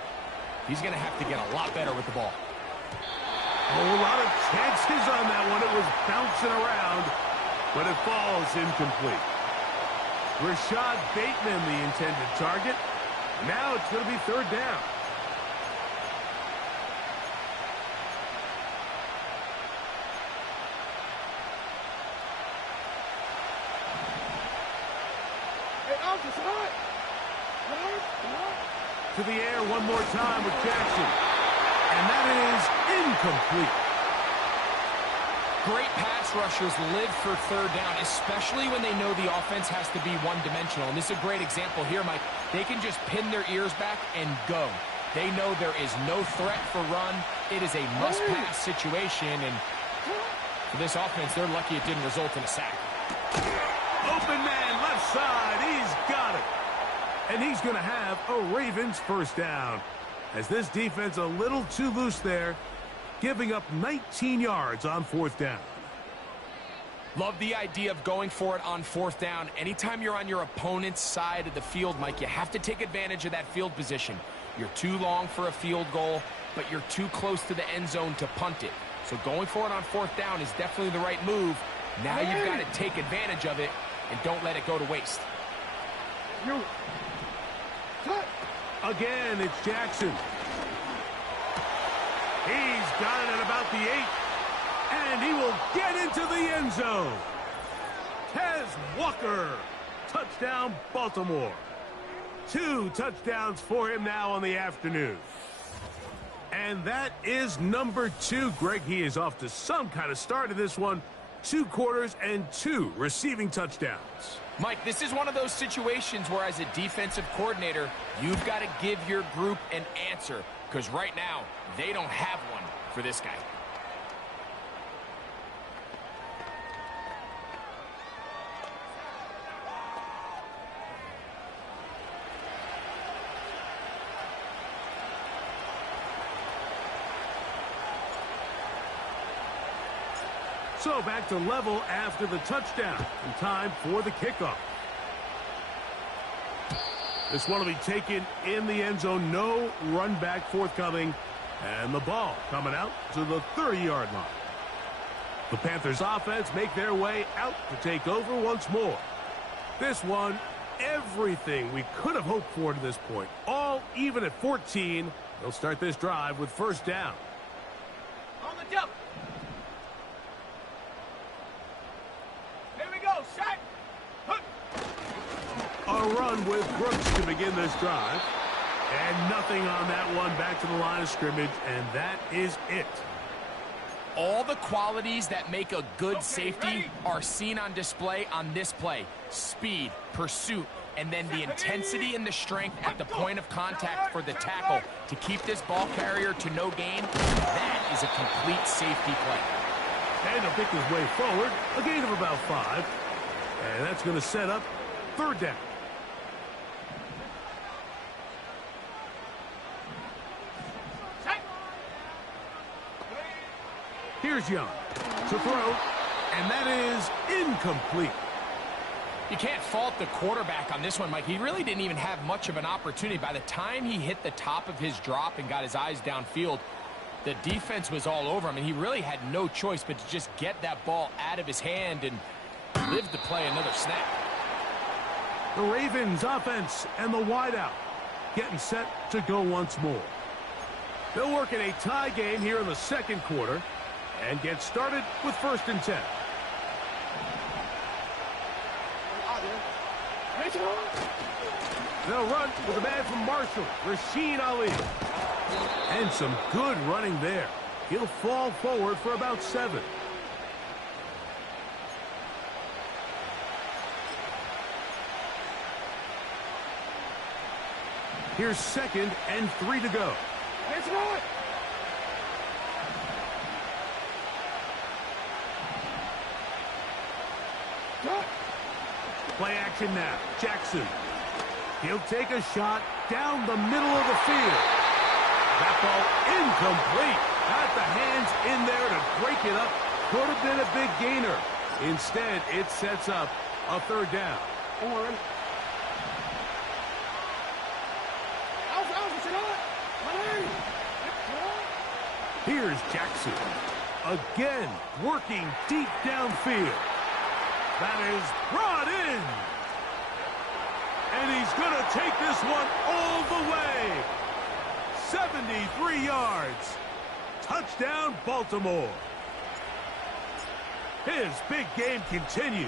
he's going to have to get a lot better with the ball. A lot of chances on that one. It was bouncing around, but it falls incomplete. Rashad Bateman, the intended target. Now it's going to be third down. To the air one more time with Jackson. And that is incomplete. Great pass rushers live for third down, especially when they know the offense has to be one-dimensional. And this is a great example here, Mike. They can just pin their ears back and go. They know there is no threat for run. It is a must-pass situation. And for this offense, they're lucky it didn't result in a sack. Open man, left side. He's got it. And he's going to have a Ravens first down. As this defense a little too loose there, giving up 19 yards on fourth down. Love the idea of going for it on fourth down. Anytime you're on your opponent's side of the field, Mike, you have to take advantage of that field position. You're too long for a field goal, but you're too close to the end zone to punt it. So going for it on fourth down is definitely the right move. Now you've got to take advantage of it and don't let it go to waste. Again, it's Jackson. He's got it at about the 8. And he will get into the end zone. Tez Walker. Touchdown, Baltimore. 2 touchdowns for him now on the afternoon. And that is number 2. Greg, he is off to some kind of start in this one. 2 quarters and 2 receiving touchdowns. Mike, this is one of those situations where as a defensive coordinator, you've got to give your group an answer. Because right now, they don't have one for this guy. So back to level after the touchdown. And time for the kickoff. This one will be taken in the end zone. No run back forthcoming. And the ball coming out to the 30-yard line. The Panthers offense make their way out to take over once more. This one, everything we could have hoped for to this point. All even at 14. They'll start this drive with first down. On the jump. Here we go, sack. A run with Brooks to begin this drive. And nothing on that one, back to the line of scrimmage, and that is it. All the qualities that make a good safety are seen on display on this play. Speed, pursuit, and then the intensity and the strength at the point of contact for the tackle to keep this ball carrier to no gain. That is a complete safety play. And he'll pick his way forward, a gain of about 5. And that's going to set up third down. Here's Young to throw, and that is incomplete. You can't fault the quarterback on this one, Mike. He really didn't even have much of an opportunity. By the time he hit the top of his drop and got his eyes downfield, the defense was all over him, and he really had no choice but to just get that ball out of his hand and live to play another snap. The Ravens offense and the wideout getting set to go once more. They'll work in a tie game here in the second quarter and get started with 1st and 10. They'll run with a man from Marshall, Rashid Ali. And some good running there. He'll fall forward for about 7. Here's 2nd and 3 to go. Let's run. Play action now. Jackson. He'll take a shot down the middle of the field. That ball incomplete. Got the hands in there to break it up. Could have been a big gainer. Instead, it sets up a 3rd down. Here's Jackson. Again, working deep downfield. That is brought in. And he's going to take this one all the way. 73 yards. Touchdown, Baltimore. His big game continues.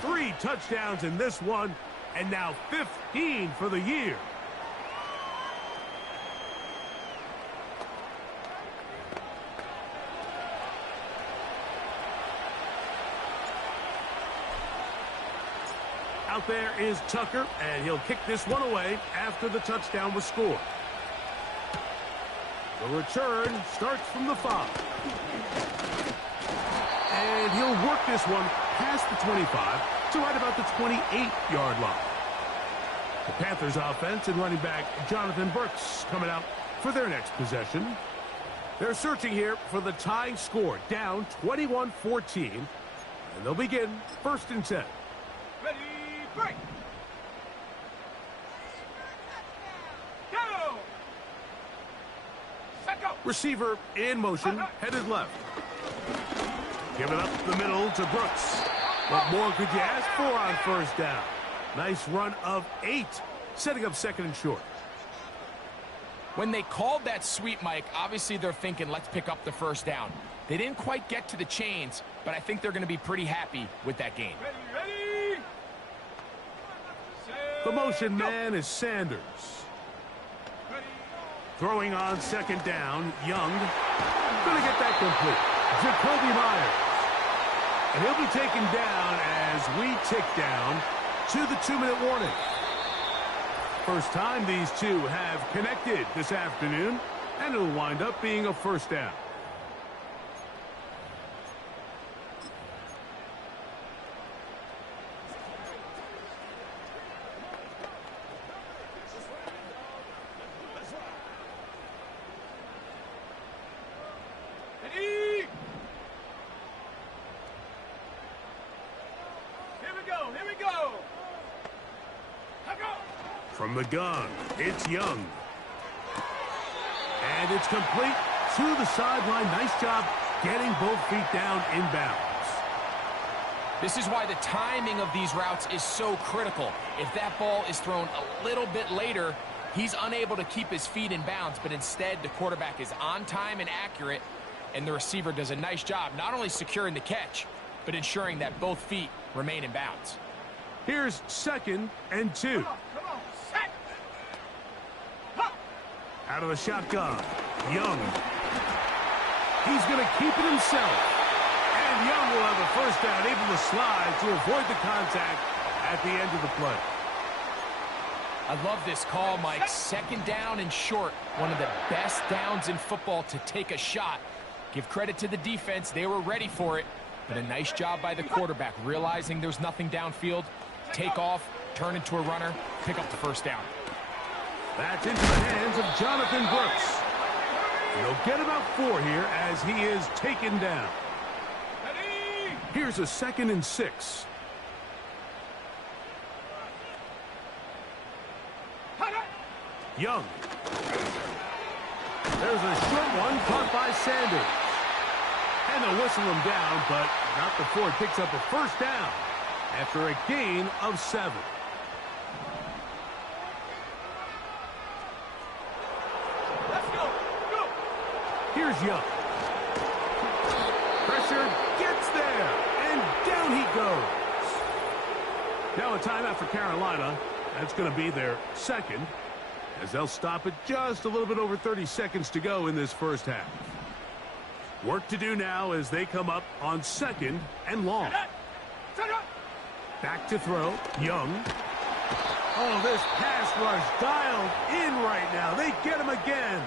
3 touchdowns in this one, and now 15 for the year. Out there is Tucker, and he'll kick this one away after the touchdown was scored. The return starts from the 5. And he'll work this one past the 25 to right about the 28-yard line. The Panthers offense and running back Jonathan Brooks coming out for their next possession. They're searching here for the tying score, down 21-14. And they'll begin 1st and 10. Ready, break. Go. Set go. Receiver in motion, headed left. Give it up the middle to Brooks. What more could you ask for on 1st down? Nice run of 8, setting up 2nd and short. When they called that sweep, Mike, obviously they're thinking, let's pick up the 1st down. They didn't quite get to the chains, but I think they're going to be pretty happy with that gain. Ready. The motion man is Sanders. Ready. Throwing on 2nd down, Young. Going to get that complete. Jacoby Myers. And he'll be taken down as we tick down to the 2-minute warning. First time these two have connected this afternoon, and it'll wind up being a 1st down. From the gun, it's Young. And it's complete to the sideline. Nice job getting both feet down inbounds. This is why the timing of these routes is so critical. If that ball is thrown a little bit later, he's unable to keep his feet in bounds, but instead the quarterback is on time and accurate, and the receiver does a nice job not only securing the catch, but ensuring that both feet remain in bounds. Here's 2nd and 2. Come on. Set. Out of the shotgun, Young. He's going to keep it himself. And Young will have a 1st down, able to slide to avoid the contact at the end of the play. I love this call, Mike. 2nd down and short. One of the best downs in football to take a shot. Give credit to the defense. They were ready for it. But a nice job by the quarterback, realizing there's nothing downfield. Take off, turn into a runner, pick up the 1st down. That's into the hands of Jonathan Brooks. He'll get about 4 here as he is taken down. Here's a 2nd and 6. Young. There's a short one caught by Sanders. And they'll whistle him down, but not before it picks up a 1st down after a gain of 7. Let's go. Go. Here's Young. Pressure gets there, and down he goes. Now a timeout for Carolina. That's going to be their second, as they'll stop it just a little bit over 30 seconds to go in this first half. Work to do now as they come up on 2nd and long. Back to throw. Young. Oh, this pass rush dialed in right now. They get him again.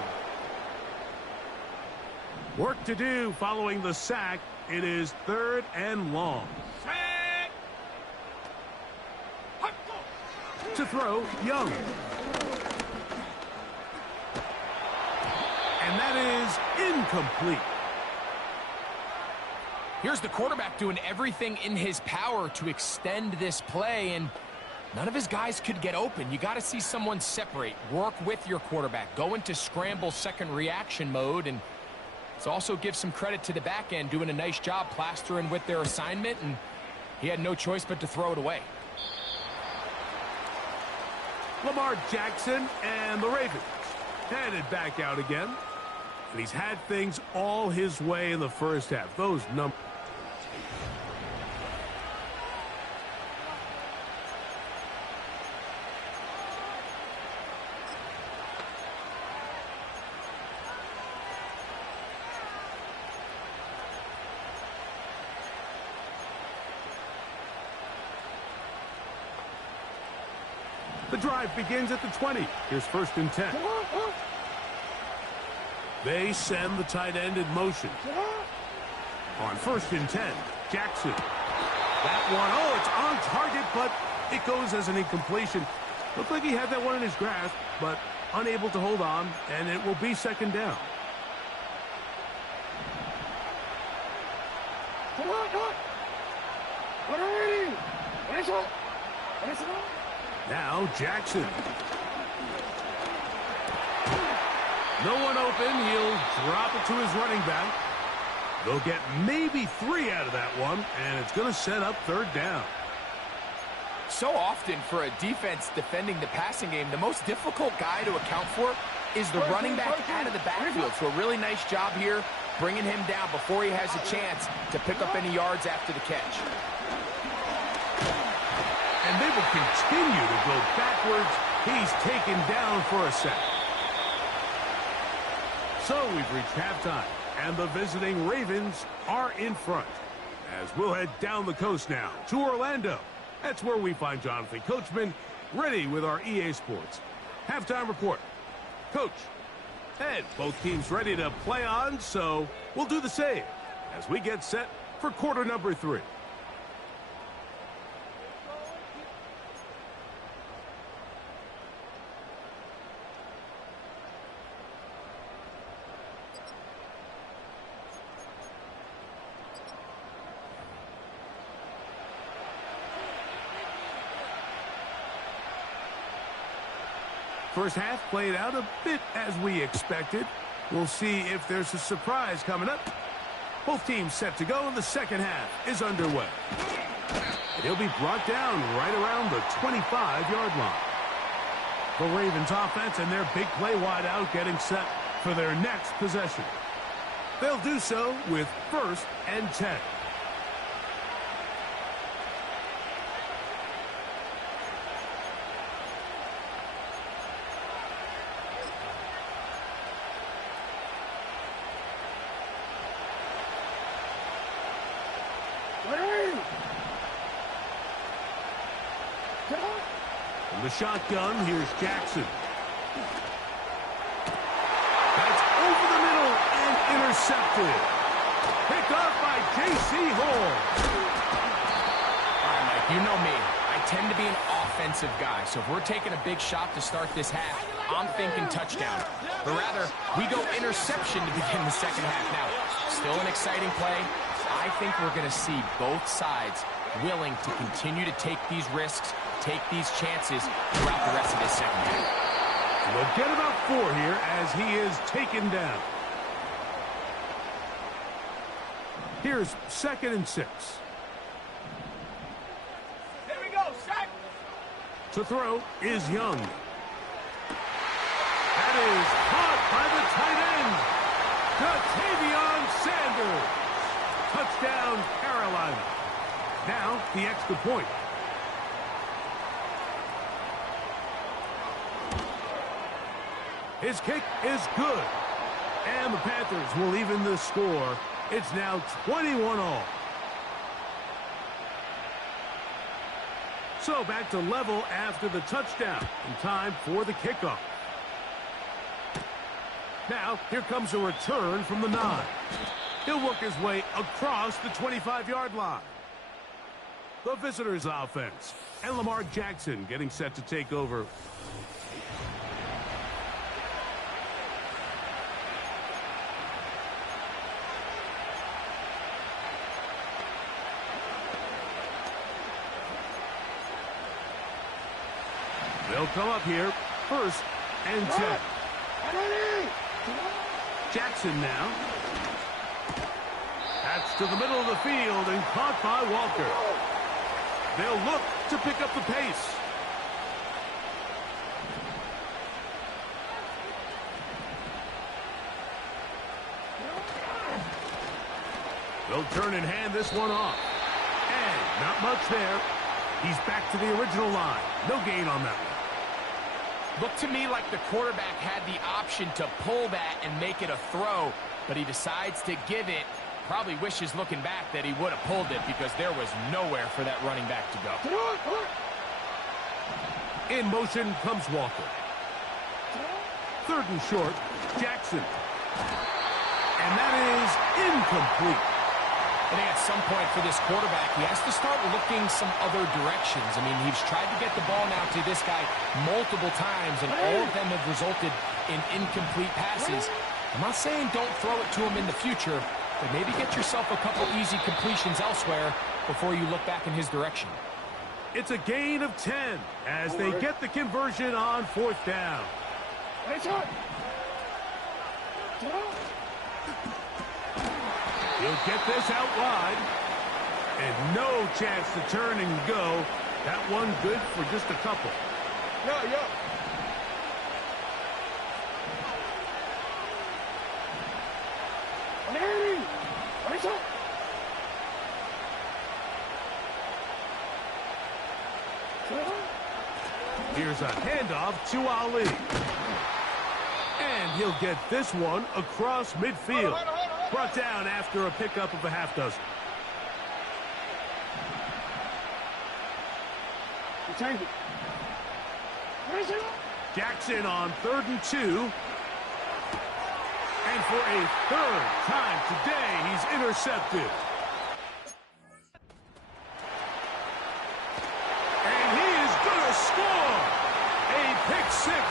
Work to do following the sack. It is 3rd and long. To throw, Young. And that is incomplete. Here's the quarterback doing everything in his power to extend this play, and none of his guys could get open. You got to see someone separate, work with your quarterback, go into scramble second reaction mode, and let's also give some credit to the back end doing a nice job plastering with their assignment, and he had no choice but to throw it away. Lamar Jackson and the Ravens headed back out again. And he's had things all his way in the first half. Those numbers. The drive begins at the 20. Here's 1st and 10. They send the tight end in motion. On 1st and 10, Jackson. That one, oh, it's on target, but it goes as an incompletion. Looked like he had that one in his grasp, but unable to hold on, and it will be 2nd down. Now Jackson. No one open. He'll drop it to his running back. They'll get maybe 3 out of that one, and it's going to set up 3rd down. So often for a defense defending the passing game, the most difficult guy to account for is the running back out of the backfield. So a really nice job here bringing him down before he has a chance to pick up any yards after the catch. And they will continue to go backwards. He's taken down for a sack. So we've reached halftime, and the visiting Ravens are in front. As we'll head down the coast now to Orlando. That's where we find Jonathan Coachman ready with our EA Sports halftime report. Coach, and both teams ready to play on, so we'll do the same as we get set for quarter number 3. First half played out a bit as we expected. We'll see if there's a surprise coming up. Both teams set to go, and the second half is underway. And he'll be brought down right around the 25-yard line. The Ravens offense and their big play wide out getting set for their next possession. They'll do so with 1st and 10. From the shotgun, here's Jackson. That's over the middle and intercepted. Picked off by J.C. Hall. All right, Mike, you know me. I tend to be an offensive guy, so if we're taking a big shot to start this half, I'm thinking touchdown. But rather, we go interception to begin the second half. Now, still an exciting play. I think we're going to see both sides willing to continue to take these risks, take these chances throughout the rest of this second half. We'll get about 4 here as he is taken down. Here's 2nd and 6. Here we go, sack. To throw is Young. That is caught by the tight end, Ja'Tavion Sanders. Touchdown, Carolina. Now, the extra point. His kick is good. And the Panthers will even the score. It's now 21-all. So back to level after the touchdown. And time for the kickoff. Now, here comes a return from the 9. He'll work his way across the 25-yard line. The visitors' offense. And Lamar Jackson getting set to take over. They'll come up here. 1st and 10. Jackson now. That's to the middle of the field and caught by Walker. They'll look to pick up the pace. They'll turn and hand this one off. And not much there. He's back to the original line. No gain on that one. Looked to me like the quarterback had the option to pull that and make it a throw, but he decides to give it. Probably wishes looking back that he would have pulled it because there was nowhere for that running back to go. In motion comes Walker. 3rd and short, Jackson. And that is incomplete. I think at some point for this quarterback, he has to start looking some other directions. I mean, he's tried to get the ball now to this guy multiple times, and all of them have resulted in incomplete passes. I'm not saying don't throw it to him in the future, but maybe get yourself a couple easy completions elsewhere before you look back in his direction. It's a gain of 10 as they get the conversion on 4th down. He'll get this out wide. And no chance to turn and go. That one good for just a couple. Here's a handoff to Ali. And he'll get this one across midfield. Brought down after a pickup of a half dozen. Jackson on 3rd and 2. And for a 3rd time today, he's intercepted. And he is going to score. A pick 6